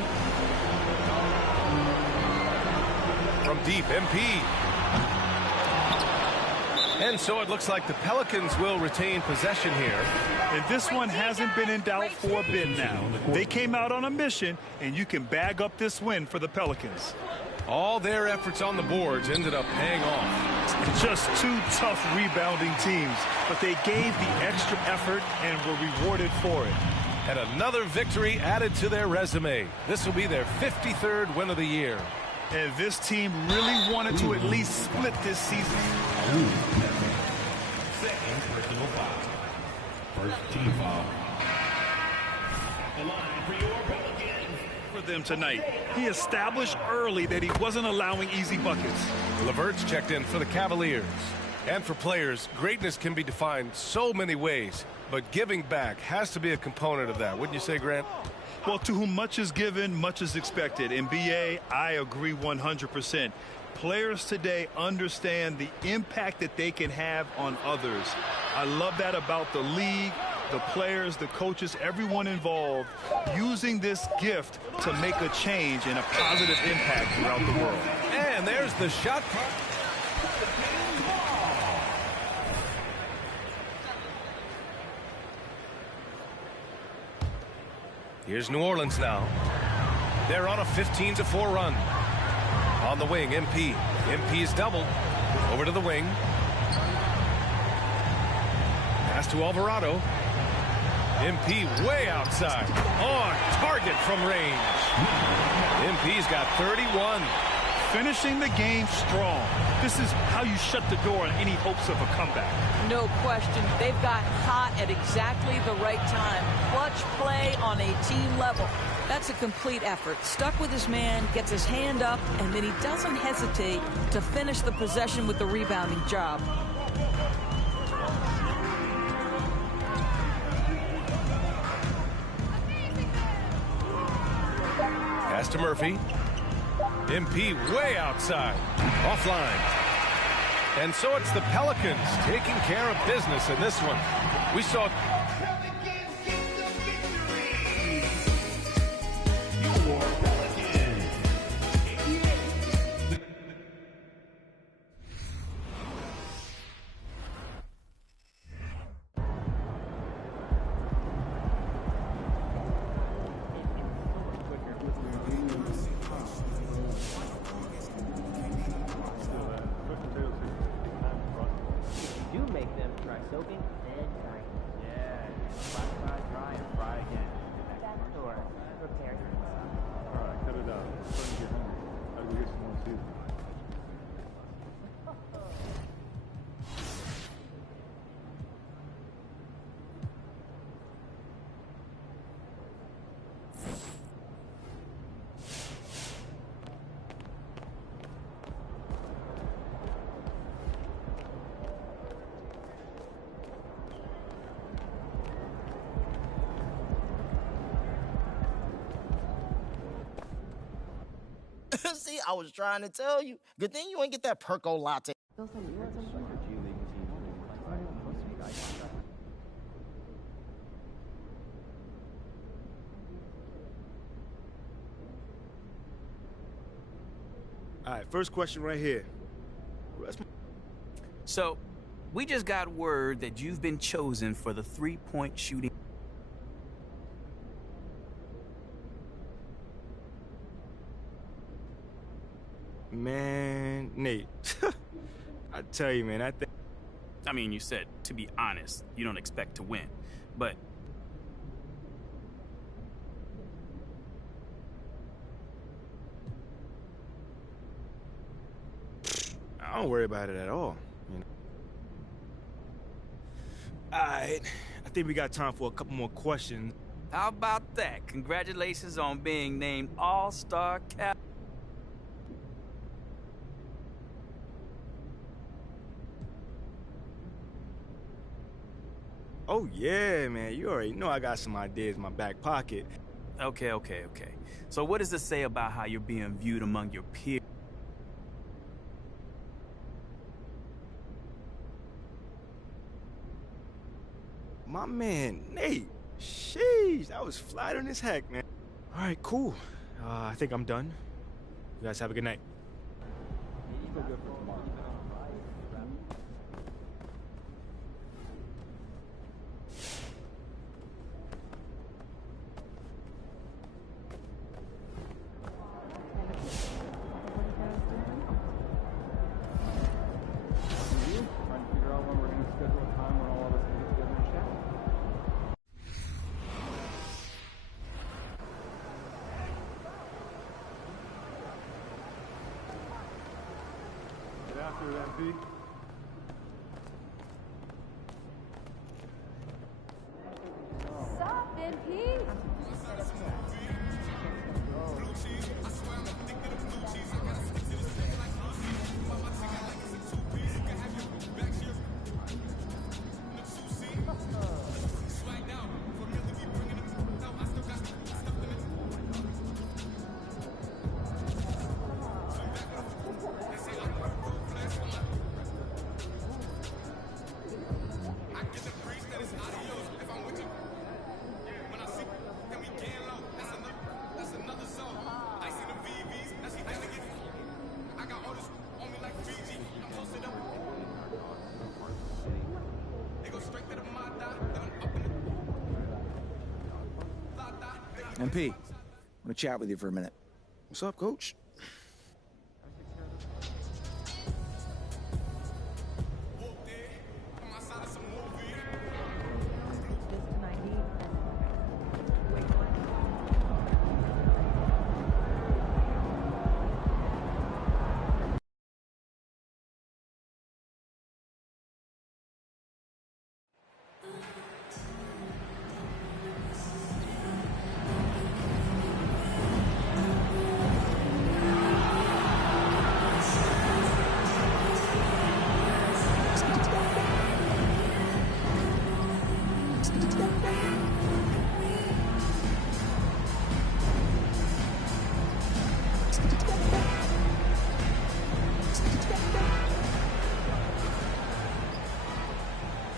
From deep, MP. And so it looks like the Pelicans will retain possession here. And this one hasn't been in doubt for a bit now. They came out on a mission, and you can bag up this win for the Pelicans. All their efforts on the boards ended up paying off. Just 2 tough rebounding teams, but they gave the extra effort and were rewarded for it. And another victory added to their resume. This will be their 53rd win of the year. And this team really wanted to at least split this season. Second personal foul. First team foul. The line for your Pelicans. For them tonight, he established early that he wasn't allowing easy buckets. LeVert's checked in for the Cavaliers. And for players, greatness can be defined so many ways, but giving back has to be a component of that. Wouldn't you say, Grant? Well, to whom much is given, much is expected. In BA, I agree 100%. Players today understand the impact that they can have on others. I love that about the league, the players, the coaches, everyone involved, using this gift to make a change and a positive impact throughout the world. And there's the shot. Here's New Orleans now. They're on a 15-4 run. On the wing, MP. MP is doubled. Over to the wing. Pass to Alvarado. MP way outside. On target from range. MP's got 31. Finishing the game strong. This is how you shut the door on any hopes of a comeback. No question. They've got hot at exactly the right time. Clutch play on a team level. That's a complete effort. Stuck with his man, gets his hand up, and then he doesn't hesitate to finish the possession with the rebounding job. Pass to Murphy. MP way outside. Offline. And so it's the Pelicans taking care of business in this one. We saw... See, I was trying to tell you. Good thing you ain't get that Perco latte. All right, first question right here. So, we just got word that you've been chosen for the three-point shooting. Man, Nate, I tell you, man, I mean, you said, to be honest, you don't expect to win, but... I don't worry about it at all. You know? All right, I think we got time for a couple more questions. How about that? Congratulations on being named All-Star Cap. Oh, yeah, man. You already know I got some ideas in my back pocket. Okay. So what does it say about how you're being viewed among your peers? My man, Nate. Sheesh, that was flattering as heck, man. All right, cool. I think I'm done. You guys have a good night. MP. Sup, MP? MP, I want to chat with you for a minute. What's up, Coach?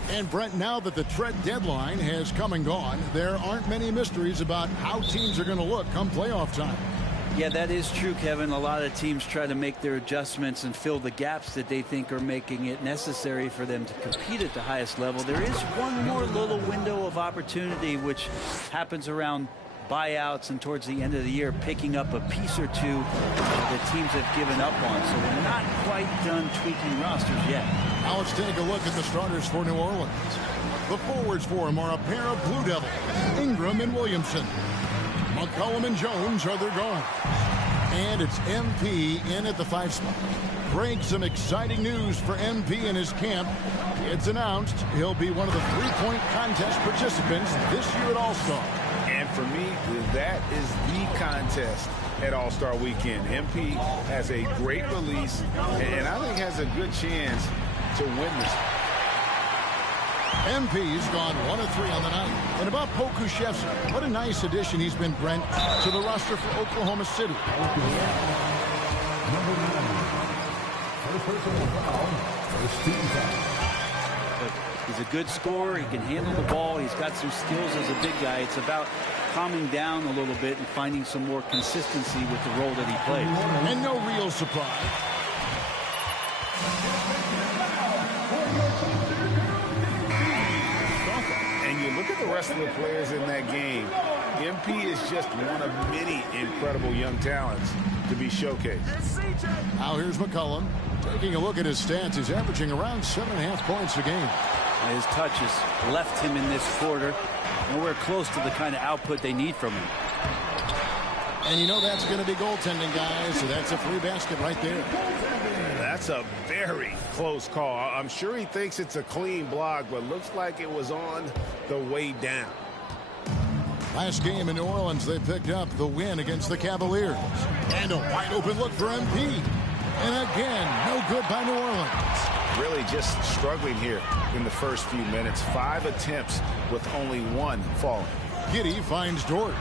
And Brent, now that the trade deadline has come and gone, there aren't many mysteries about how teams are going to look come playoff time. Yeah, that is true, Kevin. A lot of teams try to make their adjustments and fill the gaps that they think are making it necessary for them to compete at the highest level. There is one more little window of opportunity, which happens around buyouts and towards the end of the year, picking up a piece or two that teams have given up on. So we're not quite done tweaking rosters yet. Now let's take a look at the starters for New Orleans. The forwards for them are a pair of Blue Devils, Ingram and Williamson. McCollum and Jones are their guards. And it's MP in at the 5 spot. Break some exciting news for MP in his camp. It's announced he'll be one of the three-point contest participants this year at All-Star. And for me, that is the contest at All-Star Weekend. MP has a great release, and I think has a good chance to win this. MP's gone 1 of 3 on the night. And about Pokusevski, what a nice addition he's been, Brent, to the roster for Oklahoma City. Number 9. First personal foul. First team foul. But he's a good scorer. He can handle the ball. He's got some skills as a big guy. It's about calming down a little bit and finding some more consistency with the role that he plays. And no real surprise. And you look at the rest of the players in that game. MP is just one of many incredible young talents to be showcased. Now here's McCollum. Taking a look at his stats, he's averaging around 7.5 points a game. His touch has left him in this quarter nowhere close to the kind of output they need from him. And you know that's going to be goaltending, guys, so that's a free basket right there. That's a very close call. I'm sure he thinks it's a clean block, but looks like it was on the way down. Last game in New Orleans, they picked up the win against the Cavaliers. And a wide open look for MP. And again, no good by New Orleans. Really just struggling here in the first few minutes. 5 attempts with only 1 falling. Giddey finds Dort.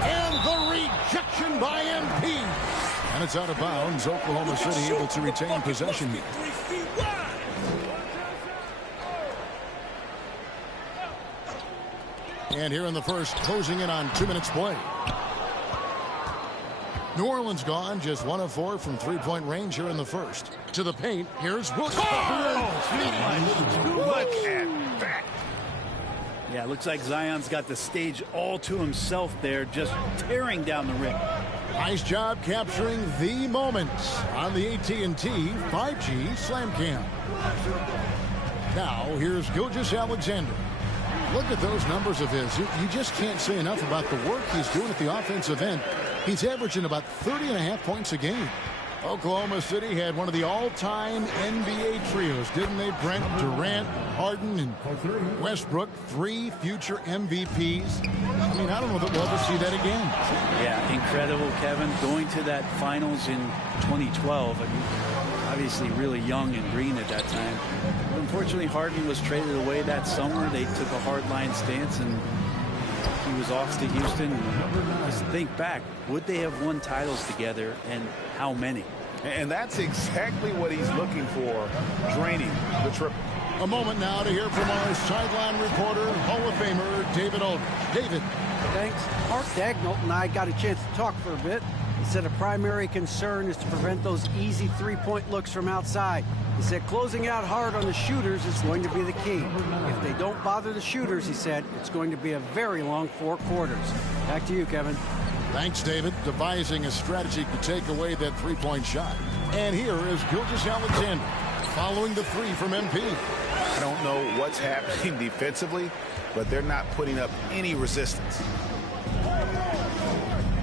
And the rejection by MP. And it's out of bounds. Oklahoma City able to retain possession here. And here in the first, closing in on 2 minutes play. New Orleans gone, just 1 of 4 from three-point range here in the first. To the paint, here's Wilson. Look at that. Yeah, it looks like Zion's got the stage all to himself there, just tearing down the rim. Nice job capturing the moments on the AT&T 5G Slam Cam. Now, here's Gilgeous-Alexander. Look at those numbers of his. You just can't say enough about the work he's doing at the offensive end. He's averaging about 30.5 points a game. Oklahoma City had one of the all-time NBA trios, didn't they, Brent? Durant, Harden, and Westbrook, 3 future MVPs. I mean, I don't know that we'll ever see that again. Yeah, incredible, Kevin. Going to that finals in 2012. I mean, obviously really young and green at that time. Unfortunately, Harden was traded away that summer. They took a hardline stance, and he was off to Houston. Just think back, would they have won titles together, and how many? And that's exactly what he's looking for, draining the triple. A moment now to hear from our sideline reporter, Hall of Famer David Aldridge. David. Thanks. Mark Dagnall and I got a chance to talk for a bit. He said a primary concern is to prevent those easy three-point looks from outside. He said closing out hard on the shooters is going to be the key. If they don't bother the shooters, he said, it's going to be a very long 4 quarters. Back to you, Kevin. Thanks, David. Devising a strategy to take away that three-point shot. And here is Gilgeous-Alexander following the 3 from MP. I don't know what's happening defensively, but they're not putting up any resistance.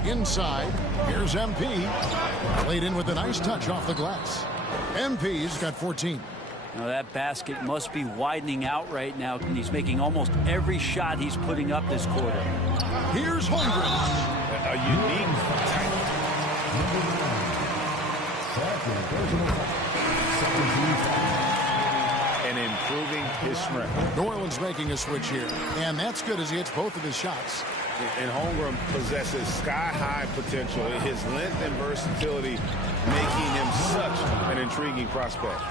Inside, here's MP. Played in with a nice touch off the glass. MP's got 14. Now that basket must be widening out right now, and he's making almost every shot he's putting up this quarter. Here's Holmgren. A unique and improving his strength. New Orleans making a switch here, and that's good as he hits both of his shots. And Holmgren possesses sky-high potential. His length and versatility making him such an intriguing prospect.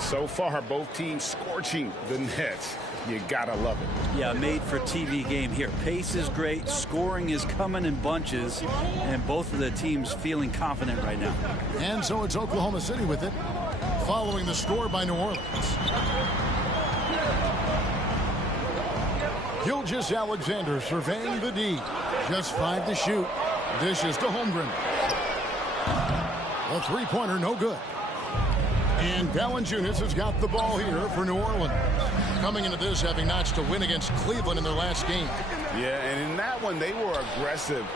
So far, both teams scorching the nets. You gotta love it. Yeah, made for TV game here. Pace is great, scoring is coming in bunches, and both of the teams feeling confident right now. And so it's Oklahoma City with it, following the score by New Orleans. Gilgeous-Alexander surveying the D. Just 5 to shoot. Dishes to Holmgren. A three-pointer, no good. And Valanciunas has got the ball here for New Orleans. Coming into this, having notched a win against Cleveland in their last game. Yeah, and in that one, they were aggressive,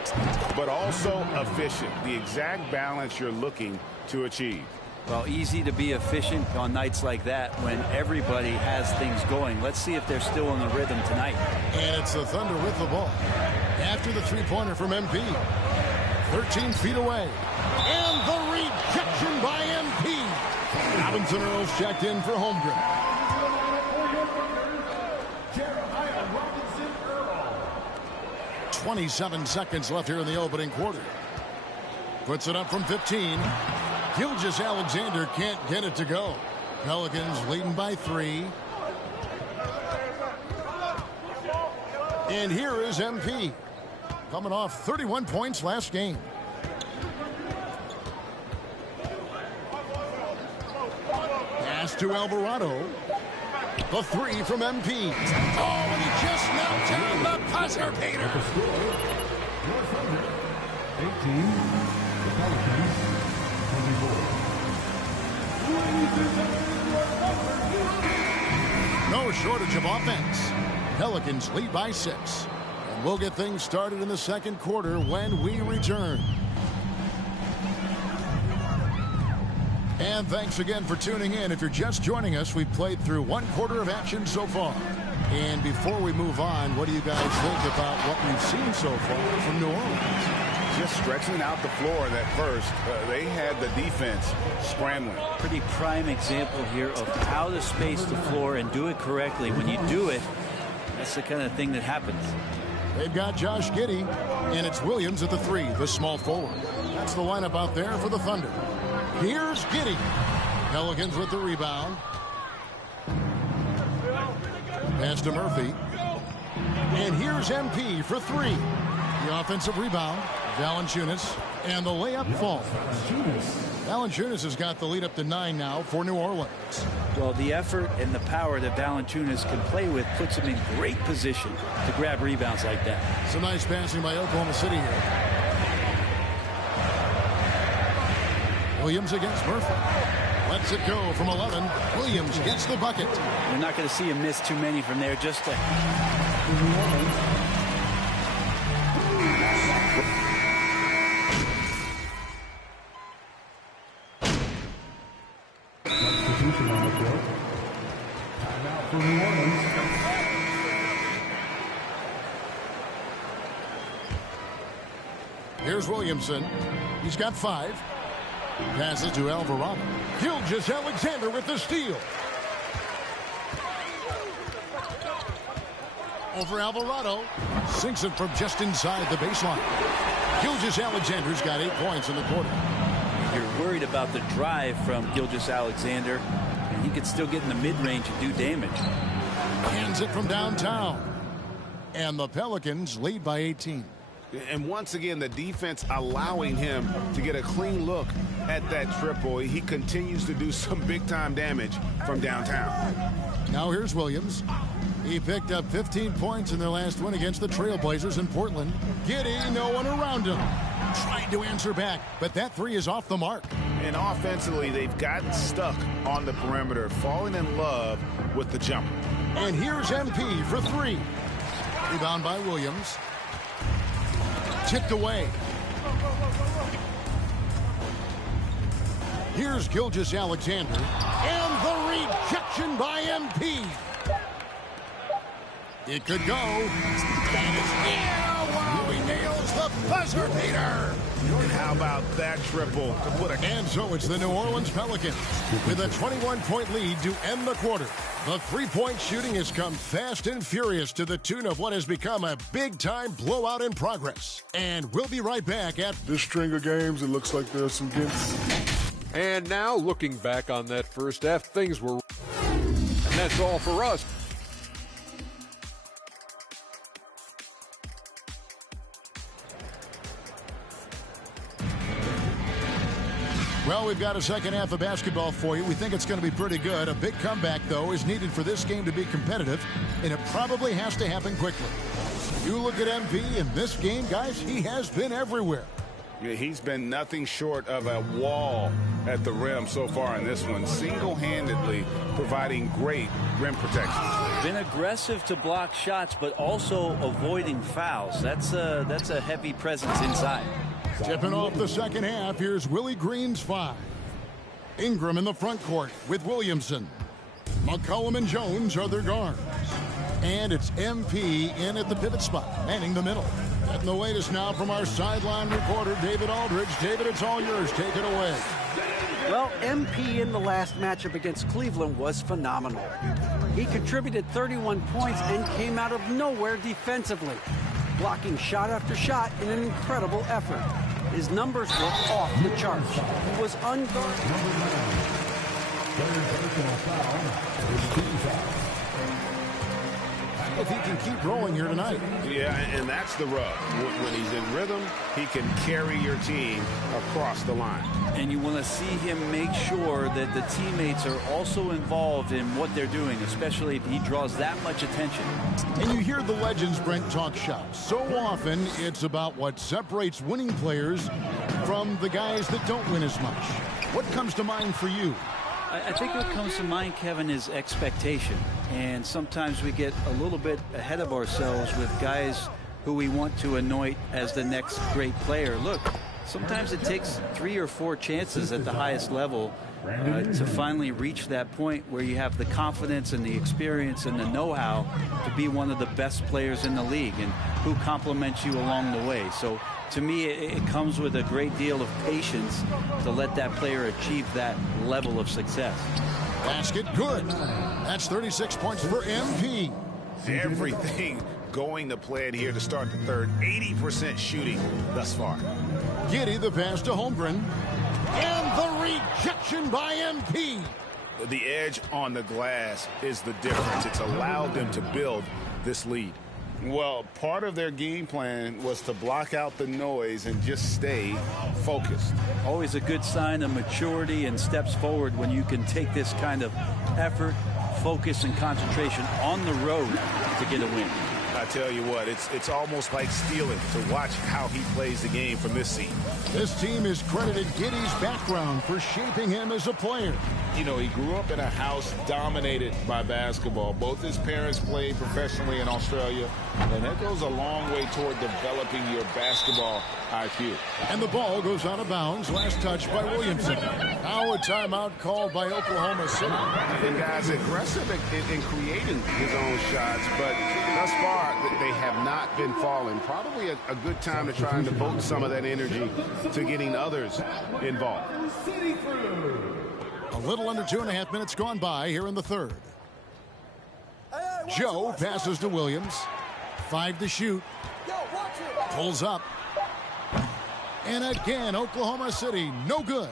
but also efficient. The exact balance you're looking to achieve. Well, easy to be efficient on nights like that when everybody has things going. Let's see if they're still in the rhythm tonight. And it's the Thunder with the ball. After the three-pointer from MP. 13 feet away. And the rejection by MP. Robinson Earls checked in for Holmgren. 27 seconds left here in the opening quarter. Puts it up from 15. Gilgeous-Alexander can't get it to go. Pelicans leading by 3. And here is MP. Coming off 31 points last game. Pass to Alvarado. The 3 from MP. Oh, and he just knelt down the buzzer, Peter. 18. The Pelicans. 24. No shortage of offense. Pelicans lead by 6. And we'll get things started in the second quarter when we return. And thanks again for tuning in. If you're just joining us, we've played through 1 quarter of action so far. And before we move on, what do you guys think about what we've seen so far from New Orleans? Just stretching out the floor that first. They had the defense scrambling. Pretty prime example here of how to space the floor and do it correctly. When you do it, that's the kind of thing that happens. They've got Josh Giddey, and it's Williams at the 3, the small forward. That's the lineup out there for the Thunder. Here's Giddey. Pelicans with the rebound. Pass to Murphy. And here's MP for 3. The offensive rebound. Valanciunas. And the layup falls. Valanciunas has got the lead up to 9 now for New Orleans. Well, the effort and the power that Valanciunas can play with puts him in great position to grab rebounds like that. Some nice passing by Oklahoma City here. Williams against Murphy. Lets it go from 11. Williams gets the bucket. You're not going to see him miss too many from there. Just a... Here's Williamson. He's got 5. Passes to Alvarado. Gilgeous-Alexander with the steal. Over Alvarado. Sinks it from just inside the baseline. Gilgeous-Alexander's got 8 points in the quarter. You're worried about the drive from Gilgeous-Alexander, and he could still get in the mid-range and do damage. Hands it from downtown. And the Pelicans lead by 18. And once again, the defense allowing him to get a clean look at that triple. He continues to do some big-time damage from downtown. Now here's Williams. He picked up 15 points in their last win against the Trailblazers in Portland. Giddey, no one around him. Tried to answer back, but that 3 is off the mark. And offensively, they've gotten stuck on the perimeter, falling in love with the jumper. And here's MP for 3. Rebound by Williams. Tipped away. Here's Gilgeous-Alexander. And the rejection by MP. It could go. That is, yeah, wow, he nails the buzzer beater. And how about that triple? And so it's the New Orleans Pelicans with a 21-point lead to end the quarter. The three-point shooting has come fast and furious to the tune of what has become a big-time blowout in progress. And we'll be right back at this string of games. It looks like there's some gets. And now, looking back on that first half, things were... And that's all for us. Well, we've got a second half of basketball for you. We think it's going to be pretty good. A big comeback, though, is needed for this game to be competitive, and it probably has to happen quickly. You look at MP in this game, guys, he has been everywhere. Yeah, he's been nothing short of a wall at the rim so far in this one, single-handedly providing great rim protection. Been aggressive to block shots, but also avoiding fouls. That's a heavy presence inside. Tipping off the second half, here's Willie Green's 5. Ingram in the front court with Williamson. McCollum and Jones are their guards. And it's MP in at the pivot spot, manning the middle. Getting the latest now from our sideline reporter, David Aldridge. David, it's all yours. Take it away. Well, MP in the last matchup against Cleveland was phenomenal. He contributed 31 points and came out of nowhere defensively, blocking shot after shot in an incredible effort. His numbers were off the charts. He was unguarded. If he can keep rolling here tonight. Yeah, and that's the rub. When he's in rhythm, he can carry your team across the line. And you want to see him make sure that the teammates are also involved in what they're doing, especially if he draws that much attention. And you hear the legends, Brent, talk shop. So often, it's about what separates winning players from the guys that don't win as much. What comes to mind for you? I think what comes to mind, Kevin, is expectation. And sometimes we get a little bit ahead of ourselves with guys who we want to anoint as the next great player. Look, sometimes it takes 3 or 4 chances at the highest level to finally reach that point where you have the confidence and the experience and the know-how to be one of the best players in the league and who compliments you along the way. So to me, it comes with a great deal of patience to let that player achieve that level of success. Basket good. That's 36 points for MP. Everything going to plan here to start the third. 80% shooting thus far. Giddey the pass to Holmgren. And the rejection by MP. The edge on the glass is the difference. It's allowed them to build this lead. Well, part of their game plan was to block out the noise and just stay focused. Always a good sign of maturity and steps forward when you can take this kind of effort, focus, and concentration on the road to get a win. I tell you what, it's almost like stealing to watch how he plays the game from this seat. This team has credited Giddey's background for shaping him as a player. You know, he grew up in a house dominated by basketball. Both his parents played professionally in Australia, and that goes a long way toward developing your basketball IQ. And the ball goes out of bounds. Last touch by Williamson. Now a timeout called by Oklahoma City. And guys, aggressive in creating his own shots, but thus far they have not been falling. Probably a good time to try and devote some of that energy to getting others involved. A little under 2.5 minutes gone by here in the third. Joe passes to Williams. 5 to shoot. Pulls up. And again, Oklahoma City, no good.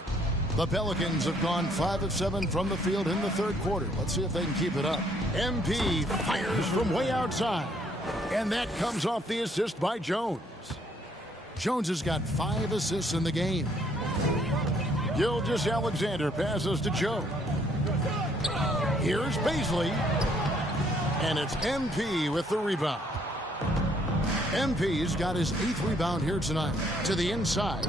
The Pelicans have gone 5 of 7 from the field in the third quarter. Let's see if they can keep it up. MP fires from way outside. And that comes off the assist by Jones. Jones has got 5 assists in the game. Gilgeous-Alexander passes to Joe. Here's Bazley. And it's MP with the rebound. MP's got his 8th rebound here tonight. To the inside.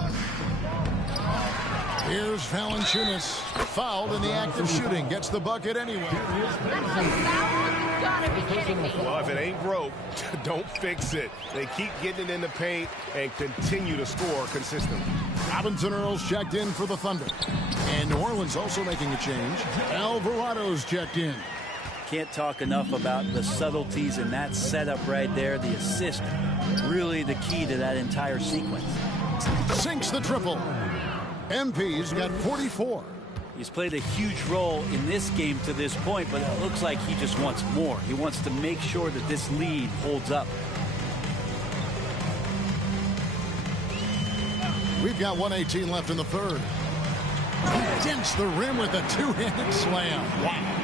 Here's Valanciunas. Fouled in the act of shooting. Gets the bucket anyway. Well, if it ain't broke, don't fix it. They keep getting it in the paint and continue to score consistently. Robinson Earls checked in for the Thunder. And New Orleans also making a change. Alvarado's checked in. Can't talk enough about the subtleties in that setup right there. The assist, really the key to that entire sequence. Sinks the triple. MP's got 44. He's played a huge role in this game to this point, but it looks like he just wants more. He wants to make sure that this lead holds up. We've got 1:18 left in the third. Against the rim with a two-handed slam. Wow.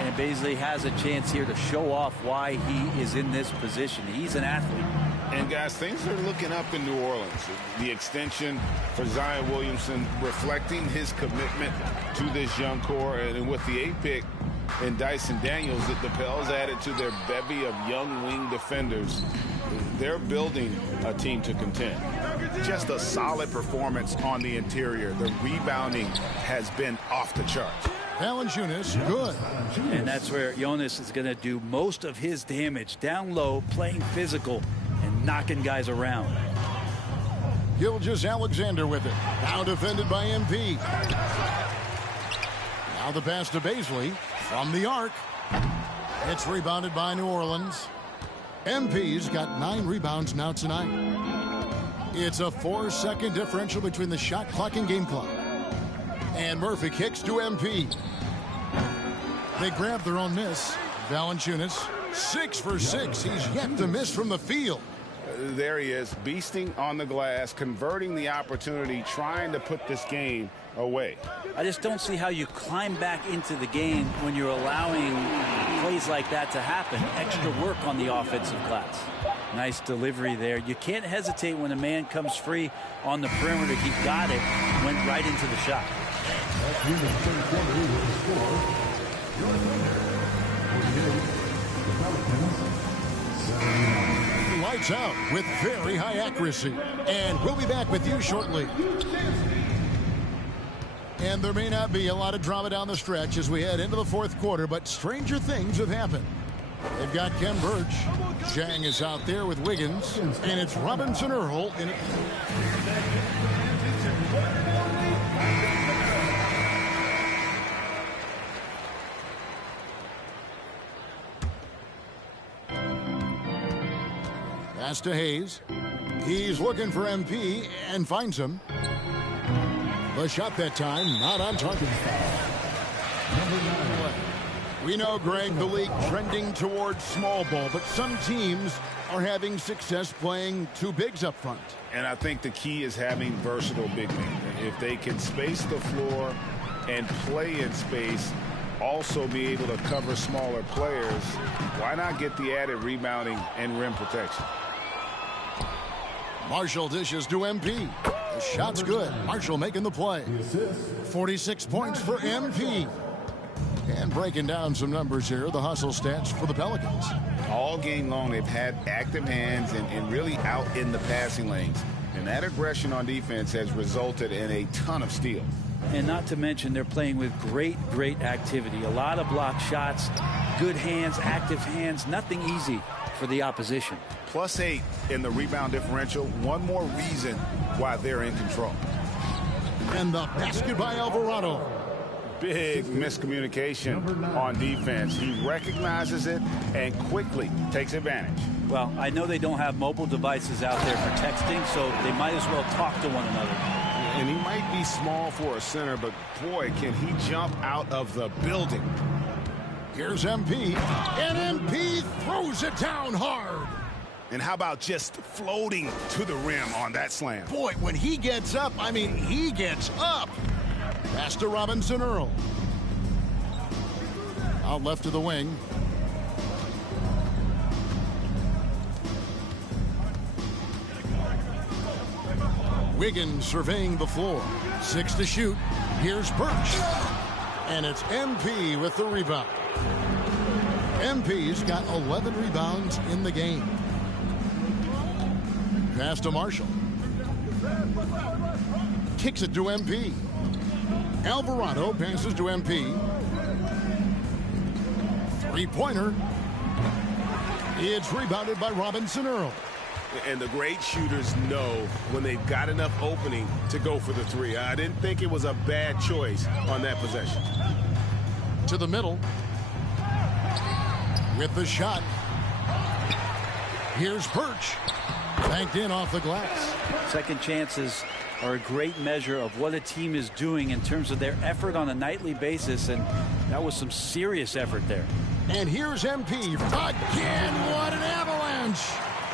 And Bazley has a chance here to show off why he is in this position. He's an athlete. And guys, things are looking up in New Orleans. The extension for Zion Williamson reflecting his commitment to this young core. And with the 8th pick and Dyson Daniels, that the Pels added to their bevy of young wing defenders, they're building a team to contend. Just a solid performance on the interior. The rebounding has been off the charts. Valanciunas, good. And that's where Jonas is going to do most of his damage. Down low, playing physical, and knocking guys around. Gilgeous-Alexander with it. Now defended by MP. Now the pass to Bazley from the arc. It's rebounded by New Orleans. MP's got 9 rebounds now tonight. It's a 4-second differential between the shot clock and game clock. And Murphy kicks to MP. They grab their own miss. Valanciunas, 6 for 6. He's yet to miss from the field. There he is, beasting on the glass, converting the opportunity, trying to put this game away. I just don't see how you climb back into the game when you're allowing plays like that to happen. Extra work on the offensive glass. Nice delivery there. You can't hesitate when a man comes free on the perimeter. He got it, went right into the shot. Lights out with very high accuracy. And we'll be back with you shortly. And there may not be a lot of drama down the stretch as we head into the fourth quarter, but stranger things have happened. They've got Ken Birch. Zhang is out there with Wiggins. And it's Robinson Earl in it. Pass to Hayes. He's looking for MP and finds him. The shot that time, not on target. We know, Greg, the league trending towards small ball, but some teams are having success playing 2 bigs up front. And I think the key is having versatile big men. If they can space the floor and play in space, also be able to cover smaller players, why not get the added rebounding and rim protection? Marshall dishes to MP. The shot's good. Marshall making the play. 46 points for MP. And breaking down some numbers here, the hustle stats for the Pelicans. All game long, they've had active hands and really out in the passing lanes. And that aggression on defense has resulted in a ton of steals. And not to mention, they're playing with great activity. A lot of block shots, good hands, active hands, nothing easy for the opposition. +8 in the rebound differential. One more reason why they're in control. And the basket by Alvarado. Big miscommunication on defense. He recognizes it and quickly takes advantage. Well, I know they don't have mobile devices out there for texting, so they might as well talk to one another. And he might be small for a center, but boy, can he jump out of the building. Here's MP, and MP throws it down hard. And how about just floating to the rim on that slam? Boy, when he gets up, I mean, he gets up. Pass to Robinson Earl. Out left to the wing. Wiggins surveying the floor. 6 to shoot. Here's Birch. And it's MP with the rebound. MP's got 11 rebounds in the game. Pass to Marshall. Kicks it to MP. Alvarado passes to MP. Three-pointer. It's rebounded by Robinson Earl. And the great shooters know when they've got enough opening to go for the three. I didn't think it was a bad choice on that possession. To the middle. With the shot. Here's Birch. Banked in off the glass. Second chances are a great measure of what a team is doing in terms of their effort on a nightly basis, and that was some serious effort there. And here's MP. Again, what an avalanche!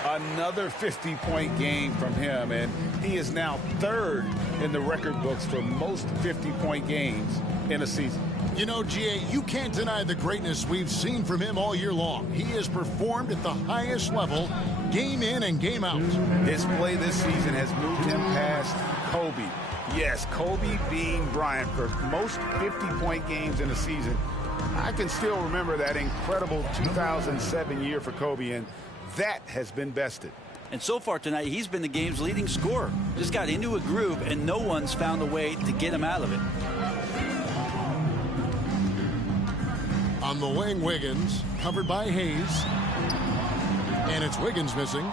Another 50-point game from him, and he is now third in the record books for most 50-point games in a season. You know, GA, you can't deny the greatness we've seen from him all year long. He has performed at the highest level, game in and game out. His play this season has moved him past Kobe. Yes, Kobe being Bryant for most 50-point games in a season. I can still remember that incredible 2007 year for Kobe, and that has been bested. And so far tonight, he's been the game's leading scorer. Just got into a groove, and no one's found a way to get him out of it. On the wing, Wiggins, covered by Hayes. And it's Wiggins missing.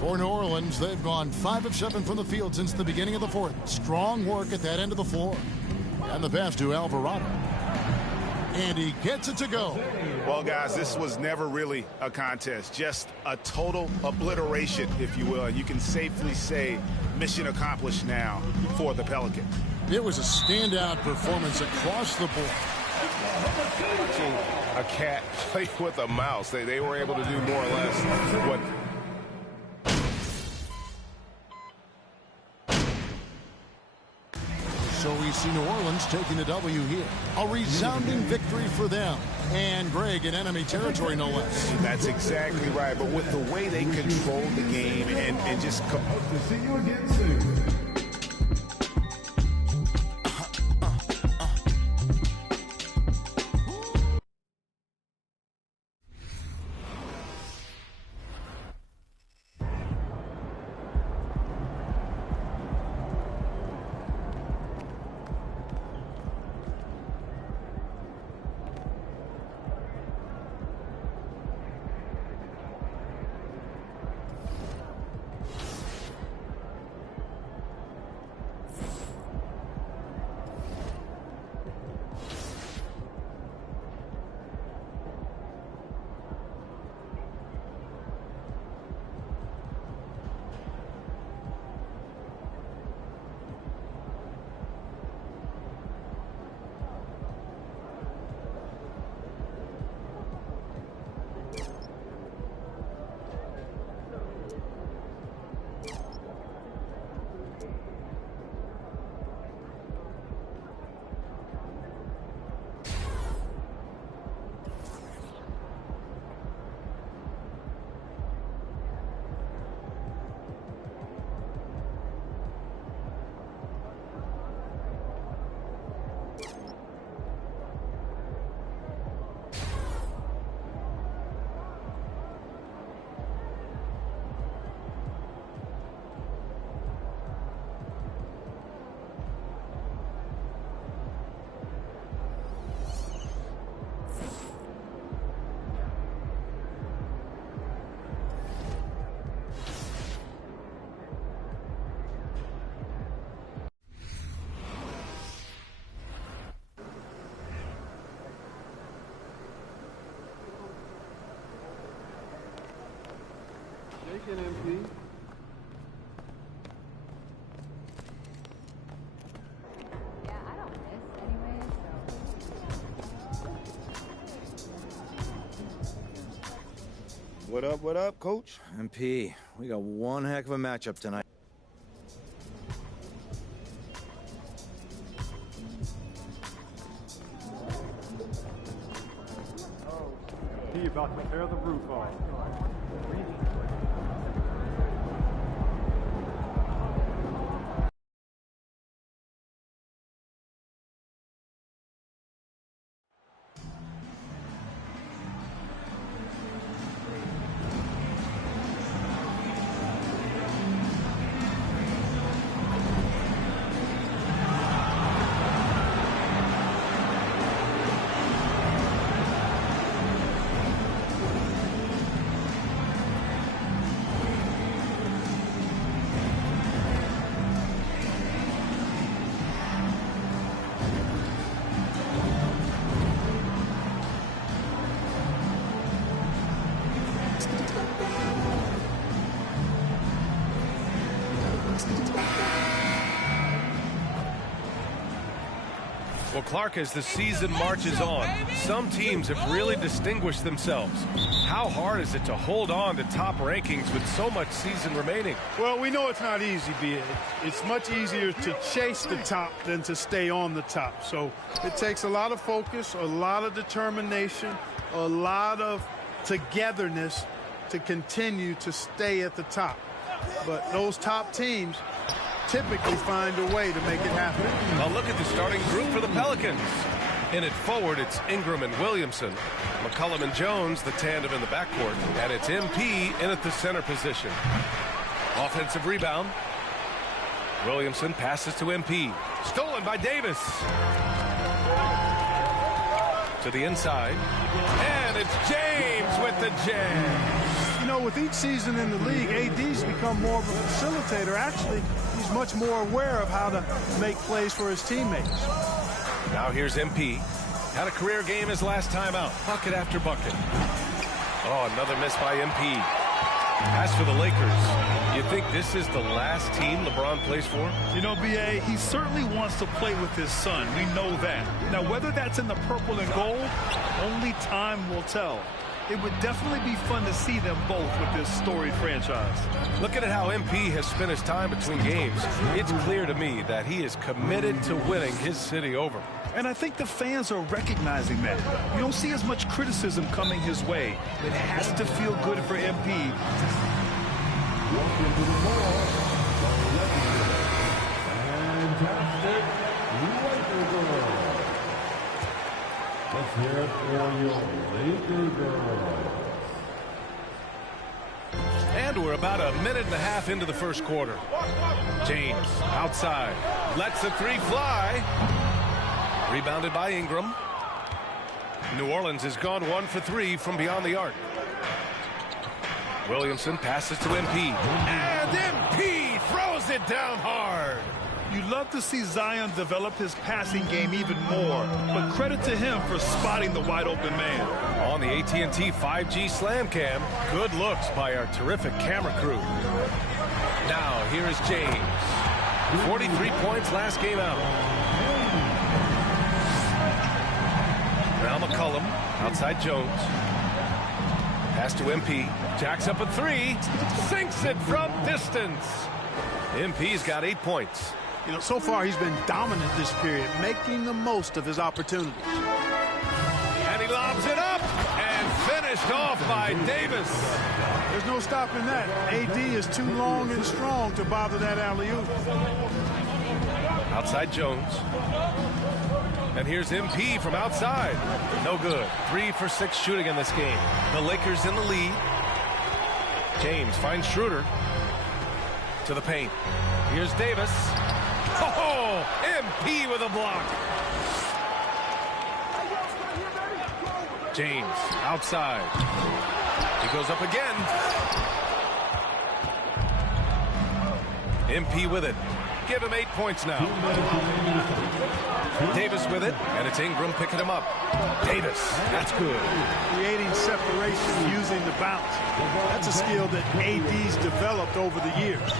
For New Orleans, they've gone 5 of 7 from the field since the beginning of the fourth. Strong work at that end of the floor. And the pass to Alvarado. And he gets it to go. Well, guys, this was never really a contest. Just a total obliteration, if you will. And you can safely say mission accomplished now for the Pelicans. It was a standout performance across the board. Watching a cat play with a mouse. They were able to do more or less what... So we see New Orleans taking the W here. A resounding victory for them. And Greg in enemy territory, no less. That's exactly right. But with the way they controlled the game and just... See you again soon. Shaking MP. What up, Coach? MP, we got one heck of a matchup tonight. He about to tear the roof off. Well, Clark, as the season marches on, some teams have really distinguished themselves. How hard is it to hold on to top rankings with so much season remaining? Well, we know it's not easy, B.A. It's much easier to chase the top than to stay on the top. So it takes a lot of focus, a lot of determination, a lot of togetherness to continue to stay at the top. But those top teams typically find a way to make it happen. Well, look at the starting group for the Pelicans. In it forward, it's Ingram and Williamson. McCollum and Jones, the tandem in the backcourt. And it's MP in at the center position. Offensive rebound. Williamson passes to MP. Stolen by Davis. To the inside. And it's James with the jam. You know, with each season in the league, AD's become more of a facilitator. Actually, he's much more aware of how to make plays for his teammates. Now here's MP. Had a career game his last time out. Bucket after bucket. Oh, another miss by MP. As for the Lakers, you think this is the last team LeBron plays for? You know, B.A., he certainly wants to play with his son. We know that. Now, whether that's in the purple and gold, only time will tell. It would definitely be fun to see them both with this storied franchise. Looking at how MP has spent his time between games, it's clear to me that he is committed to winning his city over. And I think the fans are recognizing that. You don't see as much criticism coming his way. It has to feel good for MP. Fantastic Laker girls. Let's hear it for your Laker girls. And we're about a minute and a half into the first quarter. James outside. Lets the three fly. Rebounded by Ingram. New Orleans has gone 1 for 3 from beyond the arc. Williamson passes to MP. And MP throws it down hard. You'd love to see Zion develop his passing game even more, but credit to him for spotting the wide open man. On the AT&T 5G Slam Cam, good looks by our terrific camera crew. Now here is James. 43 points last game out. Now McCollum outside Jones. Pass to MP. Jacks up a three. Sinks it from distance. MP's got 8 points. You know, so far he's been dominant this period, making the most of his opportunities. And he lobs it up and finished off by Davis. There's no stopping that. AD is too long and strong to bother that alley-oop. Outside Jones. And here's MP from outside. No good. 3 for 6 shooting in this game. The Lakers in the lead. James finds Schroeder to the paint. Here's Davis. Oh, MP with a block. James outside. He goes up again. MP with it. give him 8 points now. Davis with it, and it's Ingram picking him up. Davis, that's good. Creating separation using the bounce. That's a skill that AD's developed over the years.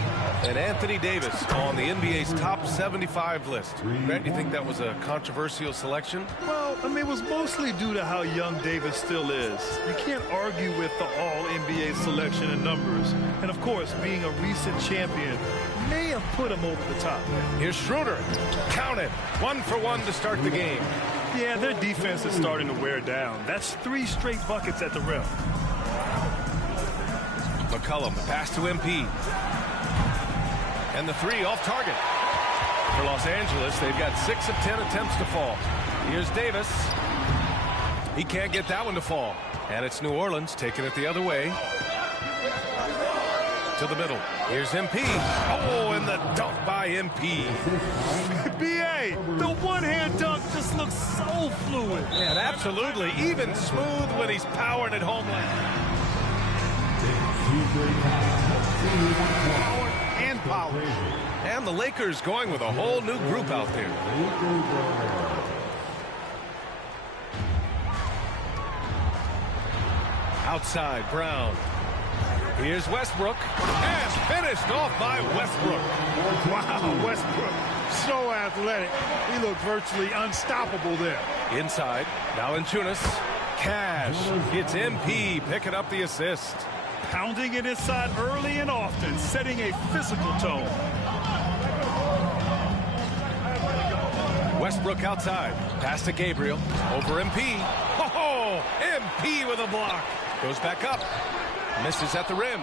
And Anthony Davis on the NBA's top 75 list. Grant, you think that was a controversial selection? Well, I mean, it was mostly due to how young Davis still is. You can't argue with the all-NBA selection and numbers. And, of course, being a recent champion may have put him over the top. Here's Schroeder. Count it. 1 for 1 to start the game. Yeah, their defense is starting to wear down. That's 3 straight buckets at the rim. McCollum, pass to MP. And the 3 off target. For Los Angeles, they've got 6 of 10 attempts to fall. Here's Davis. He can't get that one to fall. And it's New Orleans taking it the other way. To the middle. Here's MP. Oh, and the dunk by MP. B.A., the one-hand dunk just looks so fluid. And absolutely even smooth when he's powering it home. Power and polish. And the Lakers going with a whole new group out there. Outside, Brown. Here's Westbrook. And finished off by Westbrook. Wow, Westbrook. So athletic. He looked virtually unstoppable there. Inside, Valanciunas. Cash. It's MP picking up the assist. Pounding it inside early and often, setting a physical tone. Westbrook outside. Pass to Gabriel. Over MP. Oh, MP with a block. Goes back up. Misses at the rim.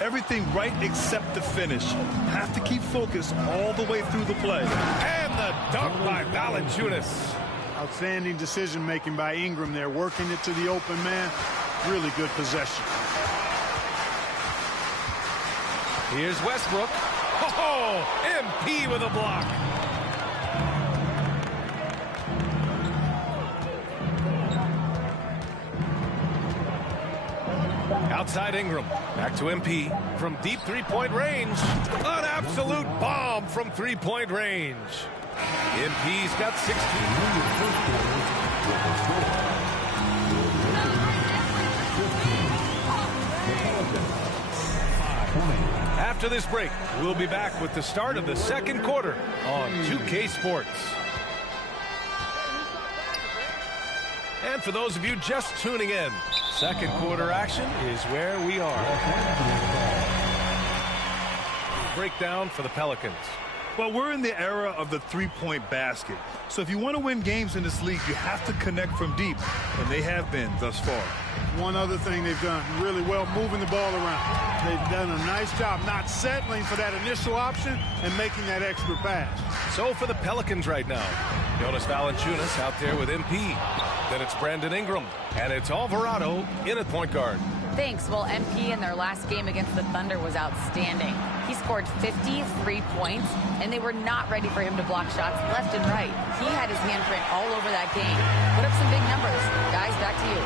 Everything right except the finish. Have to keep focused all the way through the play. And the dunk by Valanciunas. Outstanding decision-making by Ingram there, working it to the open man. Really good possession. Here's Westbrook. Oh, MP with a block. Outside Ingram. Back to MP. From deep three-point range. An absolute bomb from three-point range. MP's got 16. After this break, we'll be back with the start of the second quarter on 2K Sports. And for those of you just tuning in, second quarter action is where we are. Breakdown for the Pelicans. Well, we're in the era of the three-point basket. So if you want to win games in this league, you have to connect from deep. And they have been thus far. One other thing they've done really well, moving the ball around. They've done a nice job not settling for that initial option and making that extra pass. So for the Pelicans right now, Jonas Valanciunas out there with MP. Then it's Brandon Ingram. And it's Alvarado in at point guard. Thanks. Well, MP in their last game against the Thunder was outstanding. He scored 53 points, and they were not ready for him to block shots left and right. He had his handprint all over that game. Put up some big numbers. Guys, back to you.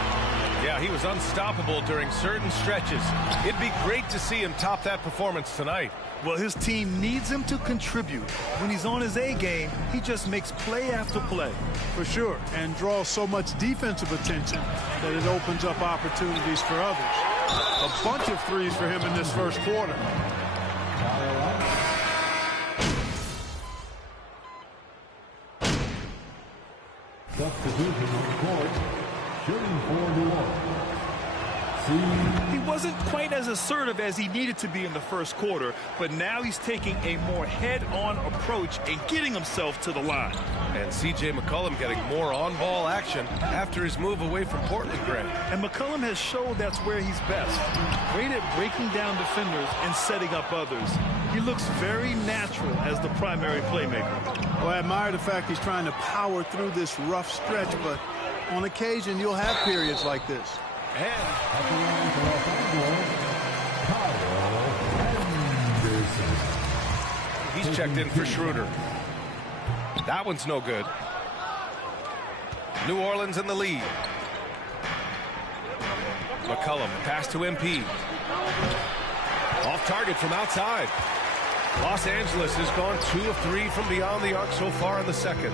Yeah, he was unstoppable during certain stretches. It'd be great to see him top that performance tonight. Well, his team needs him to contribute. When he's on his A game, he just makes play after play. For sure, and draws so much defensive attention that it opens up opportunities for others. A bunch of threes for him in this first quarter. Substitution on the court, shooting for New Orleans. He wasn't quite as assertive as he needed to be in the first quarter, but now he's taking a more head-on approach and getting himself to the line. And C.J. McCollum getting more on-ball action after his move away from Portland, Grant. And McCollum has showed that's where he's best. Great at breaking down defenders and setting up others. He looks very natural as the primary playmaker. Well, I admire the fact he's trying to power through this rough stretch, but on occasion you'll have periods like this. He's checked in for Schroeder. That one's no good. New Orleans in the lead. McCollum, pass to MP. Off target from outside. Los Angeles has gone 2 of 3 from beyond the arc so far in the second.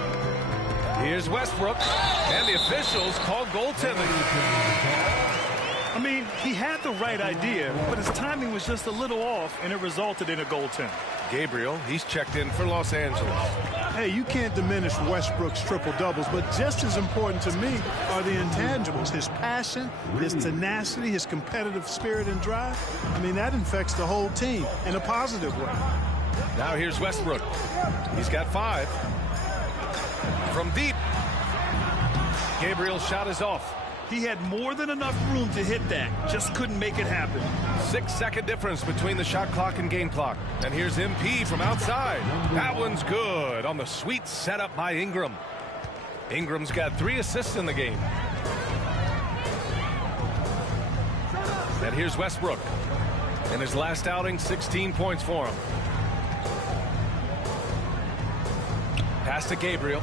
Here's Westbrook, and the officials call goaltending. I mean, he had the right idea, but his timing was just a little off, and it resulted in a goaltend. Gabriel, he's checked in for Los Angeles. Hey, you can't diminish Westbrook's triple-doubles, but just as important to me are the intangibles. His passion, his tenacity, his competitive spirit and drive. I mean, that infects the whole team in a positive way. Now here's Westbrook. He's got 5. From deep. Gabriel's shot is off. He had more than enough room to hit that. Just couldn't make it happen. 6-second difference between the shot clock and game clock. And here's MP from outside. That one's good on the sweet setup by Ingram. Ingram's got 3 assists in the game. And here's Westbrook. In his last outing, 16 points for him. Pass to Gabriel.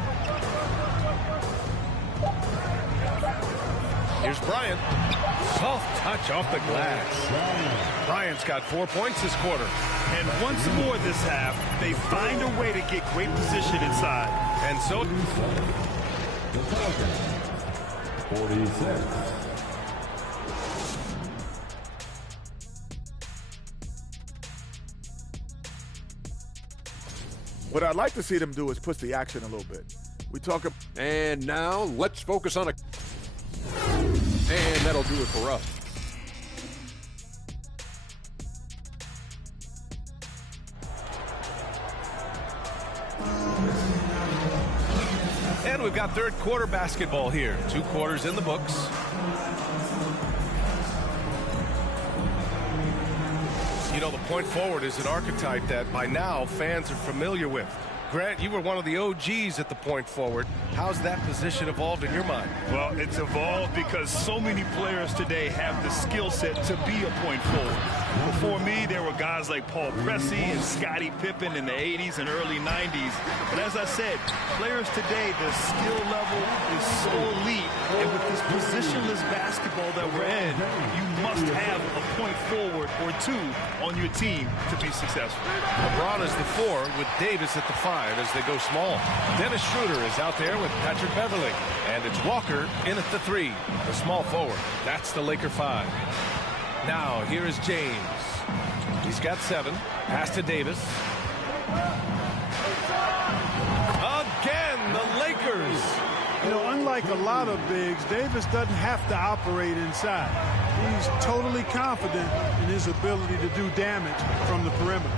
Here's Bryant. Soft touch off the glass. Bryant's got 4 points this quarter. And once more this half, they find a way to get great position inside. And so... The Pelicans, 46. What I'd like to see them do is push the action a little bit. We talk about... And now let's focus on a... And that'll do it for us. And we've got third quarter basketball here. 2 quarters in the books. You know, the point forward is an archetype that by now fans are familiar with. Grant, you were one of the OGs at the point forward. How's that position evolved in your mind? Well, it's evolved because so many players today have the skill set to be a point forward. Before me, there were guys like Paul Pressey and Scottie Pippen in the 80s and early 90s. But as I said, players today, the skill level is so elite. And with this positionless basketball that we're in, you must have a point forward or 2 on your team to be successful. LeBron is the 4 with Davis at the 5 as they go small. Dennis Schroeder is out there with Patrick Beverley. And it's Walker in at the 3, the small forward. That's the Laker 5. Now, here is James. He's got 7. Pass to Davis. Again, the Lakers. You know, unlike a lot of bigs, Davis doesn't have to operate inside. He's totally confident in his ability to do damage from the perimeter.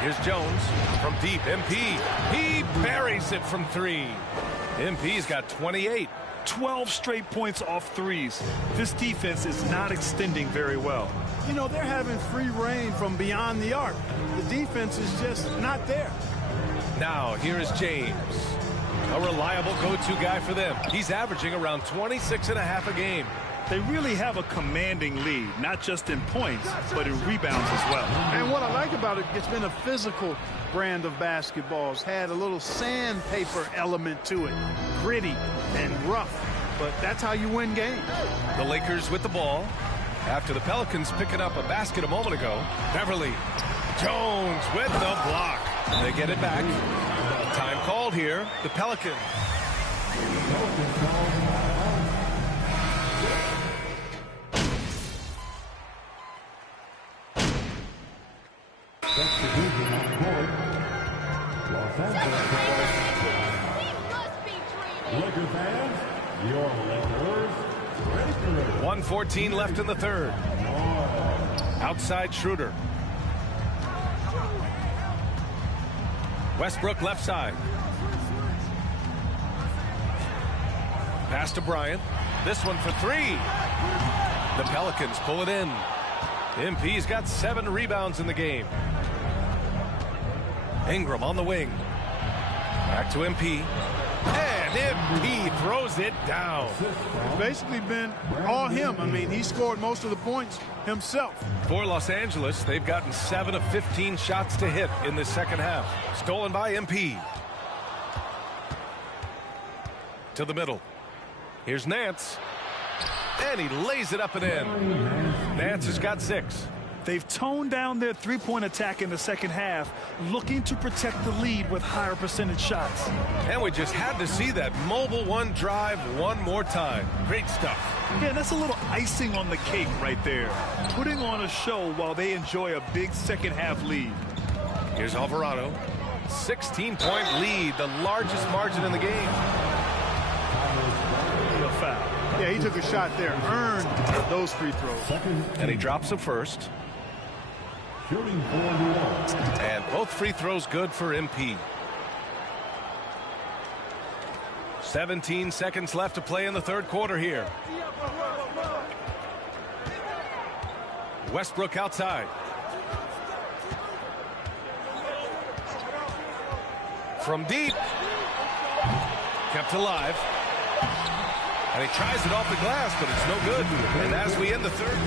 Here's Jones from deep. MP. He buries it from 3. MP's got 28. 12 straight points off threes. This defense is not extending very well. You know, they're having free reign from beyond the arc. The defense is just not there. Now, here is James. A reliable go-to guy for them. He's averaging around 26.5 a game. They really have a commanding lead, not just in points, but in rebounds as well. And what I like about it, it's been a physical brand of basketball. It's had a little sandpaper element to it. Gritty and rough, but that's how you win games. The Lakers with the ball. After the Pelicans picking up a basket a moment ago. Beverly. Jones with the block. They get it back. Time called here. The Pelicans. Substitution on court. Los Angeles. Laker fans, your Lakers. 1:14 left in the third. Outside Schroeder. Westbrook left side. Pass to Bryant. This one for 3. The Pelicans pull it in. MP's got 7 rebounds in the game. Ingram on the wing. Back to MP. And MP throws it down. It's basically been all him. I mean, he scored most of the points himself. For Los Angeles, they've gotten 7 of 15 shots to hit in the second half. Stolen by MP. To the middle. Here's Nance. And he lays it up and in. Nance has got 6. They've toned down their three-point attack in the second half, looking to protect the lead with higher percentage shots. And we just had to see that mobile one drive one more time. Great stuff. Yeah, that's a little icing on the cake right there. Putting on a show while they enjoy a big second half lead. Here's Alvarado. 16-point lead, the largest margin in the game. A foul. Yeah, he took a shot there, earned those free throws. And he drops the first. And both free throws good for MP. 17 seconds left to play in the third quarter here. Westbrook outside. From deep. Kept alive. And he tries it off the glass, but it's no good. And as we end the third.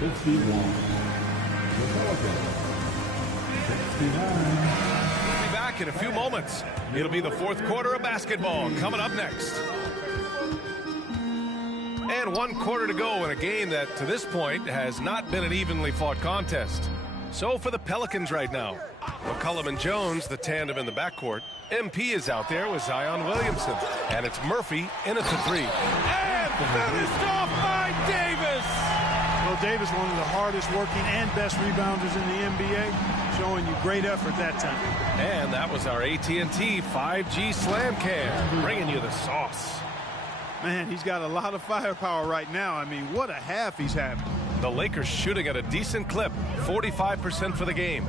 51. We'll be back in a few moments. It'll be the fourth quarter of basketball coming up next. And 1 quarter to go in a game that to this point has not been an evenly fought contest. So for the Pelicans right now, McCollum and Jones, the tandem in the backcourt. MP is out there with Zion Williamson. And it's Murphy in at the three. And finished off by Davis. Well, Davis, one of the hardest working and best rebounders in the NBA, showing you great effort that time. And that was our AT&T 5G Slam Cam, bringing you the sauce. Man, he's got a lot of firepower right now. I mean, what a half he's having. The Lakers shooting at a decent clip, 45% for the game.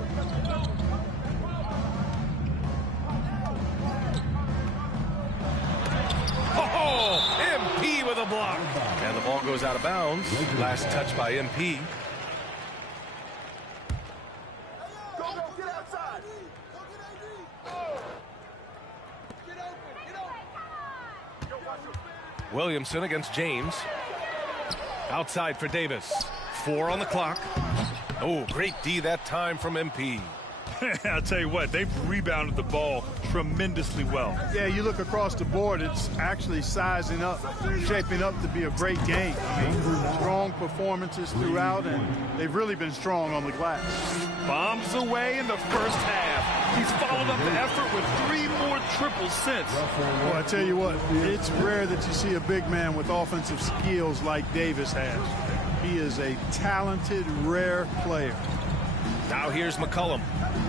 Oh, MP with a block. And the ball goes out of bounds. Last touch by MP. Williamson against James. Outside for Davis. 4 on the clock. Oh, great D that time from MP. I'll tell you what, they've rebounded the ball tremendously well. Yeah, you look across the board, it's actually sizing up, shaping up to be a great game. I mean, strong performances throughout, and they've really been strong on the glass. Bombs away in the first half. He's followed up the effort with 3 more triples since. Well, I tell you what, it's rare that you see a big man with offensive skills like Davis has. He is a talented, rare player. Now here's McCollum.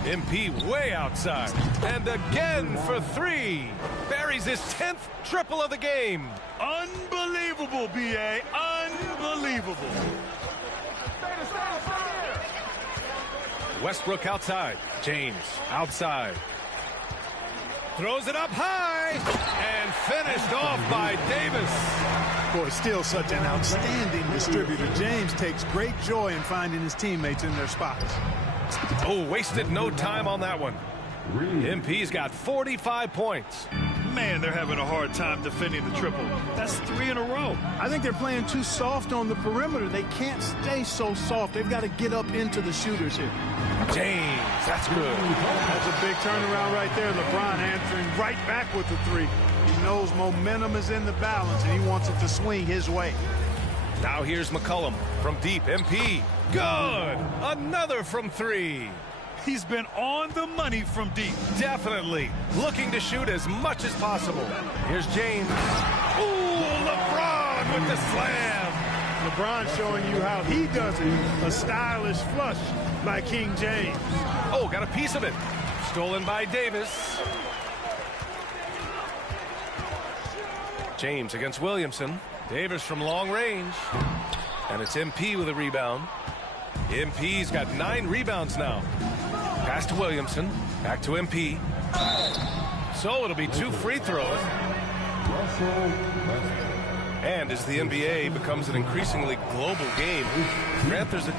MP way outside. And again for 3. Buries his 10th triple of the game. Unbelievable, B.A. Unbelievable. Westbrook outside. James outside. Throws it up high. And finished off by Davis. Boy, still such an outstanding distributor. James takes great joy in finding his teammates in their spots. Oh, wasted no time on that one. MP's got 45 points. Man, they're having a hard time defending the triple. That's 3 in a row. I think they're playing too soft on the perimeter. They can't stay so soft. They've got to get up into the shooters here. James, that's good. That's a big turnaround right there. LeBron answering right back with the 3. He knows momentum is in the balance, and he wants it to swing his way. Now here's McCollum from deep. MP. Good. Another from 3. He's been on the money from deep. Definitely. Looking to shoot as much as possible. Here's James. Ooh, LeBron with the slam. LeBron showing you how he does it. A stylish flush by King James. Oh, got a piece of it. Stolen by Davis. James against Williamson. Davis from long range. And it's MP with a rebound. MP's got 9 rebounds now. Pass to Williamson. Back to MP. So it'll be 2 free throws. And as the NBA becomes an increasingly global game, Grant, there's a...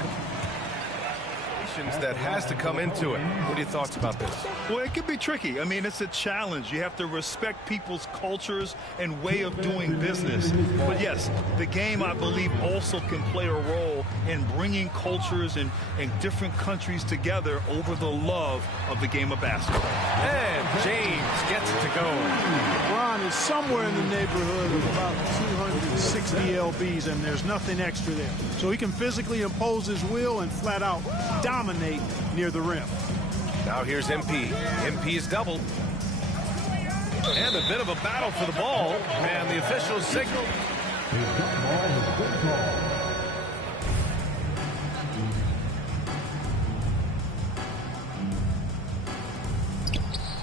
combinations that has to come into it. What are your thoughts about this? Well, it can be tricky. I mean, it's a challenge. You have to respect people's cultures and way of doing business. But yes, the game, I believe, also can play a role in bringing cultures and different countries together over the love of the game of basketball. And James gets it to go. LeBron is somewhere in the neighborhood of about 260 lbs, and there's nothing extra there. So he can physically impose his will and flat out dominate near the rim. Now here's MP. MP's double. And a bit of a battle for the ball. And the officials signal.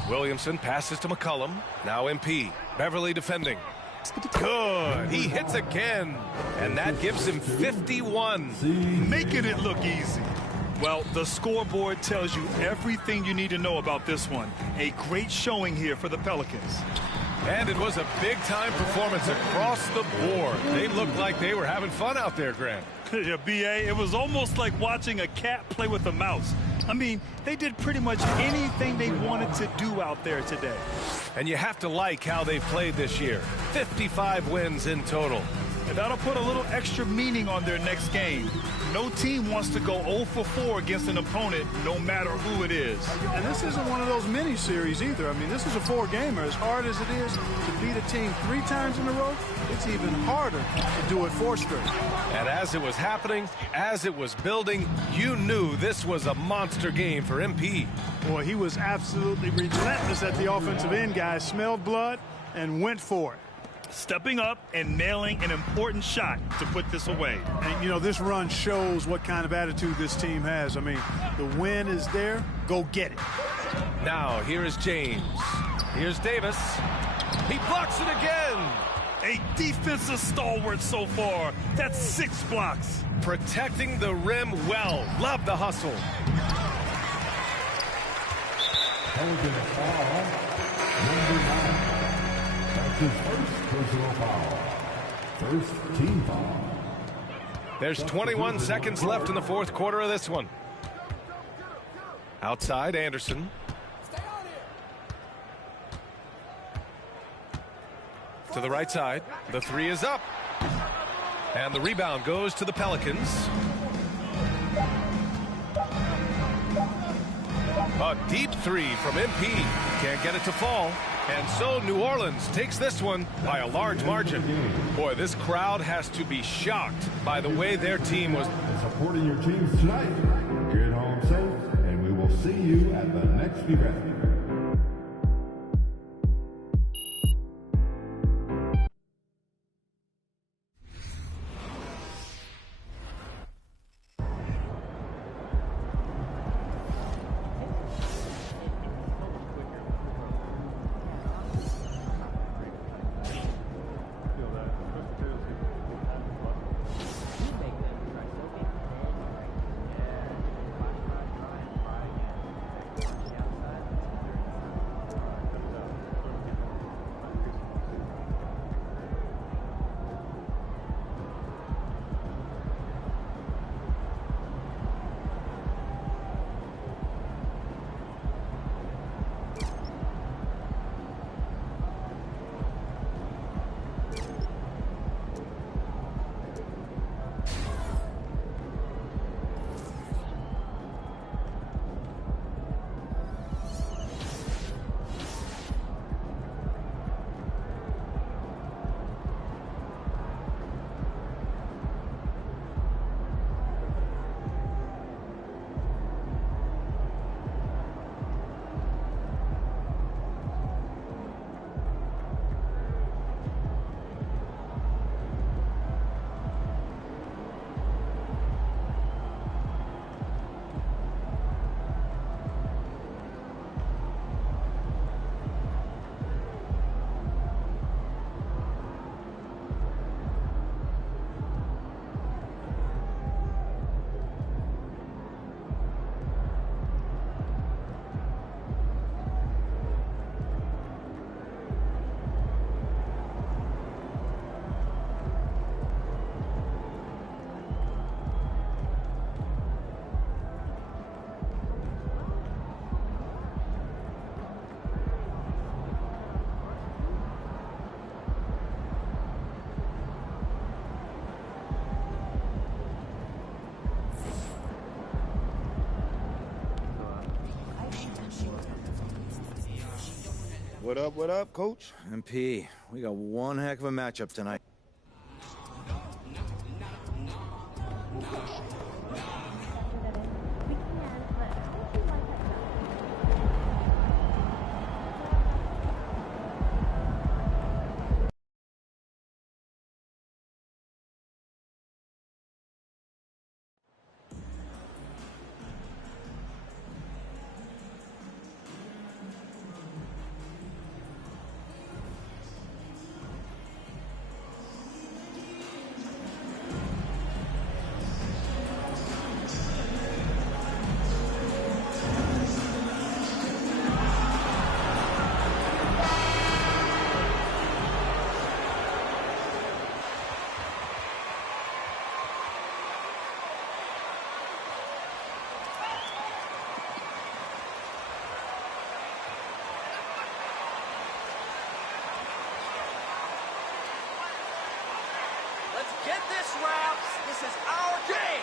Williamson passes to McCollum. Now MP. Beverly defending. Good. He hits again. And that gives him 51. Making it look easy. Well, the scoreboard tells you everything you need to know about this one. A great showing here for the Pelicans. And it was a big-time performance across the board. They looked like they were having fun out there, Grant. Yeah, B.A., it was almost like watching a cat play with a mouse. I mean, they did pretty much anything they wanted to do out there today. And you have to like how they've played this year. 55 wins in total. And that'll put a little extra meaning on their next game. No team wants to go 0 for 4 against an opponent, no matter who it is. And this isn't one of those mini-series either. I mean, this is a 4-gamer. As hard as it is to beat a team 3 times in a row, it's even harder to do it 4 straight. And as it was happening, as it was building, you knew this was a monster game for MP. Boy, he was absolutely relentless at the offensive end, guys. Smelled blood and went for it. Stepping up and nailing an important shot to put this away. And, you know, this run shows what kind of attitude this team has. I mean, the win is there. Go get it. Now, here is James. Here's Davis. He blocks it again. A defensive stalwart so far. That's 6 blocks. Protecting the rim well. Love the hustle. Number 9. That's his first personal foul. First team foul. There's 21 seconds left in the 4th quarter of this one. Outside, Anderson. To the right side. The 3 is up. And the rebound goes to the Pelicans. A deep 3 from MP. Can't get it to fall. And so New Orleans takes this one by a large margin. Boy, this crowd has to be shocked by the way their team was supporting your teams tonight. Get home safe, and we will see you at the next event. What up, Coach? MP, we got one heck of a matchup tonight. Let's get this, Raps. This is our game.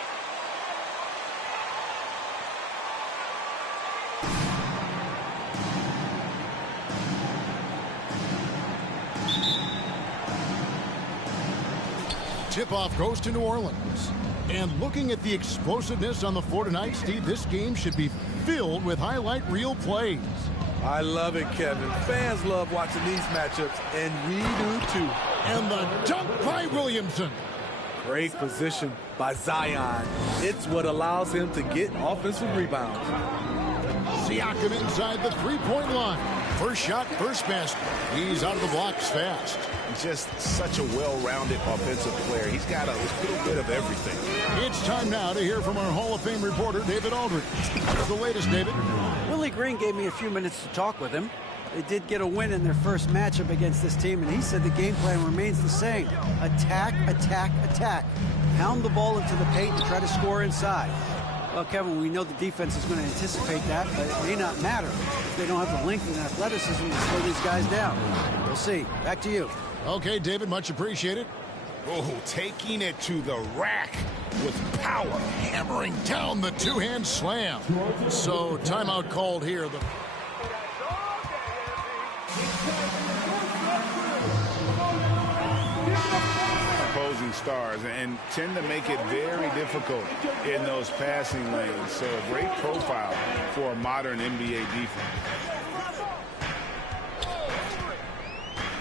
Tip-off goes to New Orleans. And looking at the explosiveness on the floor tonight, Steve, this game should be filled with highlight reel plays. I love it, Kevin. Fans love watching these matchups, and we do too. And the dunk by Williamson. Great position by Zion. It's what allows him to get offensive rebounds. Siakam inside the three-point line. First shot, first basket. He's out of the blocks fast. He's just such a well-rounded offensive player. He's got a little bit of everything. It's time now to hear from our Hall of Fame reporter, David Aldridge. What's the latest, David? Willie Green gave me a few minutes to talk with him. They did get a win in their first matchup against this team, and he said the game plan remains the same. Attack, attack, attack. Pound the ball into the paint to try to score inside. Well, Kevin, we know the defense is going to anticipate that, but it may not matter if they don't have the length and athleticism to slow these guys down. We'll see. Back to you. Okay, David, much appreciated. Oh, taking it to the rack with power. Hammering down the two-hand slam. So, timeout called here. Opposing stars and tend to make it very difficult in those passing lanes. So a great profile for a modern NBA defense.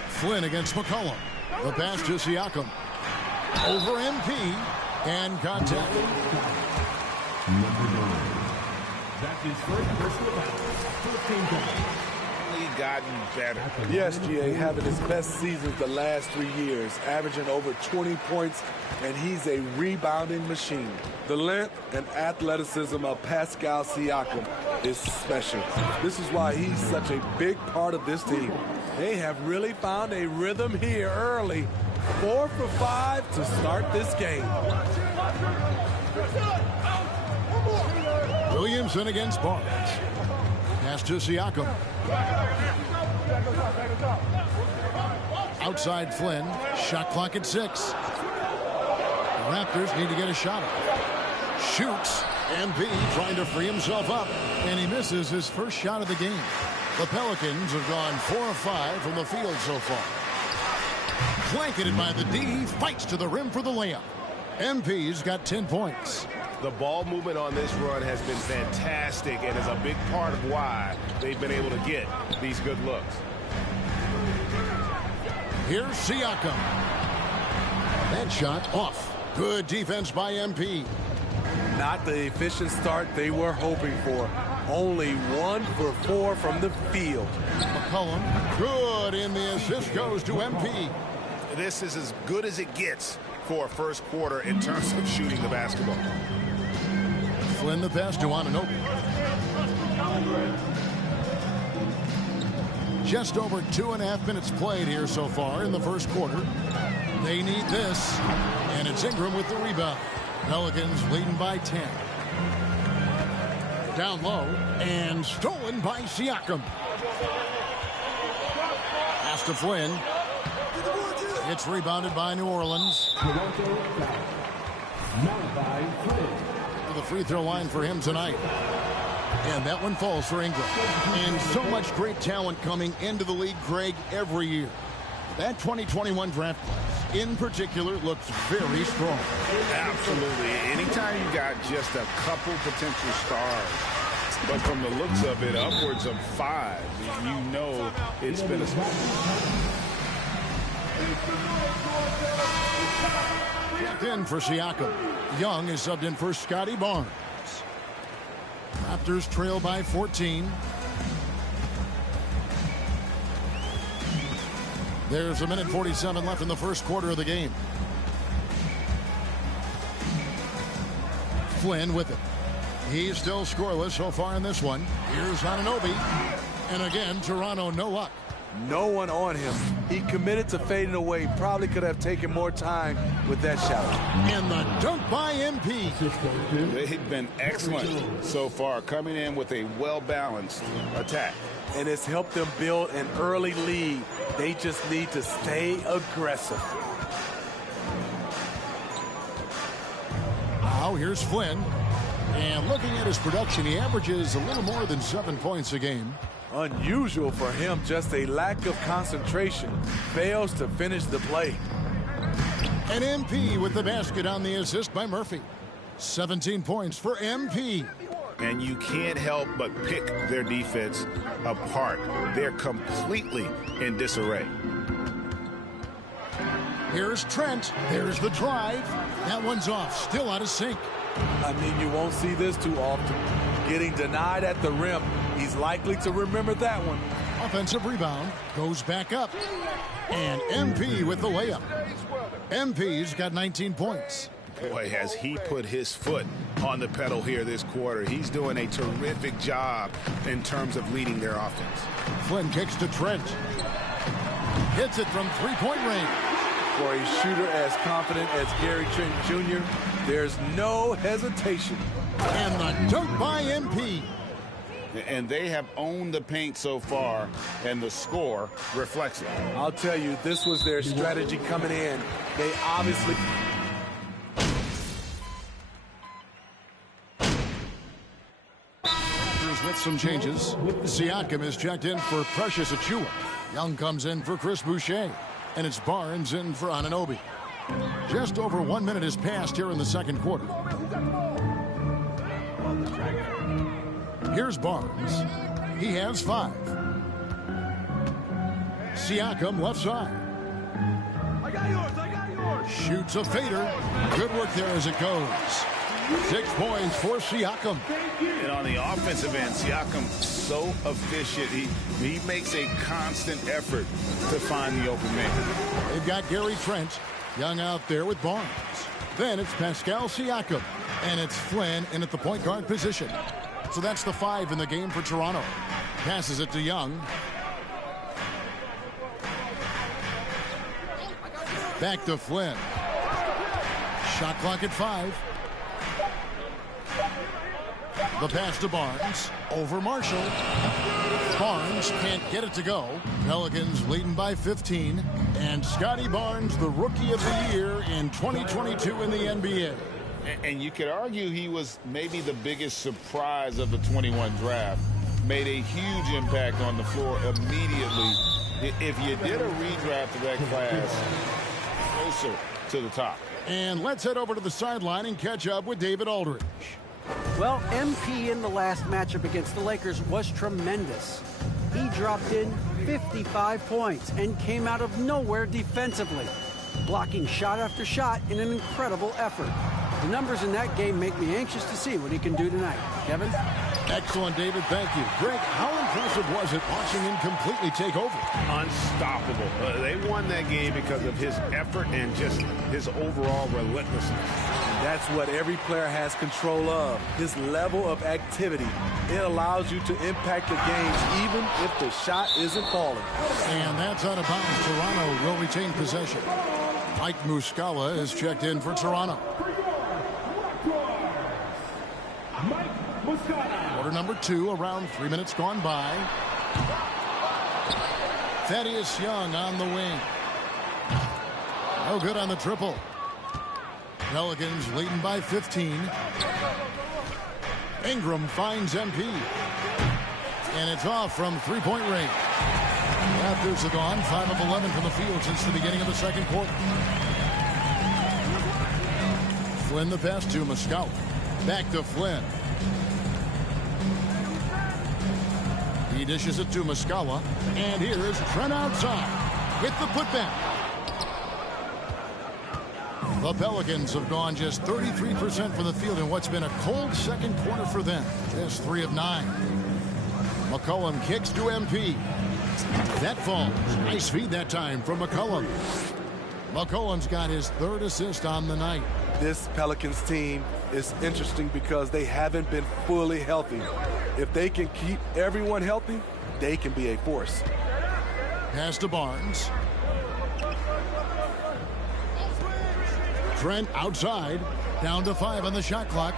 Flynn against McCollum. The pass to Siakam. Over MP and contact. That's his first personal foul. Gotten better. Yes, GA, having his best seasons the last 3 years, averaging over 20 points, and he's a rebounding machine. The length and athleticism of Pascal Siakam is special. This is why he's such a big part of this team. They have really found a rhythm here early. 4 for 5 to start this game. Williamson against Barnes. Pass to Siakam. Outside Flynn. Shot clock at 6. The Raptors need to get a shot up. Shoots. MP trying to free himself up. And he misses his first shot of the game. The Pelicans have gone 4 of 5 from the field so far. Blanketed by the D. Fights to the rim for the layup. MP's got 10 points. The ball movement on this run has been fantastic and is a big part of why they've been able to get these good looks. Here's Siakam. That shot off. Good defense by MP. Not the efficient start they were hoping for. Only 1 for 4 from the field. McCollum, good, and the assist goes to MP. This is as good as it gets for a first quarter in terms of shooting the basketball. Flynn the pass to Anunoby. Just over 2.5 minutes played here so far in the first quarter. They need this, and it's Ingram with the rebound. Pelicans leading by 10. Down low, and stolen by Siakam. Pass to Flynn. It's rebounded by New Orleans. The free throw line for him tonight. And that one falls for Ingram. And so much great talent coming into the league, Greg, every year. That 2021 draft class, in particular, looks very strong. Absolutely. Anytime you got just a couple potential stars, but from the looks of it, upwards of 5, you know it's been a Checked in for Siakam. Young is subbed in for Scotty Barnes. Raptors trail by 14. There's 1:47 left in the first quarter of the game. Flynn with it. He's still scoreless so far in this one. Here's Anunoby. And again, Toronto no luck. No one on him. He committed to fading away. Probably could have taken more time with that shot. And the dunk by MP. They've been excellent so far, coming in with a well-balanced attack. And it's helped them build an early lead. They just need to stay aggressive. Now here's Flynn. And looking at his production, he averages a little more than 7 points a game. Unusual for him, just a lack of concentration. Fails to finish the play. And MP with the basket on the assist by Murphy. 17 points for MP. And you can't help but pick their defense apart. They're completely in disarray. Here's Trent. There's the drive. That one's off. Still out of sync. I mean, you won't see this too often. Getting denied at the rim. He's likely to remember that one. Offensive rebound. Goes back up. And MP with the layup. MP's got 19 points. Boy, has he put his foot on the pedal here this quarter. He's doing a terrific job in terms of leading their offense. Flynn kicks to Trent. Hits it from three-point range. For a shooter as confident as Gary Trent Jr., there's no hesitation. And the dunk by MP. And they have owned the paint so far, and the score reflects it. I'll tell you, this was their strategy coming in. They obviously... With some changes. Siakam is checked in for Precious Achiuwa. Young comes in for Chris Boucher. And it's Barnes in for Anunoby. Just over 1 minute has passed here in the second quarter. Here's Barnes. He has 5. Siakam left side. I got yours. Shoots a fader. Good work there as it goes. 6 points for Siakam. And on the offensive end, Siakam so efficient. He makes a constant effort to find the open man. They've got Gary Trent. Young out there with Barnes. Then it's Pascal Siakam. And it's Flynn in at the point guard position. So that's the 5 in the game for Toronto. Passes it to Young. Back to Flynn. Shot clock at 5. The pass to Barnes. Over Marshall. Barnes can't get it to go. Pelicans leading by 15. And Scotty Barnes, the Rookie of the Year in 2022 in the NBA. And you could argue he was maybe the biggest surprise of the 21 draft. Made a huge impact on the floor immediately. If you did a redraft of that class, closer to the top. And let's head over to the sideline and catch up with David Aldridge. Well, MP in the last matchup against the Lakers was tremendous. He dropped in 55 points and came out of nowhere defensively, blocking shot after shot in an incredible effort. The numbers in that game make me anxious to see what he can do tonight. Kevin? Excellent, David. Thank you. Greg, how impressive was it watching him completely take over? Unstoppable. They won that game because of his effort and just his overall relentlessness. That's what every player has control of, his level of activity. It allows you to impact the games even if the shot isn't falling. And that's out of bounds. Toronto will retain possession. Mike Muscala is checked in for Toronto. Quarter number 2, around 3 minutes gone by. Thaddeus Young on the wing. No good on the triple. Pelicans leading by 15. Ingram finds MP. And it's off from three-point range. Raptors have gone 5 of 11 from the field since the beginning of the second quarter. Flynn the pass to Muscala. Back to Flynn. He dishes it to Muscala. And here is Trent outside with the putback. The Pelicans have gone just 33% from the field in what's been a cold second quarter for them. Just 3 of 9. McCollum kicks to MP. That falls. Nice feed that time from McCollum. McCollum's got his 3rd assist on the night. This Pelicans team is interesting because they haven't been fully healthy. If they can keep everyone healthy, they can be a force. Pass to Barnes. Trent outside. Down to 5 on the shot clock.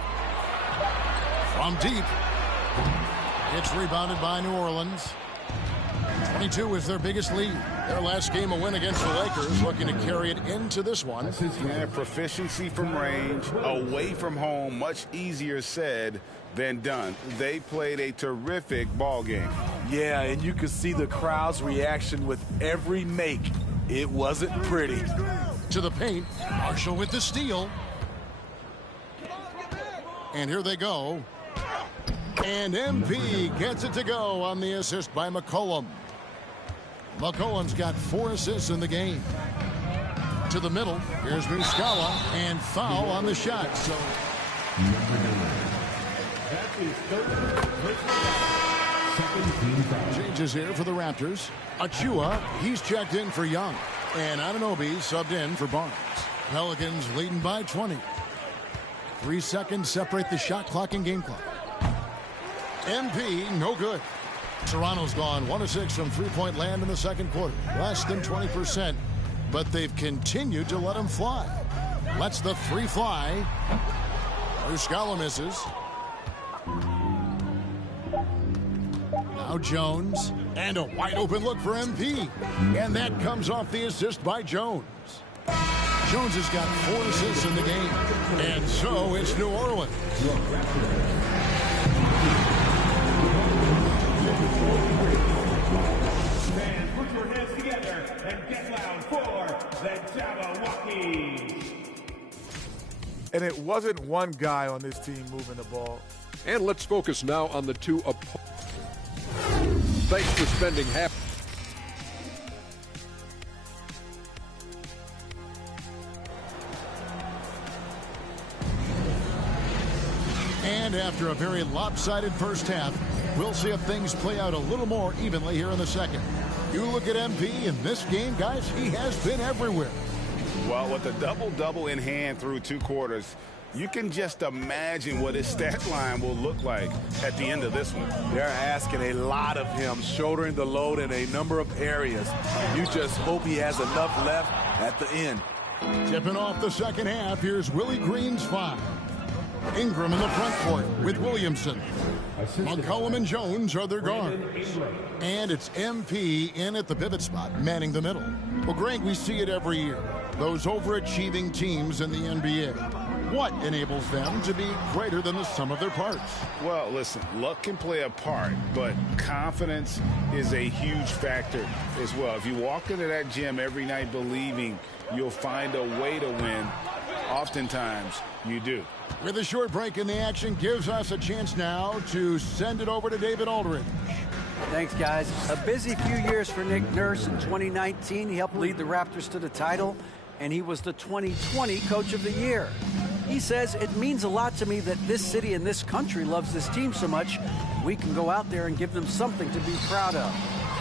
From deep. It's rebounded by New Orleans. 22 is their biggest lead. Their last game, a win against the Lakers, looking to carry it into this one. Yeah, proficiency from range, away from home, much easier said than done. They played a terrific ball game. Yeah, and you could see the crowd's reaction with every make. It wasn't pretty. To the paint, Marshall with the steal. And here they go. And MP gets it to go on the assist by McCollum. McCollum's got 4 assists in the game. To the middle, here's Muscala, and foul on the shot. So changes here for the Raptors. Achua, he's checked in for Young. And Anunoby subbed in for Barnes. Pelicans leading by 20. 3 seconds separate the shot clock and game clock. MP, no good. Toronto's gone 1 of 6 from three-point land in the second quarter. Less than 20%, but they've continued to let him fly. Lets the 3 fly. Muscala misses. Now Jones. And a wide open look for MP. And that comes off the assist by Jones. Jones has got 4 assists in the game. And so it's New Orleans. Fans, put your hands together and get loud for the Jabbawockeez. And it wasn't one guy on this team moving the ball. And let's focus now on the 2 opponents. Thanks for spending half. And after a very lopsided first half, we'll see if things play out a little more evenly here in the second. You look at MP in this game, guys, he has been everywhere. Well, with a double-double in hand through 2 quarters, you can just imagine what his stat line will look like at the end of this one. They're asking a lot of him, shouldering the load in a number of areas. You just hope he has enough left at the end. Tipping off the second half, here's Willie Green's 5. Ingram in the front court with Williamson. McCollum and Jones are their guards. And it's MP in at the pivot spot, manning the middle. Well, Greg, we see it every year. Those overachieving teams in the NBA. What enables them to be greater than the sum of their parts? Well, listen, luck can play a part, but confidence is a huge factor as well. If you walk into that gym every night believing you'll find a way to win, oftentimes you do. With a short break in the action, gives us a chance now to send it over to David Aldridge. Thanks, guys. A busy few years for Nick Nurse. In 2019, he helped lead the Raptors to the title, and he was the 2020 Coach of the Year. He says, it means a lot to me that this city and this country loves this team so much, we can go out there and give them something to be proud of.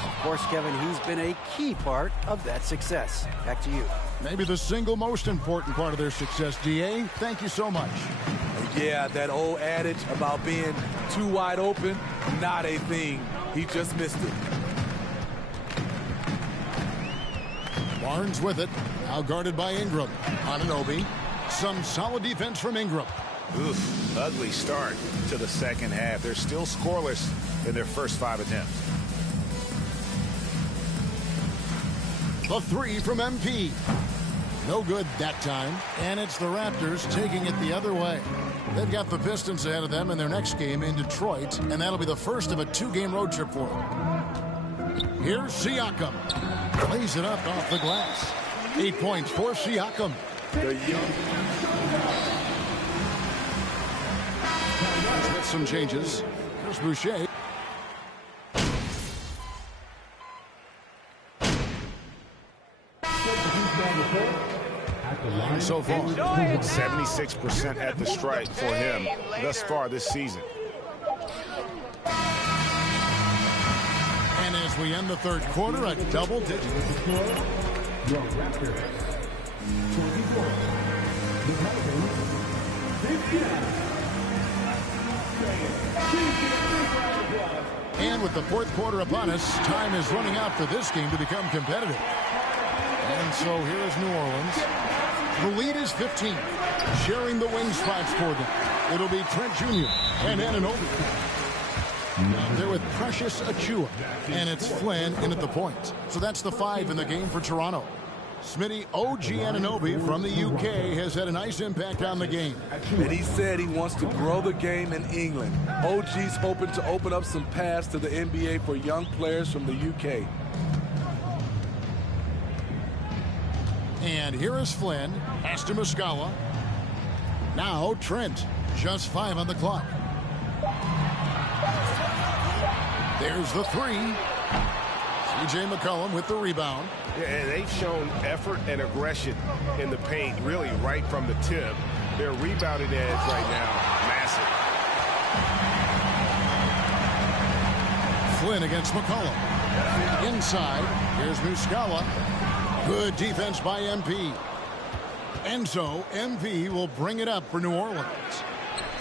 Of course, Kevin, he's been a key part of that success. Back to you. Maybe the single most important part of their success, D.A. Thank you so much. Yeah, that old adage about being too wide open, not a thing. He just missed it. Barnes with it. Now guarded by Ingram. Anunoby. Some solid defense from Ingram. Oof, ugly start to the second half. They're still scoreless in their first 5 attempts. The 3 from MP. No good that time, and it's the Raptors taking it the other way. They've got the Pistons ahead of them in their next game in Detroit, and that'll be the first of a 2-game road trip for them. Here's Siakam. Lays it up off the glass. 8 points for Siakam. With some changes. Here's Boucher. So far, 76% at the stripe for him thus far this season. And as we end the third quarter, a double digit. Your Raptors, 24. The Pelicans, 59. And with the fourth quarter upon us, time is running out for this game to become competitive. And so here is New Orleans. The lead is 15. Sharing the wing spots for them. It'll be Trent Jr. and Anunoby. They're with Precious Achiuwa. And it's Flynn in at the point. So that's the 5 in the game for Toronto. Smitty, OG Anunoby from the UK has had a nice impact on the game. And he said he wants to grow the game in England. OG's hoping to open up some paths to the NBA for young players from the UK. And here is Flynn. Pass to Muscala. Now Trent. Just 5 on the clock. There's the 3. C.J. McCollum with the rebound. Yeah, and they've shown effort and aggression in the paint, really right from the tip. Their rebounding edge right now, massive. Flynn against McCollum. Inside, here's Muscala. Good defense by MP. And so MP will bring it up for New Orleans.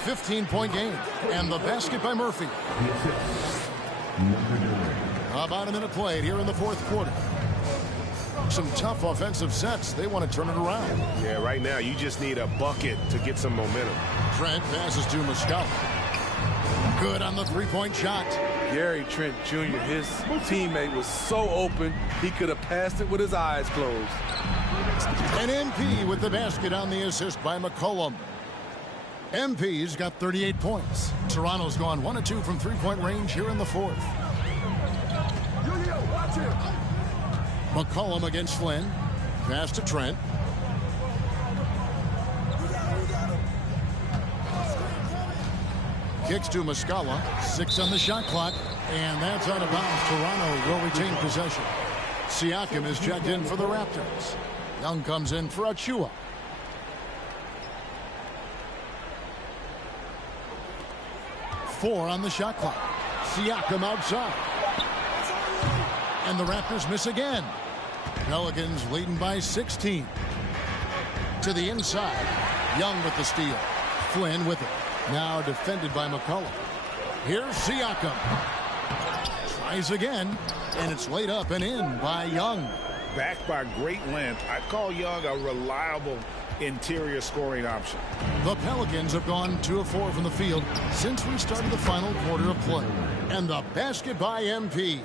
15-point game. And the basket by Murphy. About a minute played here in the fourth quarter. Some tough offensive sets. They want to turn it around. Yeah, right now you just need a bucket to get some momentum. Trent passes to Muscala. Good on the three-point shot. Gary Trent Jr., his teammate, was so open, he could have passed it with his eyes closed. And MP with the basket on the assist by McCollum. MP's got 38 points. Toronto's gone 1 of 2 from three-point range here in the fourth. McCollum against Flynn. Pass to Trent. Kicks to Muscala. 6 on the shot clock. And that's out of bounds. Toronto will retain possession. Siakam is checked in for the Raptors. Young comes in for Achiuwa. Four on the shot clock. Siakam outside. And the Raptors miss again. Pelicans leading by 16. To the inside. Young with the steal. Flynn with it. Now defended by McCollum. Here's Siakam. Tries again. And it's laid up and in by Young. Backed by great length. I call Young a reliable interior scoring option. The Pelicans have gone 2 of 4 from the field since we started the final quarter of play. And the basket by MP.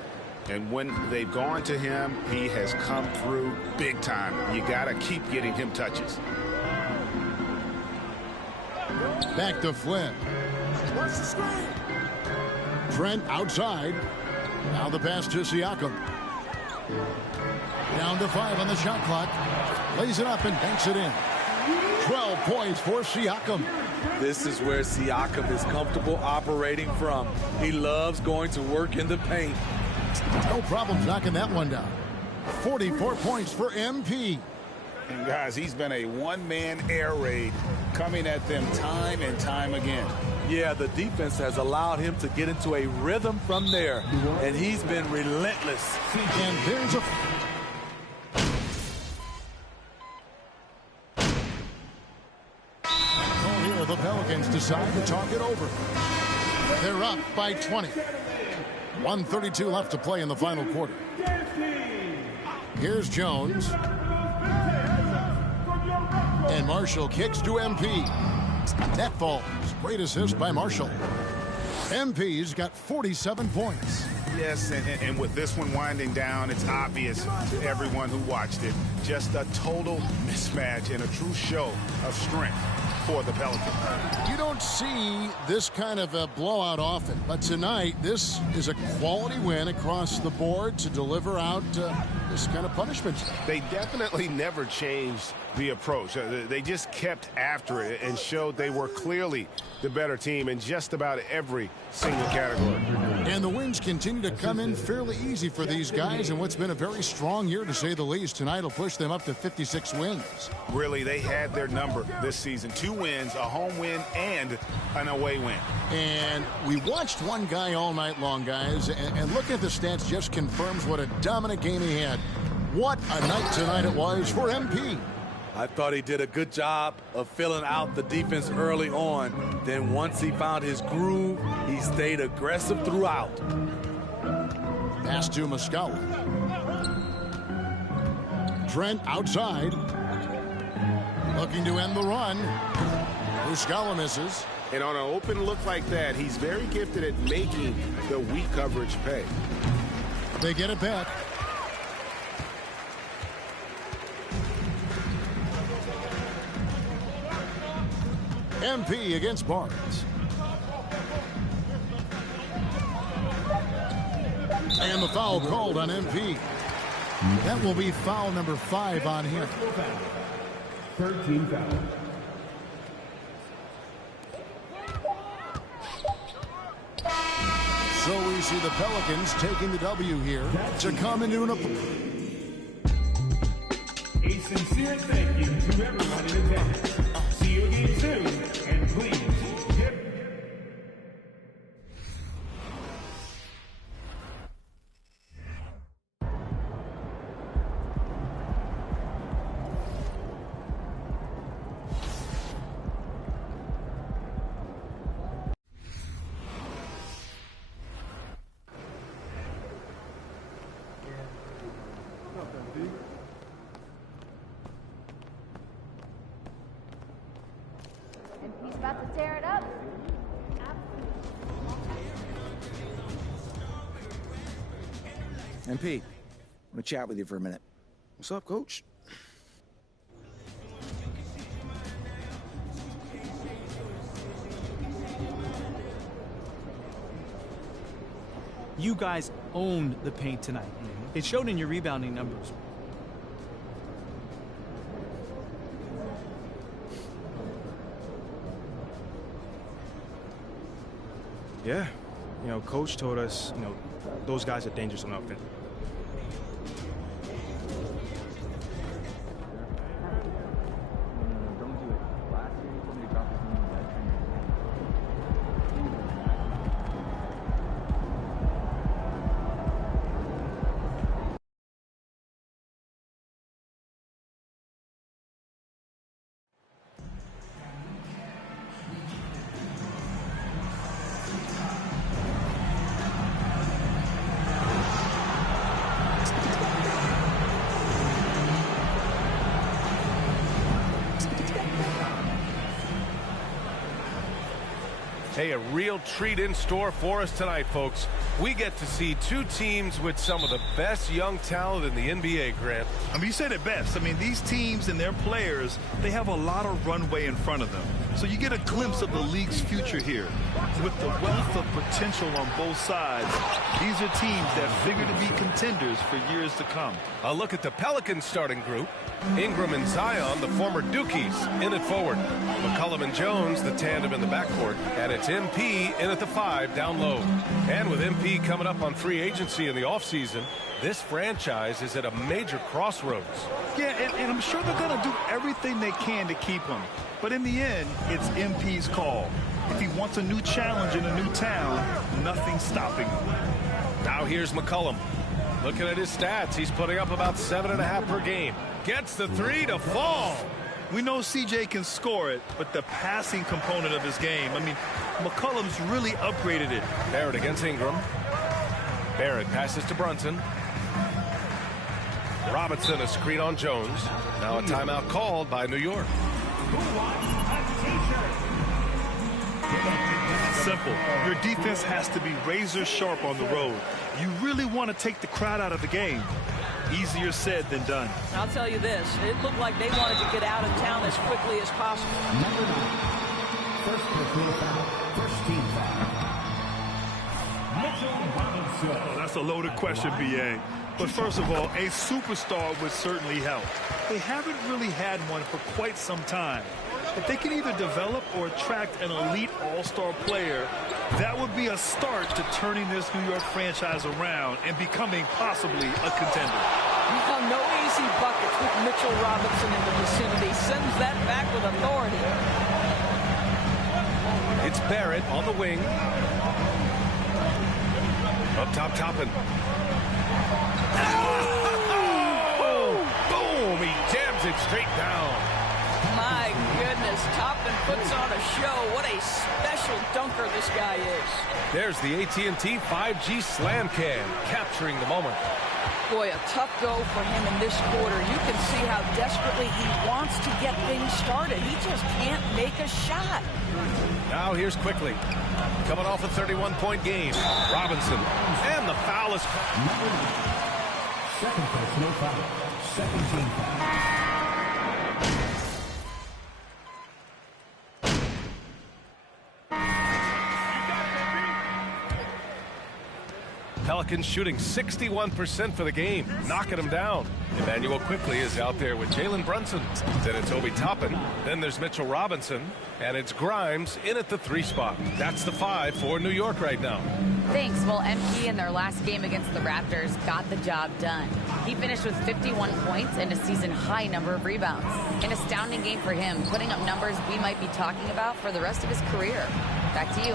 And when they've gone to him, he has come through big time. You got to keep getting him touches. Back to Flynn. Where's the screen? Trent outside. Now the pass to Siakam. Down to 5 on the shot clock. Lays it up and banks it in. 12 points for Siakam. This is where Siakam is comfortable operating from. He loves going to work in the paint. No problem knocking that one down. 44 points for MP. And guys, he's been a one-man air raid coming at them time and time again. Yeah, the defense has allowed him to get into a rhythm from there, and he's been relentless. And there's a... Oh, here the Pelicans decide to talk it over. They're up by 20. 1:32 left to play in the final quarter. Here's Jones. And Marshall kicks to MP. That falls. Great assist by Marshall. MP's got 47 points. Yes, and with this one winding down, it's obvious to everyone who watched it. Just a total mismatch and a true show of strength for the Pelicans. You don't see this kind of a blowout often, but tonight this is a quality win across the board to deliver out this kind of punishment. They definitely never changed the approach. They just kept after it and showed they were clearly the better team in just about every single category. And the wins continue to come in fairly easy for these guys in what's been a very strong year, to say the least. Tonight will push them up to 56 wins. Really, they had their number this season. 2 wins, a home win, and an away win. And we watched one guy all night long, guys, and look at the stats just confirms what a dominant game he had. What a night tonight it was for MP. I thought he did a good job of filling out the defense early on. Then once he found his groove, he stayed aggressive throughout. Pass to Muscala. Trent outside. Looking to end the run. Muscala misses. And on an open look like that, he's very gifted at making the weak coverage pay. They get it back. MP against Barnes. And the foul called on MP. That will be foul number 5 on him. 13 fouls. So we see the Pelicans taking the W here to come into A sincere thank you to everyone in attendance. See you again soon, and please tip. He's about to tear it up. MP, I want to chat with you for a minute. What's up, Coach? You guys owned the paint tonight. It showed in your rebounding numbers. Yeah, Coach told us, those guys are dangerous on offense. Hey, a real treat in store for us tonight, folks. We get to see 2 teams with some of the best young talent in the NBA, Grant. I mean, you said it best. I mean, these teams and their players, they have a lot of runway in front of them. So you get a glimpse of the league's future here. With the wealth of potential on both sides, these are teams that figure to be contenders for years to come. A look at the Pelicans starting group. Ingram and Zion, the former Dukies, in at forward. McCollum and Jones, the tandem in the backcourt. And it's MP in at the 5 down low. And with MP coming up on free agency in the offseason, this franchise is at a major crossroads. Yeah, and I'm sure they're going to do everything they can to keep him. But in the end, it's MP's call. If he wants a new challenge in a new town, nothing's stopping him. Now here's McCollum. Looking at his stats, he's putting up about 7.5 per game. Gets the 3 to fall. We know CJ can score it, but the passing component of his game, I mean, McCollum's really upgraded it. Barrett against Ingram. Barrett passes to Brunson. Robinson a screen on Jones. Now a timeout called by New York. Who wants a t-shirt? Simple. Your defense has to be razor sharp on the road. You really want to take the crowd out of the game. Easier said than done. I'll tell you this, it looked like they wanted to get out of town as quickly as possible. Number 9. First personal foul. First team foul. Mitchell Robinson. Oh, that's a loaded question, B.A. But first of all, a superstar would certainly help. They haven't really had one for quite some time. If they can either develop or attract an elite all-star player, that would be a start to turning this New York franchise around and becoming possibly a contender. Well, no easy buckets with Mitchell Robinson in the vicinity. Sends that back with authority. It's Barrett on the wing. Up top, Toppin. Oh! Boom! He jams it straight down. My goodness, Toppin puts on a show. What a special dunker this guy is. There's the AT&T 5G Slam Cam, capturing the moment. Boy, a tough go for him in this quarter. You can see how desperately he wants to get things started. He just can't make a shot. Now here's Quickly. Coming off a 31-point game. Robinson. And the foul is... Second personal foul. Second team foul. Pelicans shooting 61% for the game, knocking them down. Emmanuel Quickly is out there with Jalen Brunson. Then it's Obi Toppin. Then there's Mitchell Robinson. And it's Grimes in at the 3 spot. That's the 5 for New York right now. Thanks. Well, MP in their last game against the Raptors got the job done. He finished with 51 points and a season-high number of rebounds. An astounding game for him, putting up numbers we might be talking about for the rest of his career. Back to you.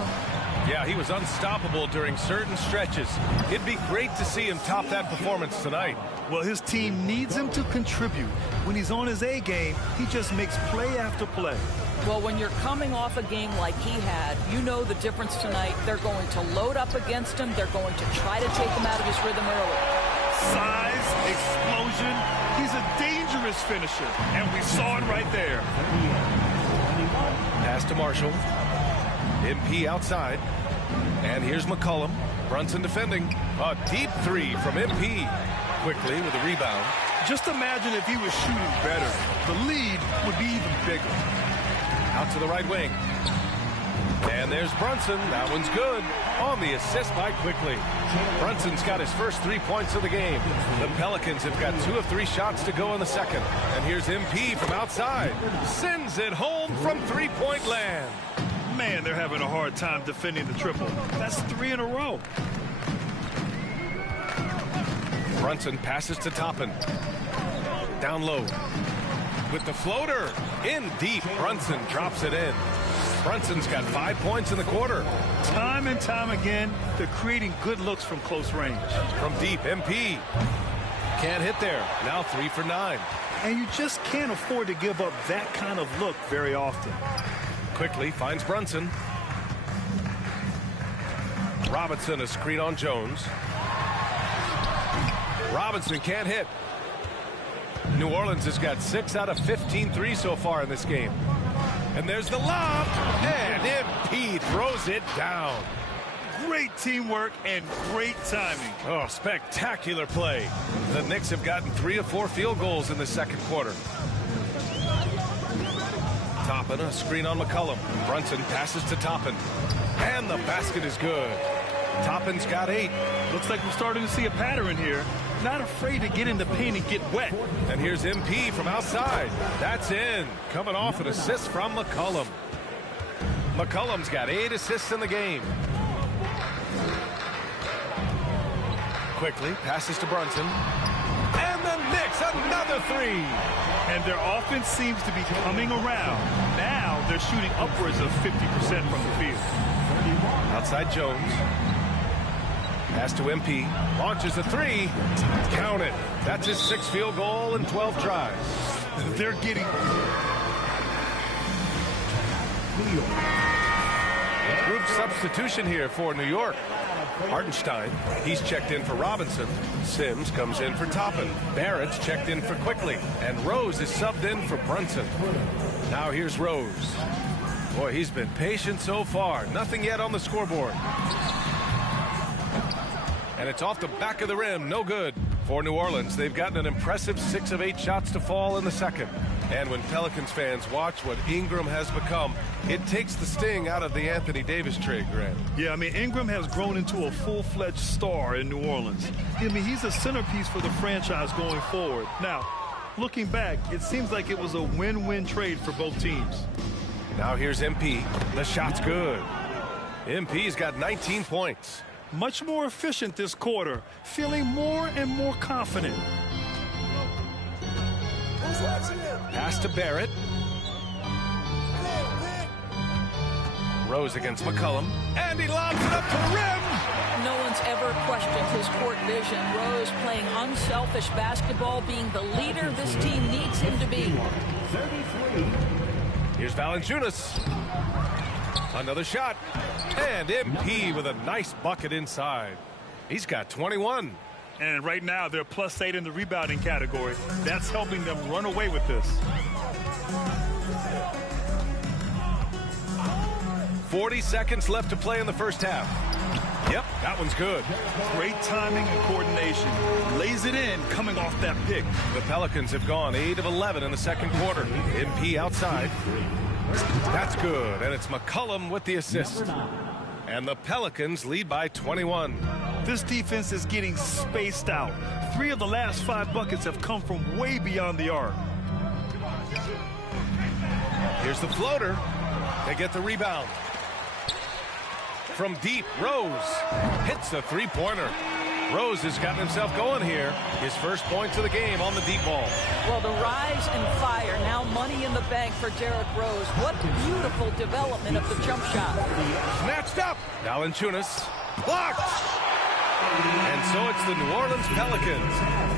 Yeah, he was unstoppable during certain stretches. It'd be great to see him top that performance tonight. Well, his team needs him to contribute. When he's on his A game, he just makes play after play. Well, when you're coming off a game like he had, you know the difference tonight. They're going to load up against him. They're going to try to take him out of his rhythm early. Size, explosion. He's a dangerous finisher, and we saw it right there. Pass to Marshall. MP outside. And here's McCollum. Brunson defending. A deep 3 from MP. Quickly with a rebound. Just imagine if he was shooting better. The lead would be even bigger. Out to the right wing. And there's Brunson. That one's good. On the assist by Quickly. Brunson's got his first 3 points of the game. The Pelicans have got 2 of 3 shots to go in the second. And here's MP from outside. Sends it home from 3-point land. Man, they're having a hard time defending the triple. That's 3 in a row. Brunson passes to Toppin. Down low. With the floater. In deep. Brunson drops it in. Brunson's got 5 points in the quarter. Time and time again, they're creating good looks from close range. From deep, MP. Can't hit there. Now 3 for 9. And you just can't afford to give up that kind of look very often. Quickly finds Brunson. Robinson, a screen on Jones. Robinson can't hit. New Orleans has got 6 out of 15 threes so far in this game. And there's the lob. And MP throws it down. Great teamwork and great timing. Oh, spectacular play. The Knicks have gotten 3 of 4 field goals in the second quarter. Toppin, a screen on McCollum. Brunson passes to Toppin. And the basket is good. Toppin's got 8. Looks like we're starting to see a pattern here. Not afraid to get in the paint and get wet. And here's MP from outside. That's in. Coming off an assist from McCollum. McCollum's got 8 assists in the game. Quickly passes to Brunson. And the Knicks, another 3. And their offense seems to be coming around. Now they're shooting upwards of 50% from the field. Outside Jones. Pass to MP. Launches a 3. Count it. That's his 6th field goal in 12 tries. They're getting... Group substitution here for New York. Hartenstein, he's checked in for Robinson. Sims comes in for Toppin. Barrett's checked in for Quickly. And Rose is subbed in for Brunson. Now here's Rose. Boy, he's been patient so far. Nothing yet on the scoreboard. And it's off the back of the rim. No good. For New Orleans, they've gotten an impressive 6 of 8 shots to fall in the second. And when Pelicans fans watch what Ingram has become, it takes the sting out of the Anthony Davis trade, Grant. Yeah, I mean, Ingram has grown into a full-fledged star in New Orleans. I mean, he's a centerpiece for the franchise going forward. Now, looking back, it seems like it was a win-win trade for both teams. Now here's MP. The shot's good. MP's got 19 points. Much more efficient this quarter, feeling more and more confident. Pass to Barrett. Rose against McCollum. And he lobs it up to the rim. No one's ever questioned his court vision. Rose playing unselfish basketball, being the leader this team needs him to be. Here's Valanciunas. Another shot. And MP with a nice bucket inside. He's got 21. And right now, they're +8 in the rebounding category. That's helping them run away with this. 40 seconds left to play in the first half. Yep, that one's good. Great timing and coordination. Lays it in coming off that pick. The Pelicans have gone 8 of 11 in the second quarter. MP outside. That's good, and it's McCollum with the assist. And the Pelicans lead by 21. This defense is getting spaced out. 3 of the last 5 buckets have come from way beyond the arc. Here's the floater. They get the rebound. From deep, Rose hits a three-pointer. Rose has gotten himself going here. His first points of the game on the deep ball. Well, the rise and fire, now money in the bank for Derrick Rose. What beautiful development of the jump shot. Snatched up. Valanciunas blocked. And so it's the New Orleans Pelicans.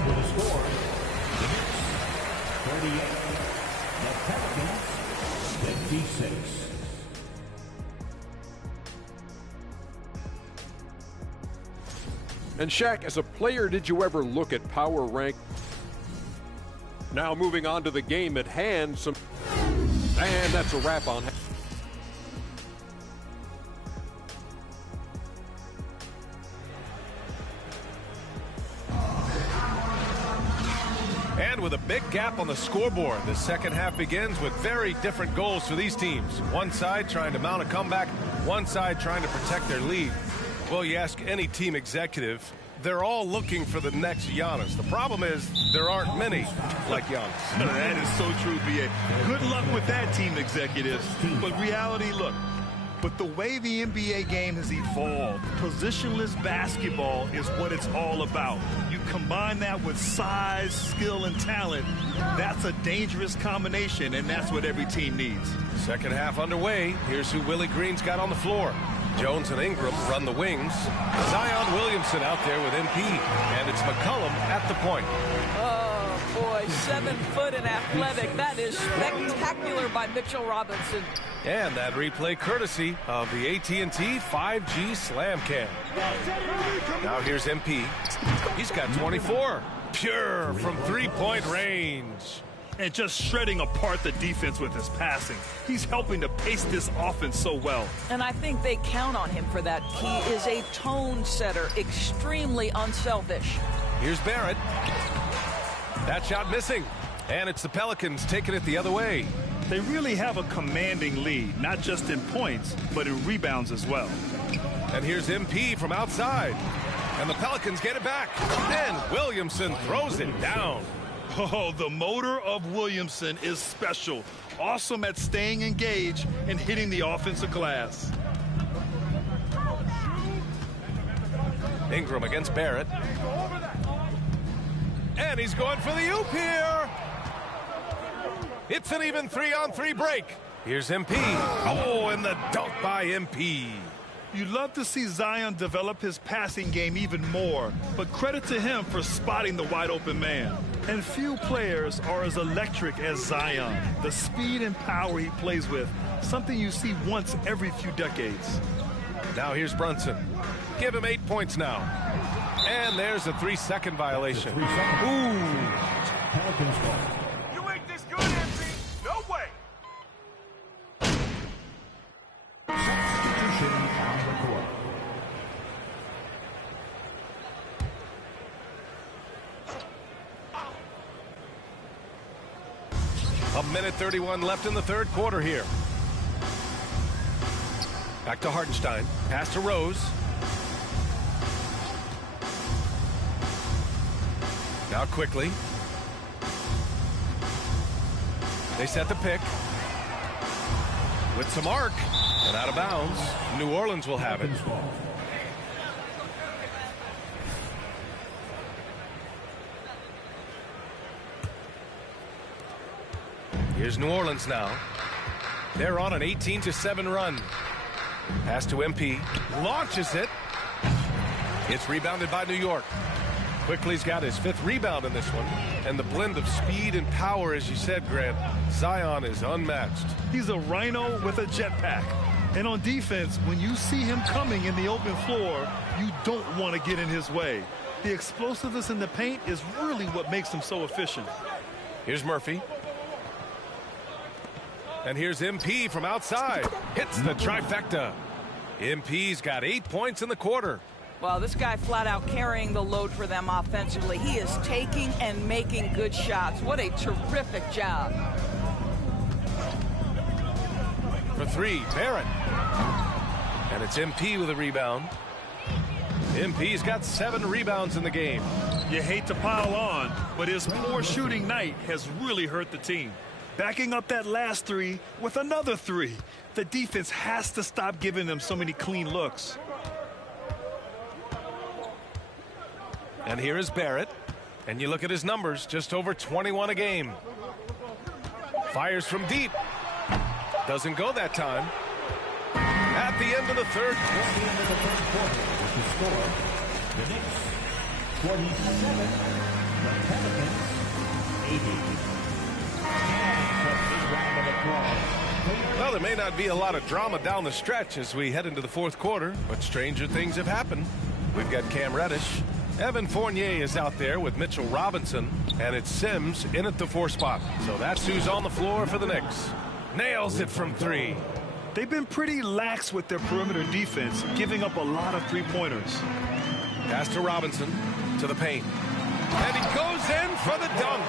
The score, 38. The Pelicans, 56. And Shaq, as a player, did you ever look at power rank? Now moving on to the game at hand. And that's a wrap on. And with a big gap on the scoreboard, the second half begins with very different goals for these teams. One side trying to mount a comeback, one side trying to protect their lead. Well, you ask any team executive, they're all looking for the next Giannis. The problem is there aren't many like Giannis. That is so true, B.A. Good luck with that, team executives. But reality, look, with the way the NBA game has evolved, positionless basketball is what it's all about. You combine that with size, skill, and talent, that's a dangerous combination, and that's what every team needs. Second half underway. Here's who Willie Green's got on the floor. Jones and Ingram run the wings. Zion Williamson out there with MP. And it's McCollum at the point. Oh, boy, 7 foot and athletic. That is spectacular by Mitchell Robinson. And that replay courtesy of the AT&T 5G Slam Cam. Now here's MP. He's got 24. Pure from three-point range. And just shredding apart the defense with his passing. He's helping to pace this offense so well. And I think they count on him for that. He is a tone setter, extremely unselfish. Here's Barrett. That shot missing. And it's the Pelicans taking it the other way. They really have a commanding lead, not just in points, but in rebounds as well. And here's MP from outside. And the Pelicans get it back. Then Williamson throws it down. Oh, the motor of Williamson is special. Awesome at staying engaged and hitting the offensive glass. Ingram against Barrett. And he's going for the oop here. It's an even 3-on-3 break. Here's MP. Oh, and the dunk by MP. You'd love to see Zion develop his passing game even more, but credit to him for spotting the wide open man. And few players are as electric as Zion. The speed and power he plays with, something you see once every few decades. Now here's Brunson. Give him 8 points now. And there's a 3-second violation. Ooh. You ain't this good, MP. No way. minute 31 left in the third quarter here. Back to Hartenstein. Pass to Rose. Now quickly. They set the pick. With some arc. And out of bounds. New Orleans will have it. Here's New Orleans now. They're on an 18-7 run. Pass to MP. Launches it. It's rebounded by New York. Quickly's got his 5th rebound in this one. And the blend of speed and power, as you said, Grant, Zion is unmatched. He's a rhino with a jetpack. And on defense, when you see him coming in the open floor, you don't want to get in his way. The explosiveness in the paint is really what makes him so efficient. Here's Murphy. And here's MP from outside. Hits the trifecta. MP's got 8 points in the quarter. Well, this guy flat out carrying the load for them offensively. He is taking and making good shots. What a terrific job. For 3, Barrett. And it's MP with a rebound. MP's got 7 rebounds in the game. You hate to pile on, but his poor shooting night has really hurt the team. Backing up that last 3 with another 3. The defense has to stop giving them so many clean looks. And here is Barrett. And you look at his numbers, just over 21 a game. Fires from deep. Doesn't go that time. At the end of the third quarter. The Knicks 47, the Pelicans 80. Well, there may not be a lot of drama down the stretch as we head into the fourth quarter, but stranger things have happened. We've got Cam Reddish. Evan Fournier is out there with Mitchell Robinson, and it's Sims in at the 4 spot. So that's who's on the floor for the Knicks. Nails it from 3. They've been pretty lax with their perimeter defense, giving up a lot of 3-pointers. Pass to Robinson, to the paint. And he goes in for the dunk.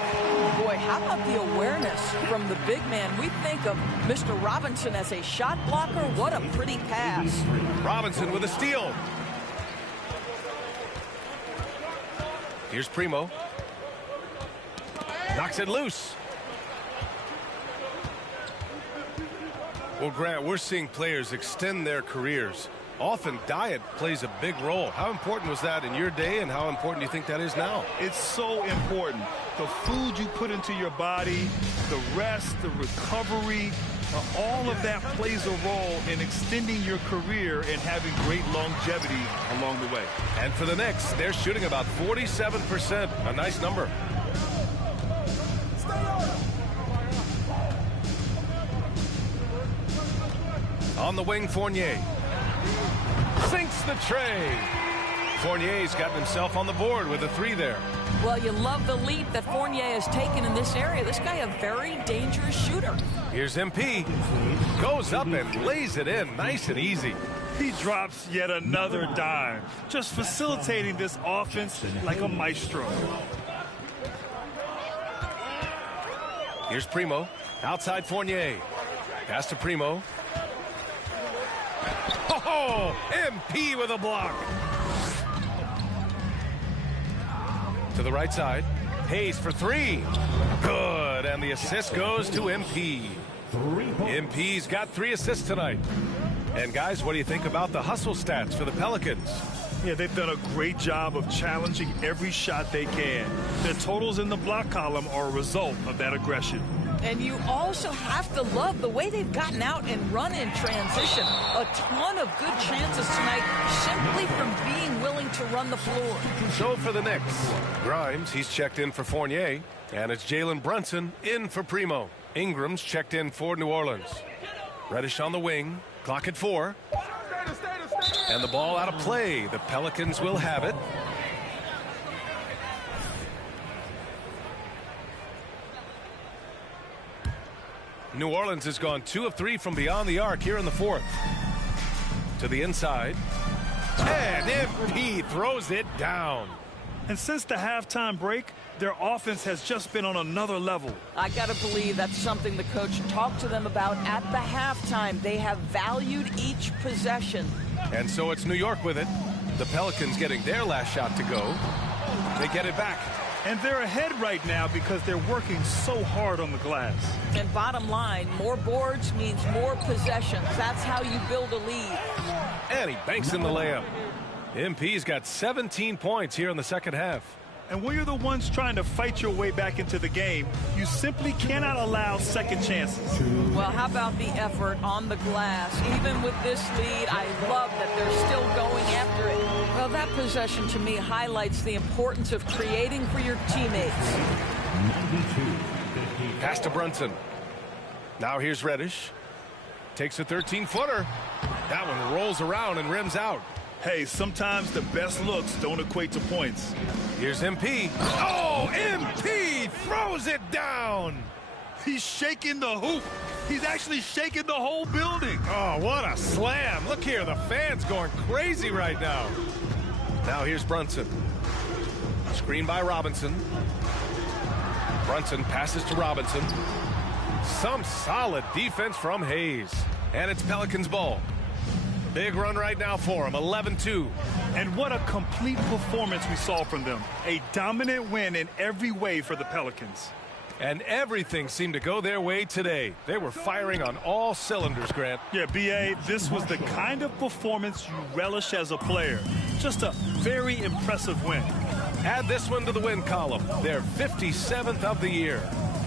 Boy, how about the awareness from the big man? We think of Mr. Robinson as a shot blocker. What a pretty pass. Robinson with a steal. Here's Primo. Knocks it loose. Well, Grant, we're seeing players extend their careers. Often diet plays a big role. How important was that in your day, and how important do you think that is now? It's so important. The food you put into your body, the rest, the recovery, all of that plays a role in extending your career and having great longevity along the way. And for the Knicks, they're shooting about 47%. A nice number. On the wing, Fournier. Sinks the tray. Fournier's gotten himself on the board with a 3 there. Well, you love the leap that Fournier has taken in this area. This guy a very dangerous shooter. Here's MP. Goes up and lays it in nice and easy. He drops yet another dime, just facilitating this offense like a maestro. Here's Primo. Outside Fournier. Pass to Primo. Oh, MP with a block. To the right side. Hayes for 3. Good. And the assist goes to MP. MP's got 3 assists tonight. And guys, what do you think about the hustle stats for the Pelicans? Yeah, they've done a great job of challenging every shot they can. Their totals in the block column are a result of that aggression. And you also have to love the way they've gotten out and run in transition. A ton of good chances tonight simply from being willing to run the floor. So for the Knicks, Grimes, he's checked in for Fournier. And it's Jalen Brunson in for Primo. Ingram's checked in for New Orleans. Reddish on the wing. Clock at 4. And the ball out of play. The Pelicans will have it. New Orleans has gone 2 of 3 from beyond the arc here in the fourth. To the inside. And MP throws it down. And since the halftime break, their offense has just been on another level. I got to believe that's something the coach talked to them about at the halftime. They have valued each possession. And so it's New York with it. The Pelicans getting their last shot to go. They get it back. And they're ahead right now because they're working so hard on the glass. And bottom line, more boards means more possessions. That's how you build a lead. And he banks in the layup. MP's got 17 points here in the second half. And when you're the ones trying to fight your way back into the game, you simply cannot allow second chances. Well, how about the effort on the glass? Even with this lead, I love that they're still going after it. Well, that possession to me highlights the importance of creating for your teammates. Pass to Brunson. Now here's Reddish. Takes a 13-footer. That one rolls around and rims out. Hey, sometimes the best looks don't equate to points. Here's MP. Oh, MP throws it down. He's shaking the hoop. He's actually shaking the whole building. Oh, what a slam. Look here, the fans going crazy right now. Now here's Brunson. Screen by Robinson. Brunson passes to Robinson. Some solid defense from Hayes. And it's Pelicans ball. Big run right now for him, 11-2. And what a complete performance we saw from them. A dominant win in every way for the Pelicans. And everything seemed to go their way today. They were firing on all cylinders, Grant. Yeah, B.A., this was the kind of performance you relish as a player. Just a very impressive win. Add this one to the win column. Their 57th of the year.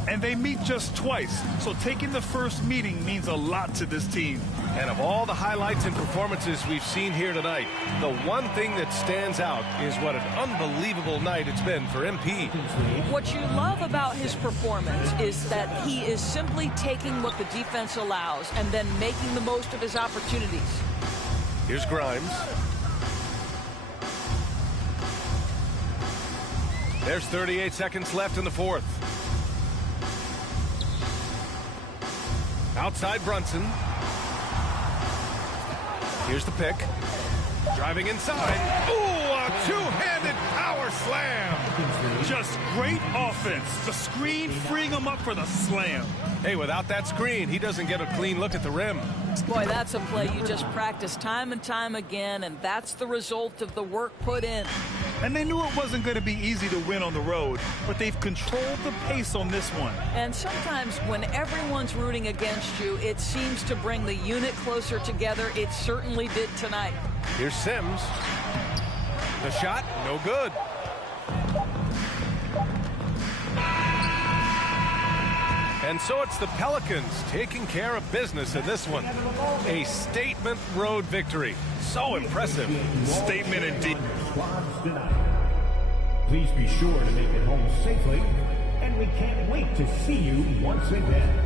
And they meet just twice, so taking the first meeting means a lot to this team. And of all the highlights and performances we've seen here tonight, the one thing that stands out is what an unbelievable night it's been for MP. What you love about his performance is that he is simply taking what the defense allows and then making the most of his opportunities. Here's Grimes. There's 38 seconds left in the fourth. Outside Brunson. Here's the pick. Driving inside. Ooh, a two-handed power slam. Just great offense. The screen freeing him up for the slam. Hey, without that screen, he doesn't get a clean look at the rim. Boy, that's a play you just practice time and time again, and that's the result of the work put in. And they knew it wasn't going to be easy to win on the road, but they've controlled the pace on this one. And sometimes when everyone's rooting against you, it seems to bring the unit closer together. It certainly did tonight. Here's Sims. The shot, no good. And so it's the Pelicans taking care of business in this one. A statement road victory. So impressive. Statement indeed. Please be sure to make it home safely, and we can't wait to see you once again.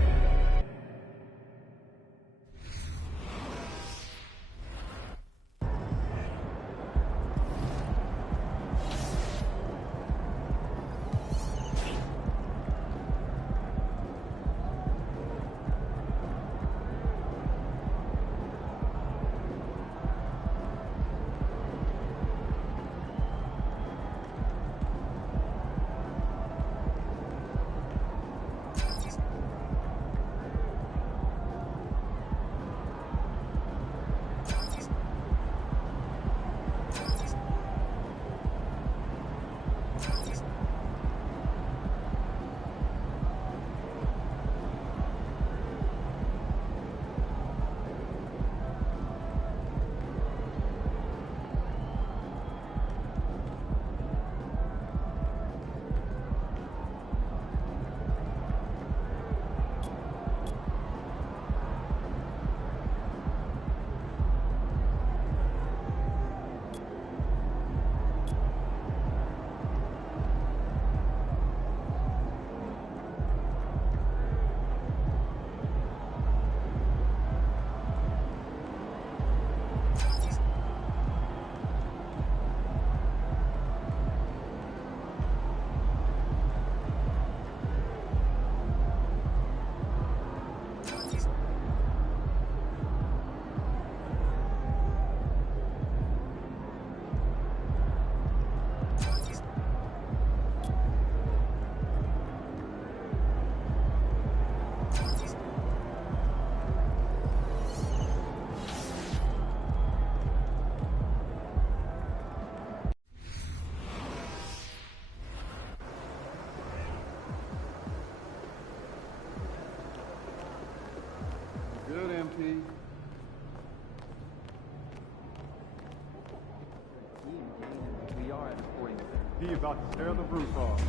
He about to tear the roof off.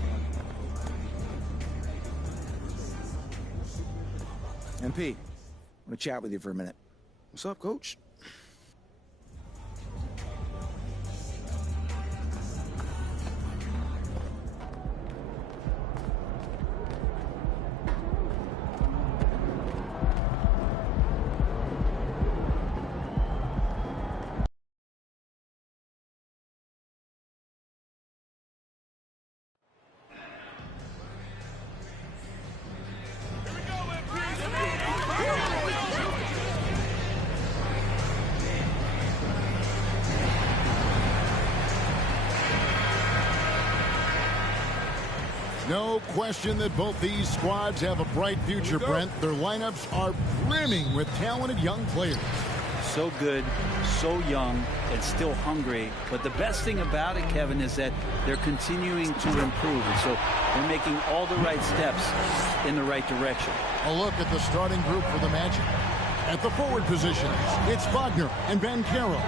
MP, I want to chat with you for a minute. What's up, Coach? No question that both these squads have a bright future, Brent. Their lineups are brimming with talented young players. So good, so young, and still hungry. But the best thing about it, Kevin, is that they're continuing to improve. And so they're making all the right steps in the right direction. A look at the starting group for the Magic. At the forward positions, it's Wagner and Banchero.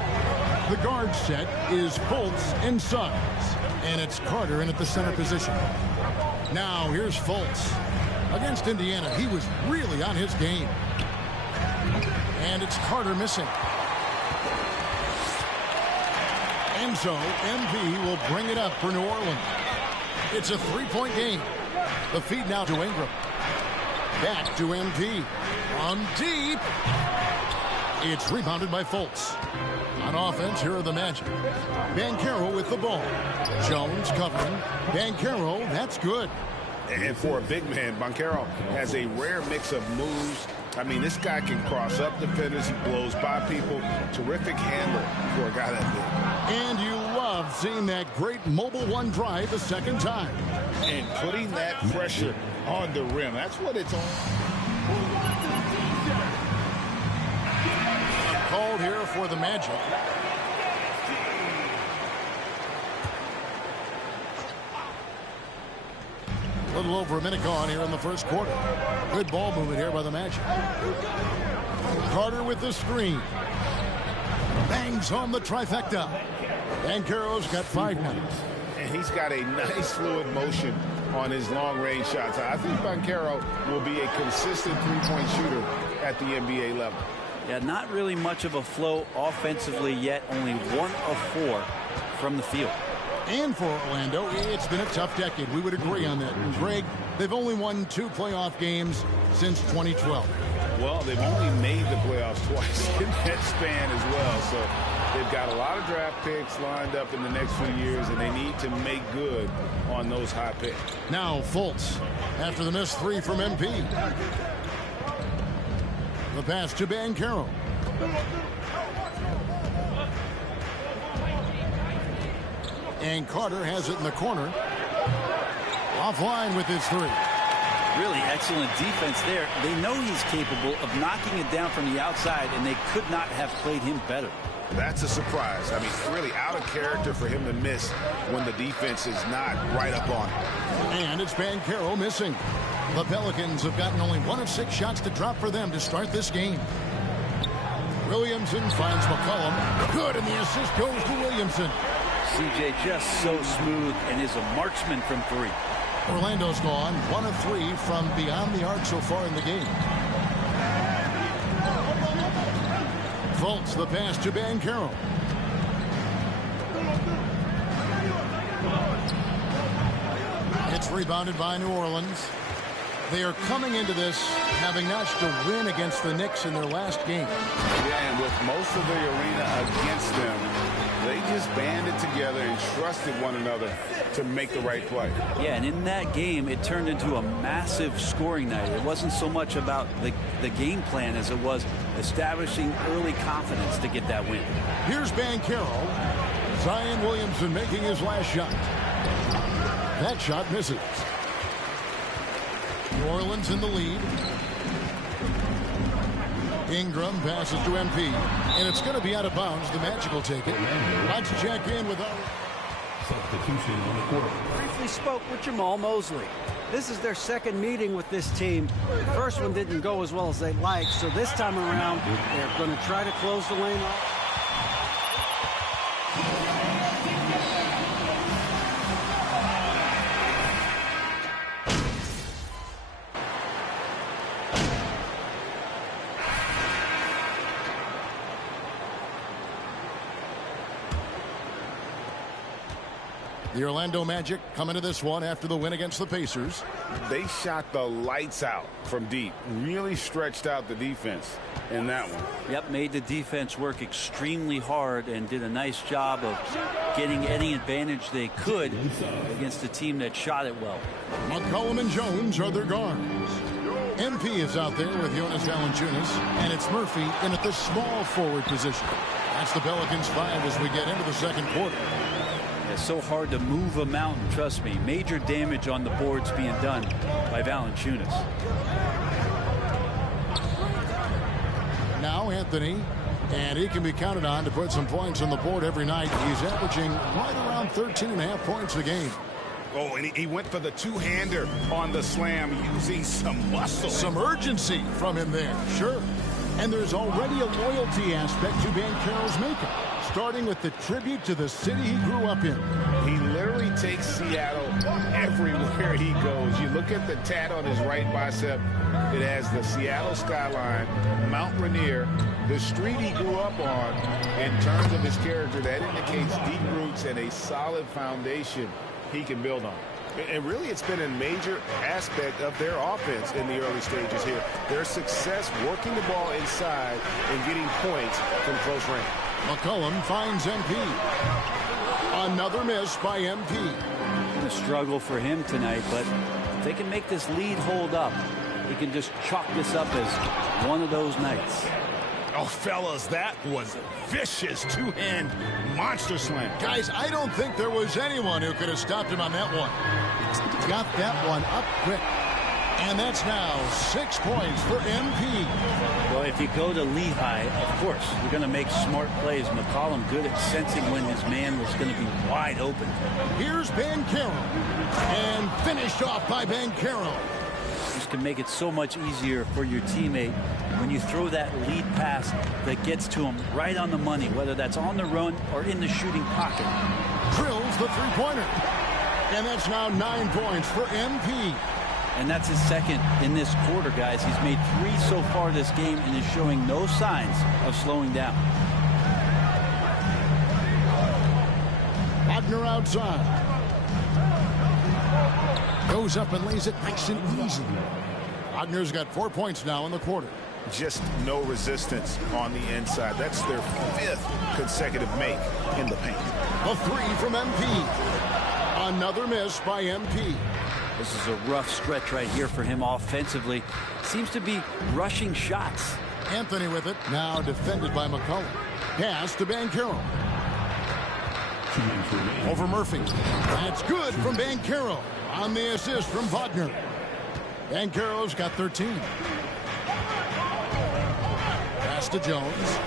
The guard set is Fultz and Suggs. And it's Carter in at the center position. Now here's Fultz. Against Indiana, he was really on his game. And it's Carter missing. And so MP will bring it up for New Orleans. It's a three-point game. The feed now to Ingram. Back to MP. From deep. It's rebounded by Fultz. On offense, here are the Magic. Banchero with the ball. Jones covering. Banchero, that's good. And for a big man, Banchero has a rare mix of moves. I mean, this guy can cross up defenders. He blows by people. Terrific handler for a guy that big. And you love seeing that great mobile one drive the second time. And putting that pressure on the rim. That's what it's on. Called here for the Magic. A little over a minute gone here in the first quarter. Good ball movement here by the Magic. Carter with the screen. Bangs home the trifecta. Banchero's got 5 now. And he's got a nice fluid motion on his long-range shots. I think Banchero will be a consistent three-point shooter at the NBA level. Yeah, not really much of a flow offensively yet. Only 1 of 4 from the field. And for Orlando, it's been a tough decade. We would agree on that. And Greg, they've only won 2 playoff games since 2012. Well, they've only made the playoffs twice in that span as well. So they've got a lot of draft picks lined up in the next few years, and they need to make good on those high picks. Now Fultz after the missed 3 from MP. The pass to Banchero. And Carter has it in the corner. Offline with his 3. Really excellent defense there. They know he's capable of knocking it down from the outside, and they could not have played him better. That's a surprise. I mean, really out of character for him to miss when the defense is not right up on him. And it's Banchero missing. The Pelicans have gotten only 1 of 6 shots to drop for them to start this game. Williamson finds McCollum. Good, and the assist goes to Williamson. CJ just so smooth and is a marksman from 3. Orlando's gone 1 of 3 from beyond the arc so far in the game. Fultz the pass to Banchero. It's rebounded by New Orleans. They are coming into this having notched a win against the Knicks in their last game. Yeah, and with most of the arena against them, they just banded together and trusted one another to make the right play. Yeah, and in that game, it turned into a massive scoring night. It wasn't so much about the game plan as it was establishing early confidence to get that win. Here's Banchero. Zion Williamson making his last shot. That shot misses. New Orleans in the lead. Ingram passes to MP, and it's going to be out of bounds. The Magic will take it. Let's check in with our substitution on the court. Briefly spoke with Jamal Mosley. This is their second meeting with this team. The first one didn't go as well as they'd like, so this time around, they're going to try to close the lane off. The Orlando Magic coming to this one after the win against the Pacers. They shot the lights out from deep. Really stretched out the defense in that one. Yep, made the defense work extremely hard and did a nice job of getting any advantage they could against a team that shot it well. McCollum and Jones are their guards. MP is out there with Jonas Valanciunas, and it's Murphy in at the small forward position. That's the Pelicans 5 as we get into the second quarter. It's so hard to move a mountain, trust me. Major damage on the boards being done by Valanciunas. Now Anthony, and he can be counted on to put some points on the board every night. He's averaging right around 13.5 points a game. Oh, and he went for the two-hander on the slam, using some muscle. Some urgency from him there, sure. And there's already a loyalty aspect to Banchero's makeup, starting with the tribute to the city he grew up in. He literally takes Seattle everywhere he goes. You look at the tat on his right bicep. It has the Seattle skyline, Mount Rainier, the street he grew up on. In terms of his character, that indicates deep roots and a solid foundation he can build on. And really, it's been a major aspect of their offense in the early stages here. Their success working the ball inside and getting points from close range. McCollum finds MP. Another miss by MP. A struggle for him tonight, but if they can make this lead hold up, he can just chalk this up as one of those nights. Oh, fellas, that was a vicious two-hand monster slam. Guys, I don't think there was anyone who could have stopped him on that one. Got that one up quick. And that's now 6 points for MP. Well, if you go to Lehigh, of course, you're going to make smart plays. McCollum good at sensing when his man was going to be wide open. Here's Banchero. And finished off by Banchero. This can make it so much easier for your teammate when you throw that lead pass that gets to him right on the money, whether that's on the run or in the shooting pocket. Drills the three-pointer. And that's now 9 points for MP. And that's his second in this quarter, guys. He's made 3 so far this game and is showing no signs of slowing down. Wagner outside. Goes up and lays it nice and easy. Wagner's got 4 points now in the quarter. Just no resistance on the inside. That's their 5th consecutive make in the paint. A 3 from MP. Another miss by MP. This is a rough stretch right here for him offensively. Seems to be rushing shots. Anthony with it. Now defended by McCollum. Pass to Banchero. Over Murphy. That's good from Banchero. On the assist from Wagner. Banchero's got 13. Pass to Jones.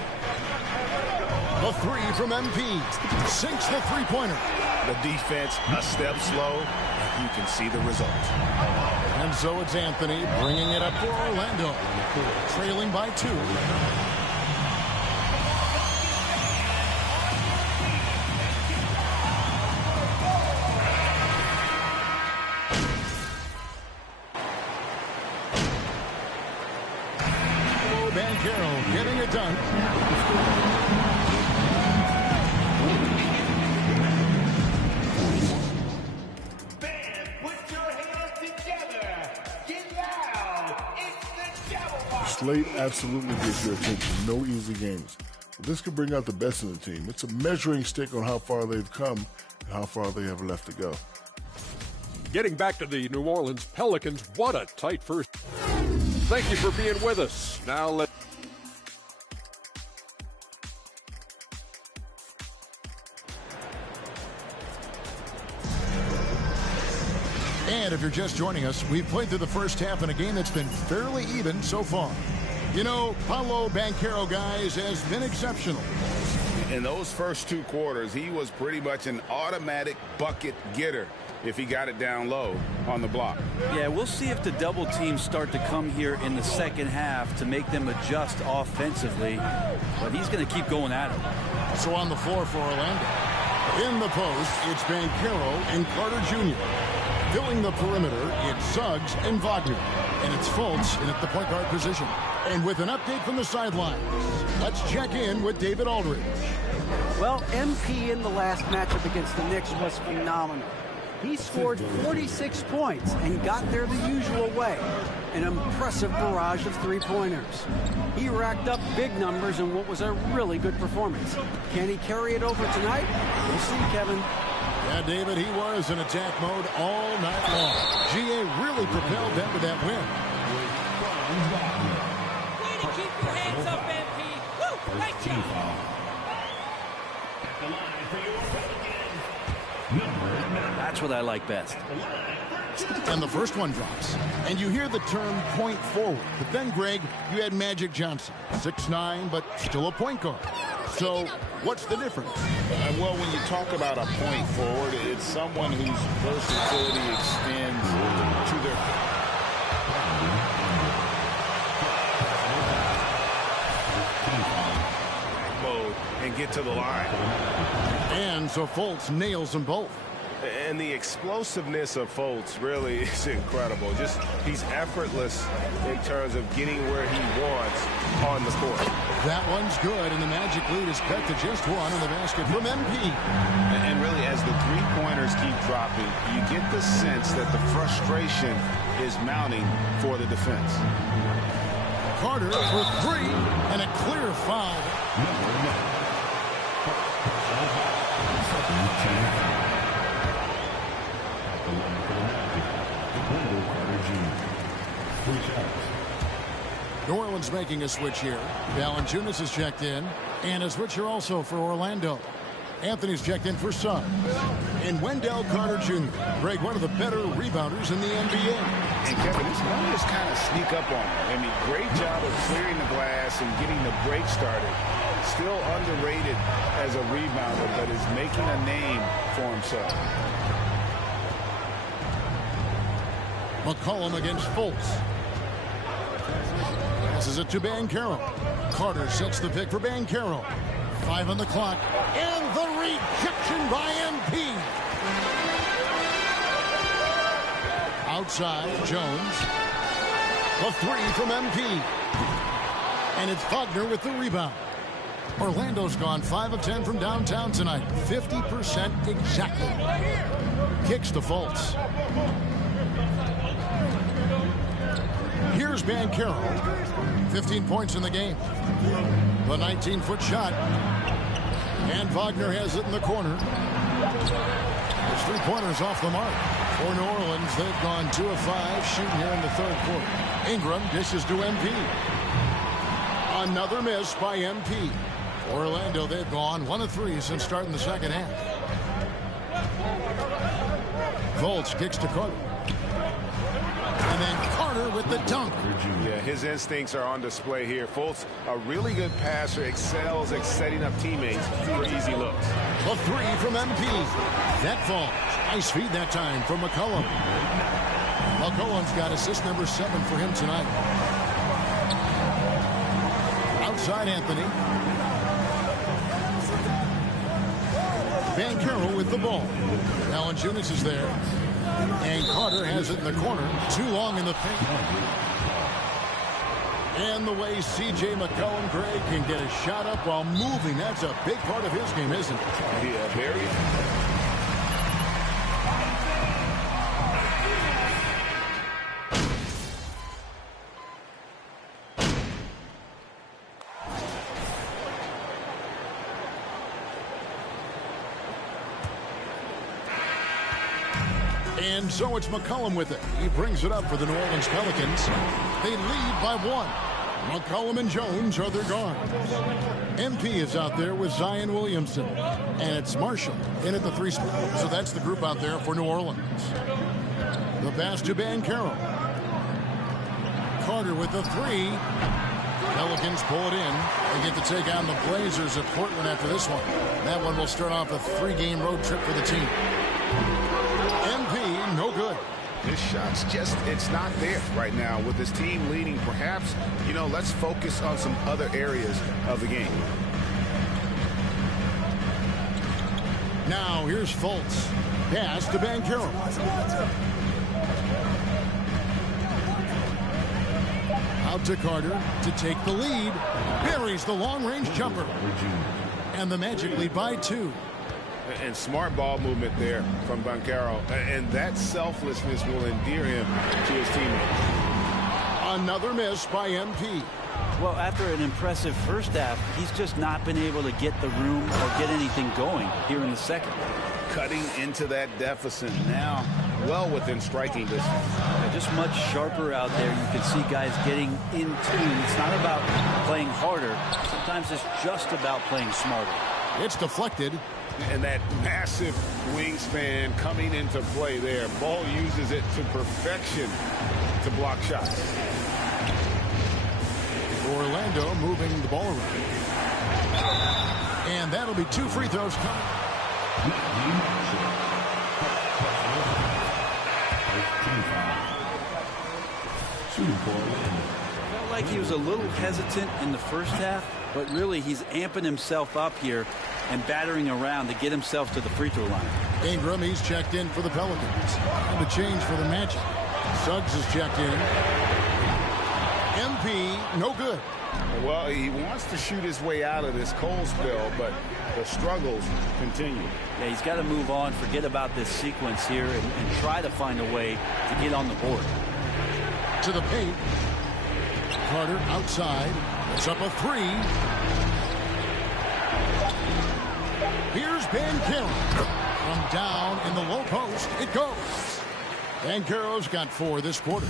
A 3 from MP. Sinks the three-pointer. The defense a step slow. You can see the result. And so it's Anthony bringing it up for Orlando. Trailing by 2. Banchero getting it done. Slate absolutely gets your attention. No easy games. But this could bring out the best in the team. It's a measuring stick on how far they've come and how far they have left to go. Getting back to the New Orleans Pelicans, what a tight first. Thank you for being with us. Now let's. And if you're just joining us, we've played through the first half in a game that's been fairly even so far. You know, Paolo Banchero, guys, has been exceptional. In those first 2 quarters, he was pretty much an automatic bucket getter if he got it down low on the block. Yeah, we'll see if the double teams start to come here in the second half to make them adjust offensively. But he's going to keep going at it. So on the floor for Orlando. In the post, it's Banchero and Carter Jr. Filling the perimeter, it's Suggs and Wagner. And it's Fultz in at the point guard position. And with an update from the sidelines, let's check in with David Aldridge. Well, MP in the last matchup against the Knicks was phenomenal. He scored 46 points and got there the usual way. An impressive barrage of three-pointers. He racked up big numbers in what was a really good performance. Can he carry it over tonight? We'll see, Kevin. Yeah, David, he was in attack mode all night long. GA really propelled them to that win. Way to keep your hands up, MP. Woo! Nice job. That's what I like best. And the first one drops. And you hear the term point forward. But then, Greg, you had Magic Johnson. 6'9", but still a point guard. So what's the difference? Well, when you talk about a point forward, it's someone whose versatility extends to their mode and get to the line. And so Fultz nails them both. And the explosiveness of Fultz really is incredible. Just he's effortless in terms of getting where he wants on the court. That one's good, and the Magic lead is cut to just one on the basket from MP. And really, as the three-pointers keep dropping, you get the sense that the frustration is mounting for the defense. Carter for three, and a clear foul. New Orleans making a switch here. Valanciunas is checked in, and a switch here also for Orlando. Anthony's checked in for Sun. And Wendell Carter Jr., Greg, one of the better rebounders in the NBA. And Kevin, this one just kind of sneak up on him. I mean, great job of clearing the glass and getting the break started. Still underrated as a rebounder, but is making a name for himself. McCollum against Fultz. Passes it to Banchero. Carter sets the pick for Banchero. 5 on the clock. And the rejection by MP. Outside, Jones. The three from MP. And it's Wagner with the rebound. Orlando's gone 5 of 10 from downtown tonight. 50% exactly. Kicks to Fultz. Here's Banchero. 15 points in the game. The 19-foot shot. And Wagner has it in the corner. His three-pointers off the mark. For New Orleans, they've gone 2 of 5 shooting here in the third quarter. Ingram dishes to MP. Another miss by MP. For Orlando, they've gone 1 of 3 since starting the second half. Fultz kicks to Carter. And then Carter with the dunk. Yeah, his instincts are on display here. Fultz, a really good passer, excels at setting up teammates for easy looks. A three from MP. That falls. Nice feed that time from McCollum. McCollum's got assist number 7 for him tonight. Outside Anthony. Banchero with the ball. Valanciunas is there. And Carter has it in the corner. Too long in the paint. And the way C.J. McCollum, Greg, can get a shot up while moving, that's a big part of his game, isn't it? Yeah, very. And so it's McCollum with it. He brings it up for the New Orleans Pelicans. They lead by 1. McCollum and Jones are their guards. MP is out there with Zion Williamson. And it's Marshall in at the 3 spot. So that's the group out there for New Orleans. The pass to Banchero. Carter with the 3. Pelicans pull it in. They get to take on the Blazers at Portland after this one. That one will start off a 3-game road trip for the team. MP, no good. His shot's just, it's not there right now with his team leading. Perhaps, let's focus on some other areas of the game. Now here's Fultz. Pass to Banchero. Out to Carter to take the lead. Buries the long-range jumper. And the Magic lead by 2. And smart ball movement there from Banchero. And that selflessness will endear him to his teammates. Another miss by MP. Well, after an impressive first half, he's just not been able to get the room or get anything going here in the second. Cutting into that deficit now, well within striking distance. Yeah, just much sharper out there. You can see guys getting in tune. It's not about playing harder. Sometimes it's just about playing smarter. It's deflected. And that massive wingspan coming into play there. Ball uses it to perfection to block shots. Orlando moving the ball around. And that'll be 2 free throws coming. Felt like he was a little hesitant in the first half, but really he's amping himself up here and battering around to get himself to the free throw line. Ingram, he's checked in for the Pelicans. And the change for the Magic. Suggs is checked in. MP, no good. Well, he wants to shoot his way out of this cold spell, but the struggles continue. Yeah, he's got to move on, forget about this sequence here, and try to find a way to get on the board. To the paint. Carter outside. It's up a 3. Here's Banchero. From down in the low post, it goes. Banchero's got 4 this quarter.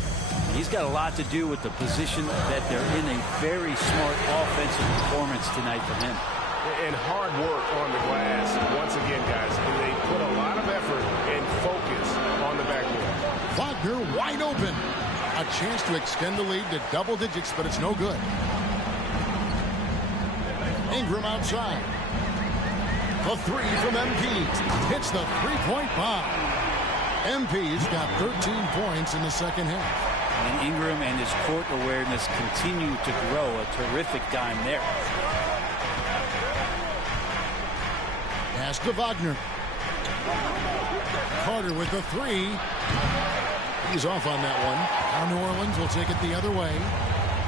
He's got a lot to do with the position that they're in. A very smart offensive performance tonight from him. And hard work on the glass. Once again, guys, they put a lot of effort and focus on the backboard. Wagner wide open. A chance to extend the lead to double digits, but it's no good. Ingram outside. A 3 from MP. Hits the three-point bomb. MP's got 13 points in the second half. And Ingram and his court awareness continue to grow. A terrific dime there. Pass to Wagner. Carter with the 3. He's off on that one. Now New Orleans will take it the other way.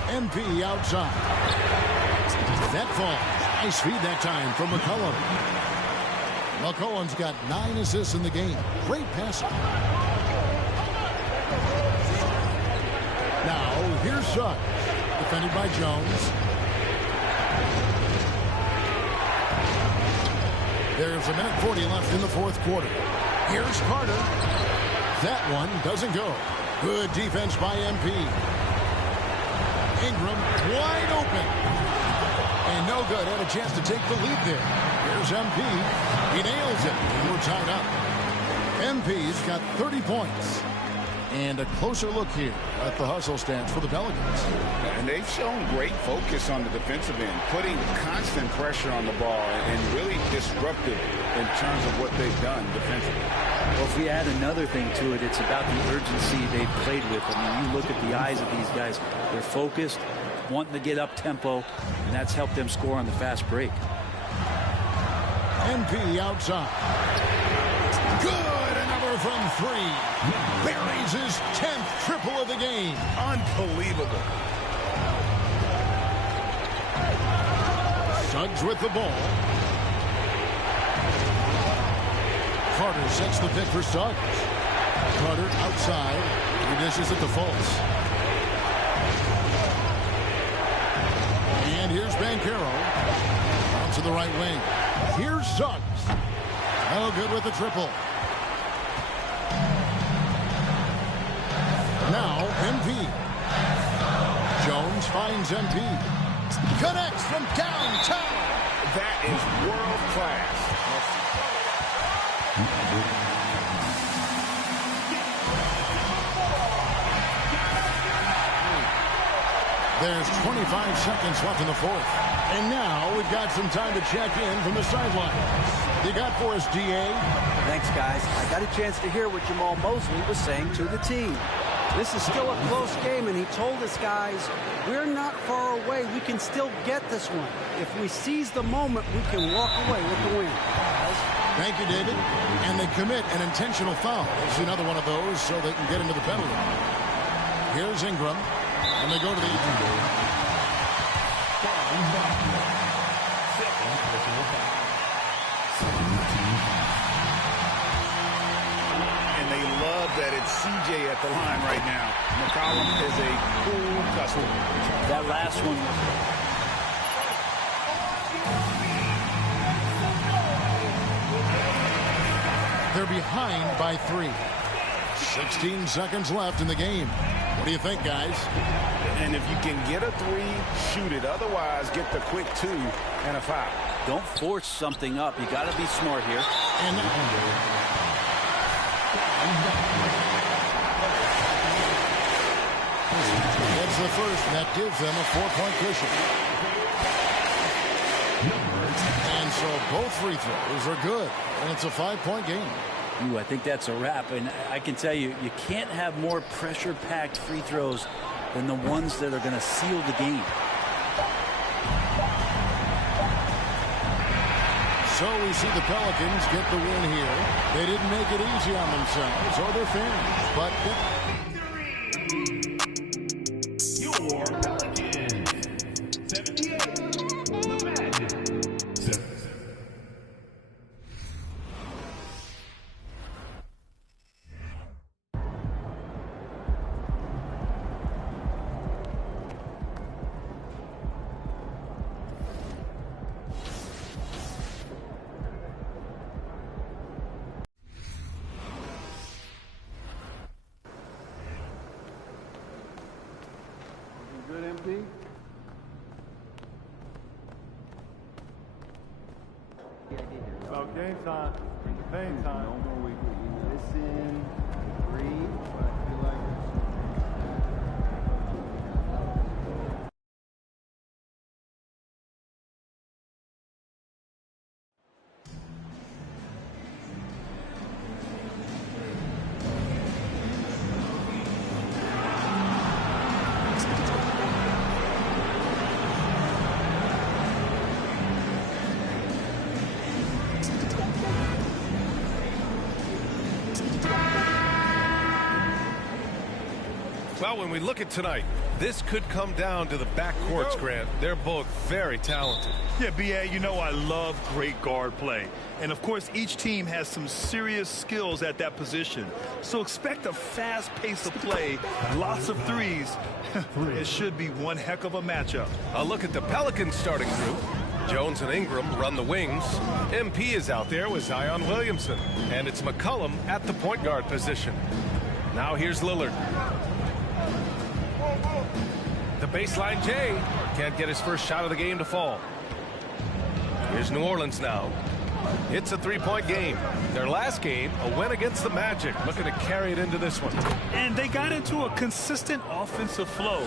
MP outside. That falls. Nice feed that time from McCollum. McCollum's got 9 assists in the game. Great passing. Now, here's Suggs. Defended by Jones. There's 1:40 left in the fourth quarter. Here's Carter. That one doesn't go. Good defense by MP. Ingram wide open. And no good. Had a chance to take the lead there. Here's MP. He nails it. And we're tied up. MP's got 30 points. And a closer look here at the hustle stance for the Pelicans. And they've shown great focus on the defensive end, putting constant pressure on the ball and really disruptive in terms of what they've done defensively. Well, if we add another thing to it, it's about the urgency they've played with. I mean, you look at the eyes of these guys. They're focused, wanting to get up tempo, and that's helped them score on the fast break. MP outside. Good, another from 3. Buries his 10th triple of the game. Unbelievable. Suggs with the ball. Carter sets the pick for Suggs. Carter outside. He dishes it to Fultz. And here's Banchero. Out to the right wing. Here's Suggs. Oh, good with the triple. Now, MP. Jones finds MP. Connects from downtown. That is world class. There's 25 seconds left in the fourth. And now we've got some time to check in from the sidelines. You got for us, DA? Thanks, guys. I got a chance to hear what Jamal Mosley was saying to the team. This is still a close game, and he told us, guys, we're not far away. We can still get this one. If we seize the moment, we can walk away with the win. Thank you, David. And they commit an intentional foul. It's another one of those so they can get into the penalty. Here's Ingram. And they go to the CJ at the line right now. McCollum is a cool customer. That last one. They're behind by 3. 16 seconds left in the game. What do you think, guys? And if you can get a 3, shoot it. Otherwise, get the quick 2 and a foul. Don't force something up. You got to be smart here. And that's the first, and that gives them a 4-point cushion. And so both free throws are good, and it's a 5-point game. Ooh, I think that's a wrap, and I can tell you, you can't have more pressure-packed free throws than the ones that are going to seal the game. So we see the Pelicans get the win here. They didn't make it easy on themselves or their fans, but Your Pelicans, 78, the Magic, 7. Good, MP? About game time. Pain time. No more weekly. Listen, agree, but I feel like Well, when we look at tonight, this could come down to the backcourts, Grant. They're both very talented. Yeah, B.A., you know I love great guard play. And, of course, each team has some serious skills at that position. So expect a fast pace of play, lots of threes. It should be one heck of a matchup. A look at the Pelicans starting group. Jones and Ingram run the wings. MP is out there with Zion Williamson. And it's McCollum at the point guard position. Now here's Lillard. The baseline Jay can't get his first shot of the game to fall. Here's New Orleans now. It's a 3-point game. Their last game, a win against the Magic, looking to carry it into this one. And they got into a consistent offensive flow,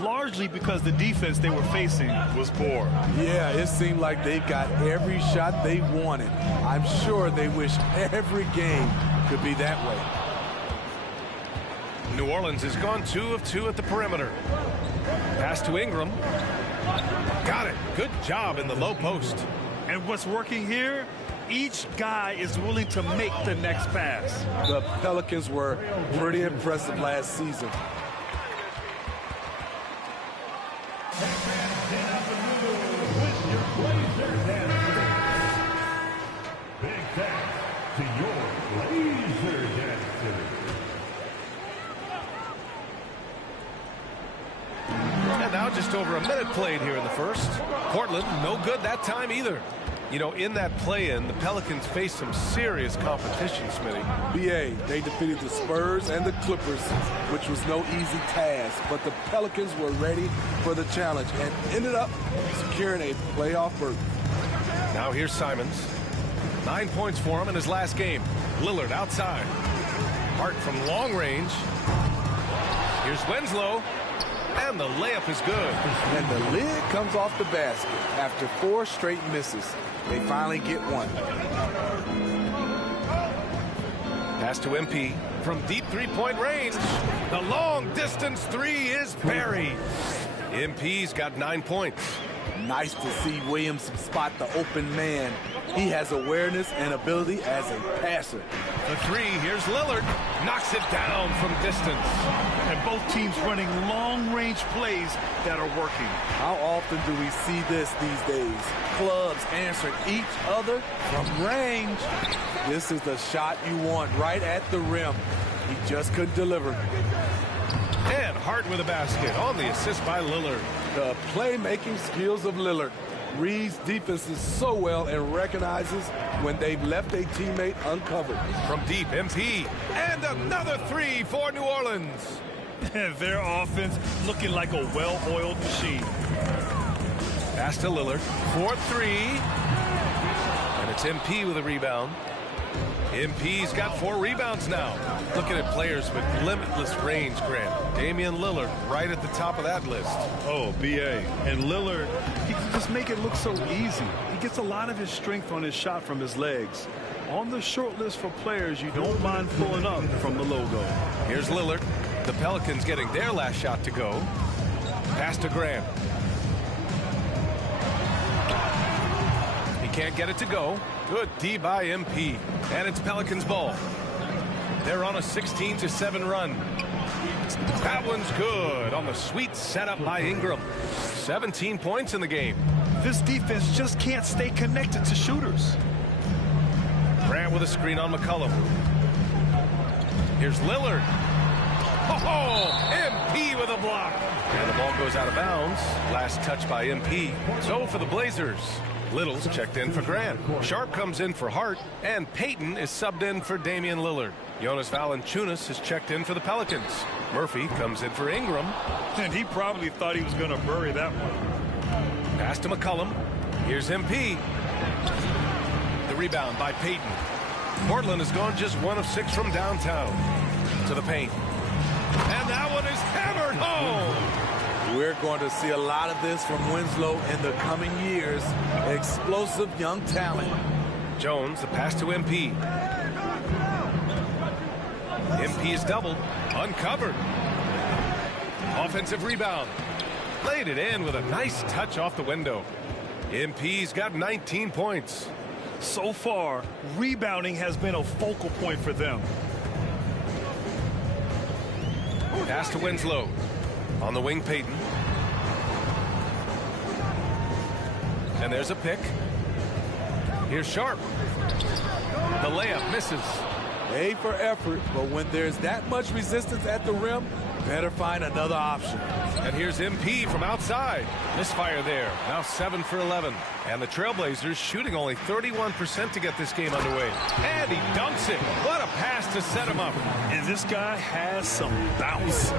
largely because the defense they were facing was poor. Yeah, it seemed like they got every shot they wanted. I'm sure they wish every game could be that way. New Orleans has gone 2 of 2 at the perimeter. Pass to Ingram. Got it. Good job in the low post. And what's working here? Each guy is willing to make the next pass. The Pelicans were pretty impressive last season. Big thanks to your laser dancers. And now just over a minute played here in the first. Portland, no good that time either. You know, in that play-in, the Pelicans faced some serious competition, Smitty. BA, they defeated the Spurs and the Clippers, which was no easy task. But the Pelicans were ready for the challenge and ended up securing a playoff berth. Now here's Simons. 9 points for him in his last game. Lillard outside. Hart from long range. Here's Winslow. And the layup is good. And the lid comes off the basket. After 4 straight misses, they finally get one. Pass to MP from deep 3-point range. The long distance 3 is buried. MP's got 9 points. Nice to see Williamson spot the open man. He has awareness and ability as a passer. The 3, here's Lillard. Knocks it down from distance. And both teams running long-range plays that are working. How often do we see this these days? Clubs answering each other from range. This is the shot you want right at the rim. He just couldn't deliver. And Hart with a basket on the assist by Lillard. The playmaking skills of Lillard. Reads defenses so well and recognizes when they've left a teammate uncovered. From deep, MP. And another three for New Orleans. Their offense looking like a well-oiled machine. Pass to Lillard. 4-3. And it's MP with a rebound. MP's got 4 rebounds now. Looking at players with limitless range, Grant. Damian Lillard right at the top of that list. Oh, BA. And Lillard, he can just make it look so easy. He gets a lot of his strength on his shot from his legs. On the short list for players you don't mind pulling up from the logo. Here's Lillard. The Pelicans getting their last shot to go. Pass to Grant. He can't get it to go. Good D by MP. And it's Pelicans ball. They're on a 16-7 run. That one's good on the sweet setup by Ingram. 17 points in the game. This defense just can't stay connected to shooters. Grant with a screen on McCollum. Here's Lillard. Oh, MP with a block. And the ball goes out of bounds. Last touch by MP. So for the Blazers. Little's checked in for Grant. Sharp comes in for Hart. And Payton is subbed in for Damian Lillard. Jonas Valanciunas is checked in for the Pelicans. Murphy comes in for Ingram. And he probably thought he was going to bury that one. Pass to McCollum. Here's MP. The rebound by Payton. Portland has gone just 1 of 6 from downtown. To the paint. And that one is hammered home. We're going to see a lot of this from Winslow in the coming years. Explosive young talent. Jones, the pass to MP. MP is doubled. Uncovered. Offensive rebound. Laid it in with a nice touch off the window. MP's got 19 points. So far, rebounding has been a focal point for them. Pass to Winslow. On the wing, Payton. And there's a pick. Here's Sharp. The layup misses. A for effort, but when there's that much resistance at the rim, better find another option. And here's MP from outside. Misfire there. Now 7 for 11. And the Trailblazers shooting only 31% to get this game underway. And he dunks it. What a pass to set him up. And this guy has some bounce.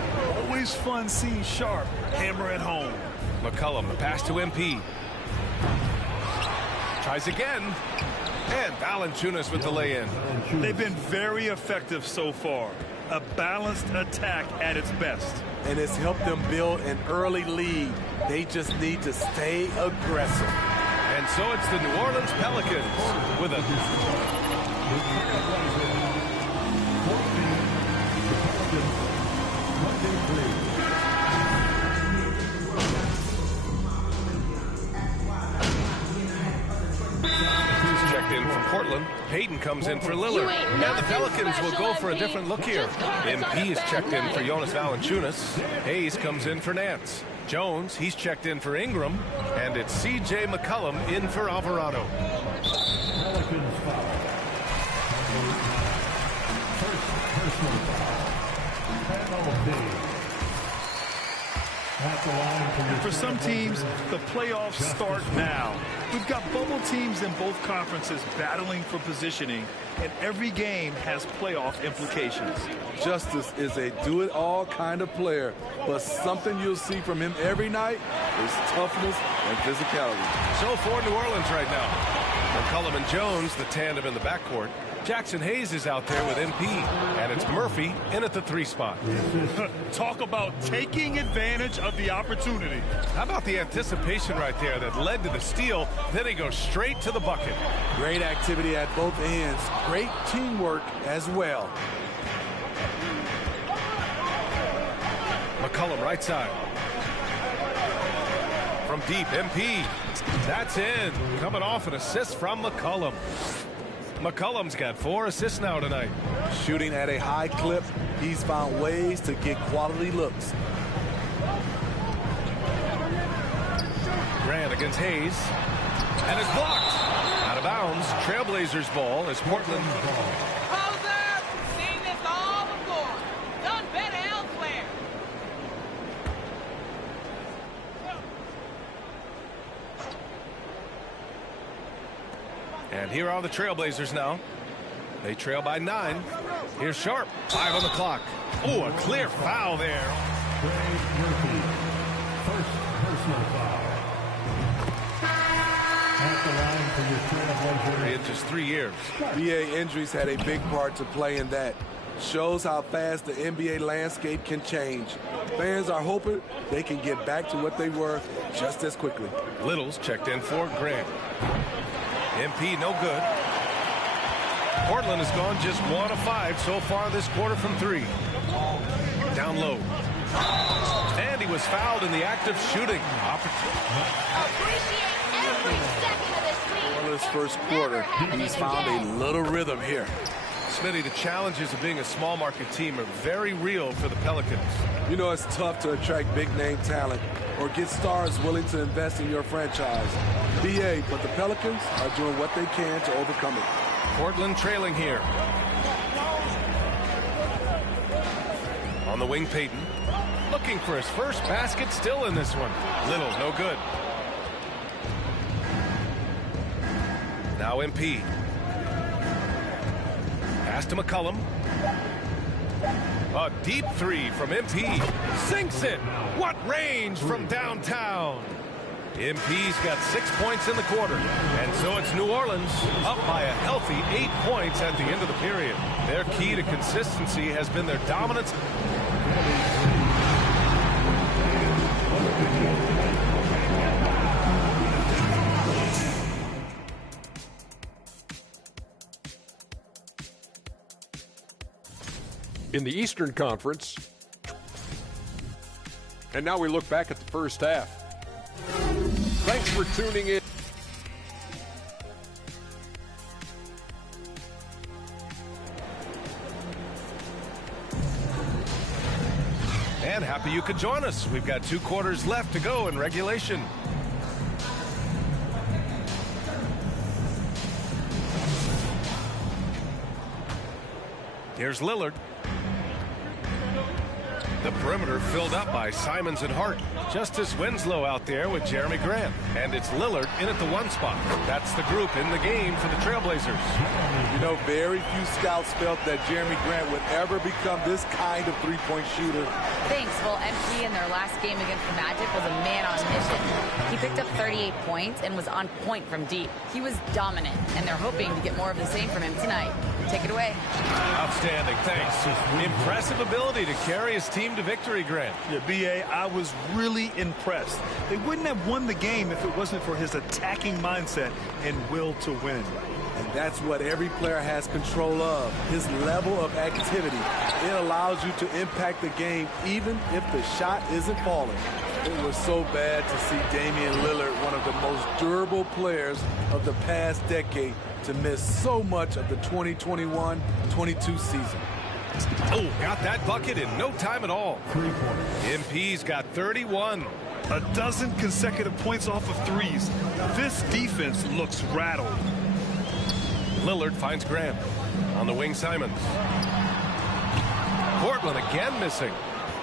Always fun seeing Sharp hammer at home. McCollum, the pass to MP. Tries again. And Valanciunas with the lay-in. They've been very effective so far. A balanced attack at its best. And it's helped them build an early lead. They just need to stay aggressive. And so it's the New Orleans Pelicans with a... in from Portland. Payton comes in for Lillard. And the Pelicans will go for a different look here. MP is checked in for Jonas Valanciunas. Hayes comes in for Nance. Jones, he's checked in for Ingram. And it's C.J. McCollum in for Alvarado. And for some teams, the playoffs start now. We've got bubble teams in both conferences battling for positioning, and every game has playoff implications. Justice is a do-it-all kind of player, but something you'll see from him every night is toughness and physicality. So for New Orleans right now, McCollum and Jones, the tandem in the backcourt. Jackson Hayes is out there with MP, and it's Murphy in at the 3 spot. Talk about taking advantage of the opportunity. How about the anticipation right there that led to the steal? Then he goes straight to the bucket. Great activity at both ends. Great teamwork as well. McCollum right side. From deep, MP. That's in. Coming off an assist from McCollum. McCollum's got 4 assists now tonight. Shooting at a high clip, he's found ways to get quality looks. Grant against Hayes. And it's blocked. Out of bounds. Trailblazers ball as Portland. Seen this all before. And here are the Trailblazers now. They trail by 9. Here's Sharp. 5 on the clock. Oh, a clear foul there. Trey Murphy, first personal foul. At the line for your Trailblazers. In just 3 years. BA injuries had a big part to play in that. Shows how fast the NBA landscape can change. Fans are hoping they can get back to what they were just as quickly. Littles checked in for Grant. MP no good. Portland has gone just 1 of 5 so far this quarter from 3. Down low. And he was fouled in the act of shooting. Appreciate every second of this week. Well, his first quarter, he's found a little rhythm here. Smitty, the challenges of being a small market team are very real for the Pelicans. You know, it's tough to attract big name talent or get stars willing to invest in your franchise. BA, but the Pelicans are doing what they can to overcome it. Portland trailing here. On the wing, Payton. Looking for his first basket, still in this one. Little, no good. Now MP. Pass to McCollum. A deep 3 from MP. Sinks it. What range from downtown. MP's got 6 points in the quarter. And so it's New Orleans up by a healthy 8 points at the end of the period. Their key to consistency has been their dominance. In the Eastern Conference. And now we look back at the first half. Thanks for tuning in. And happy you could join us. We've got 2 quarters left to go in regulation. Here's Lillard. The perimeter filled up by Simons and Hart. Justice Winslow out there with Jeremy Grant. And it's Lillard in at the 1 spot. That's the group in the game for the Trailblazers. You know, very few scouts felt that Jeremy Grant would ever become this kind of three-point shooter. Thanks. Well, MP in their last game against the Magic was a man on mission. He picked up 38 points and was on point from deep. He was dominant, and they're hoping to get more of the same from him tonight. Take it away. Outstanding, thanks. Impressive ability to carry his team to victory, Grant. Yeah, BA, I was really impressed. They wouldn't have won the game if it wasn't for his attacking mindset and will to win. And that's what every player has control of, his level of activity. It allows you to impact the game even if the shot isn't falling. It was so bad to see Damian Lillard, one of the most durable players of the past decade, to miss so much of the 2021-22 season. Oh, got that bucket in no time at all. MP's got 31. A dozen consecutive points off of threes. This defense looks rattled. Lillard finds Grant. On the wing, Simons. Portland again missing.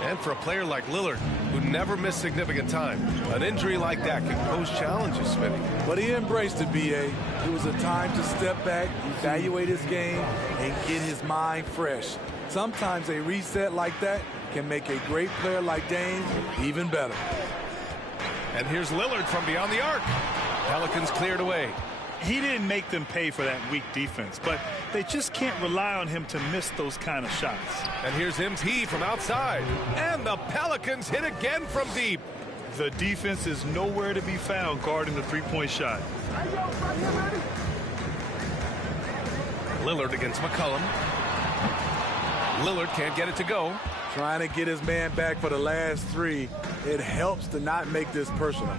And for a player like Lillard, who never missed significant time, an injury like that can pose challenges, Smitty. But he embraced it, BA. It was a time to step back, evaluate his game, and get his mind fresh. Sometimes a reset like that can make a great player like Dame even better. And here's Lillard from beyond the arc. Pelicans cleared away. He didn't make them pay for that weak defense, but they just can't rely on him to miss those kind of shots. And here's MP from outside. And the Pelicans hit again from deep. The defense is nowhere to be found guarding the three-point shot. Lillard against McCollum. Lillard can't get it to go. Trying to get his man back for the last 3. It helps to not make this personal.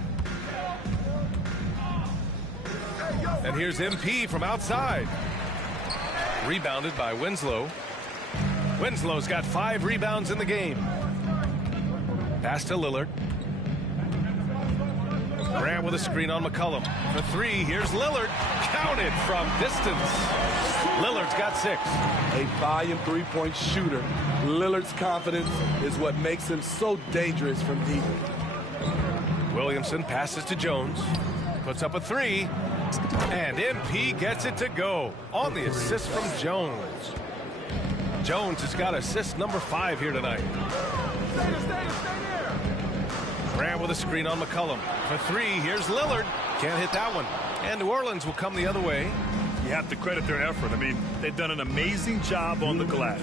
And here's MP from outside. Rebounded by Winslow. Winslow's got 5 rebounds in the game. Pass to Lillard. Grant with a screen on McCollum. For 3, here's Lillard. Counted from distance. Lillard's got 6. A volume three-point shooter. Lillard's confidence is what makes him so dangerous from deep. Williamson passes to Jones. Puts up a 3. And MP gets it to go on the assist from Jones. Jones has got assist number 5 here tonight. Grant with a screen on McCollum. For 3, here's Lillard. Can't hit that one. And New Orleans will come the other way. You have to credit their effort. I mean, they've done an amazing job on the glass.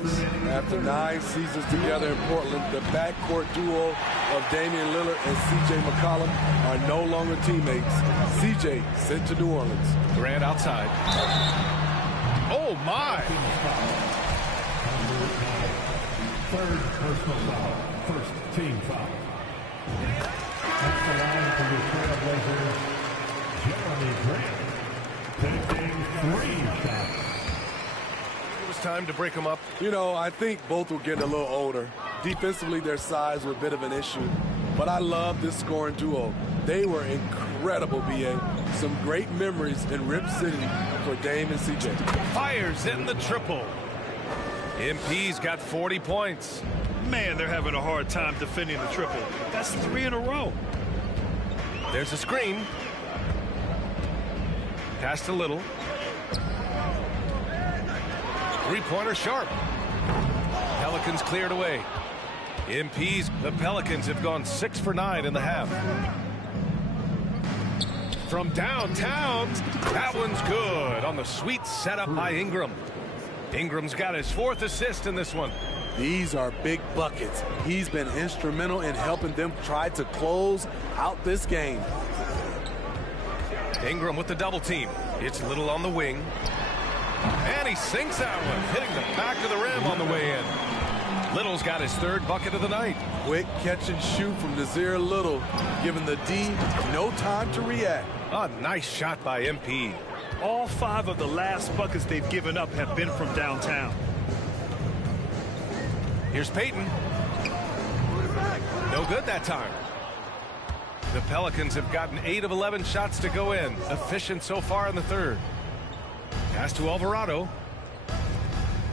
After 9 seasons together in Portland, the backcourt duo of Damian Lillard and C.J. McCollum are no longer teammates. C.J. sent to New Orleans. Grant outside. Oh, my. Third personal foul. First team foul. That's the line for the Trailblazers, Jeremy Grant. Taking 3 shots. It was time to break them up. You know, I think both were getting a little older. Defensively, their size was a bit of an issue. But I love this scoring duo. They were incredible, B.A. Some great memories in Rip City for Dame and C.J. Fires in the triple. MP's got 40 points. Man, they're having a hard time defending the triple. That's 3 in a row. There's a screen. Pass to Little. 3-pointer sharp. Pelicans cleared away. MP's, the Pelicans have gone 6 for 9 in the half. From downtown, that one's good on the sweet setup by Ingram. Ingram's got his 4th assist in this one. These are big buckets. He's been instrumental in helping them try to close out this game. Ingram with the double team. It's Little on the wing. And he sinks that one, hitting the back of the rim on the way in. Little's got his 3rd bucket of the night. Quick catch and shoot from Nasir Little, giving the D no time to react. A nice shot by MP. All 5 of the last buckets they've given up have been from downtown. Here's Payton. No good that time. The Pelicans have gotten 8 of 11 shots to go in. Efficient so far in the 3rd. Pass to Alvarado.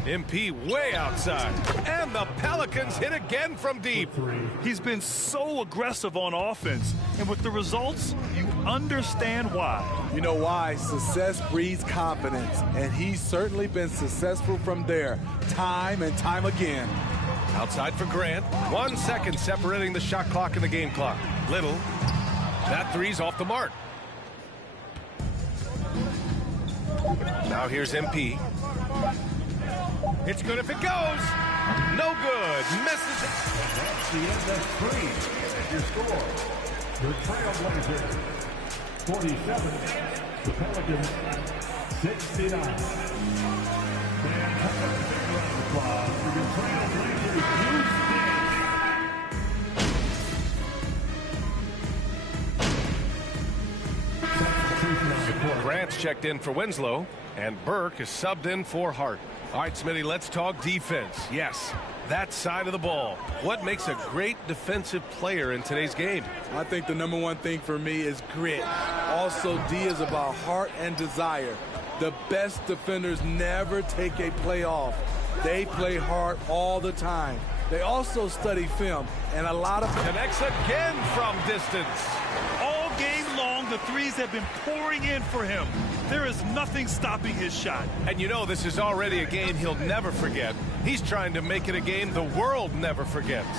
MP way outside. And the Pelicans hit again from deep. He's been so aggressive on offense. And with the results, you understand why. You know why? Success breeds confidence. And he's certainly been successful from there, time and time again. Outside for Grant. 1 second separating the shot clock and the game clock. Little. That 3's off the mark. Now here's MP. It's good if it goes. No good. Misses it. That's the end of 3. Your score. The Trailblazers 47. The Pelicans 69. Fantastic round of applause for the Trailblazers. Grant's checked in for Winslow, and Burke is subbed in for Hart. All right, Smitty, let's talk defense. Yes, that side of the ball. What makes a great defensive player in today's game? I think the number 1 thing for me is grit. Also, D is about heart and desire. The best defenders never take a play off. They play hard all the time. They also study film, and a lot of... Connects again from distance. All game long, the 3s have been pouring in for him. There is nothing stopping his shot. And you know this is already a game he'll never forget. He's trying to make it a game the world never forgets.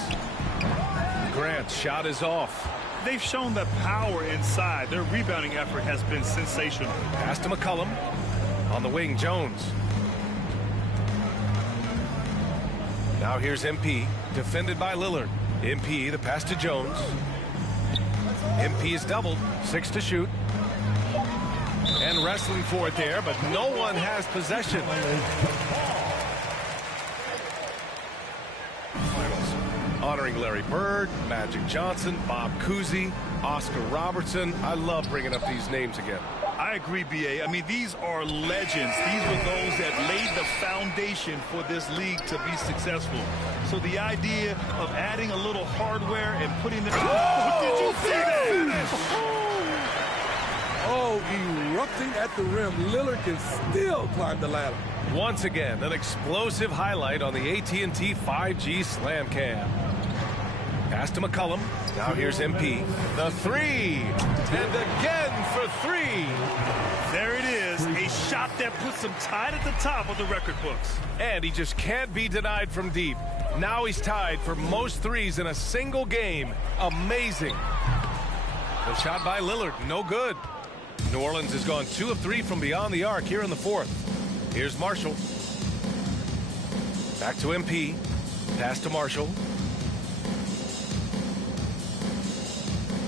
Grant's shot is off. They've shown the power inside. Their rebounding effort has been sensational. Pass to McCollum. On the wing, Jones. Now here's MP, defended by Lillard. MP, the pass to Jones. MP is doubled, 6 to shoot. And wrestling for it there, but no one has possession. Finals. Honoring Larry Bird, Magic Johnson, Bob Cousy, Oscar Robertson. I love bringing up these names again. I agree, B.A. I mean, these are legends. These were those that laid the foundation for this league to be successful. So the idea of adding a little hardware and putting them... Oh, did you see that? Oh, erupting at the rim. Lillard can still climb the ladder. Once again, an explosive highlight on the AT&T 5G Slam Cam. Pass to McCollum. Now here's MP. The 3. And again for 3. that puts him tied at the top of the record books. And he just can't be denied from deep. Now he's tied for most threes in a single game. Amazing. The shot by Lillard, no good. New Orleans has gone 2 of 3 from beyond the arc here in the fourth. Here's Marshall. Back to MP. Pass to Marshall.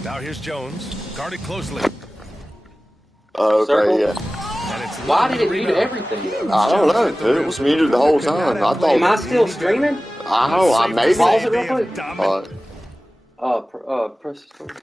Now here's Jones. Guarded closely. Okay, yeah. Why did it mute everything? I don't know, dude. It was muted the whole time. I thought. Am I still streaming? I don't know. I maybe. Pause it real quick. All right. Press start.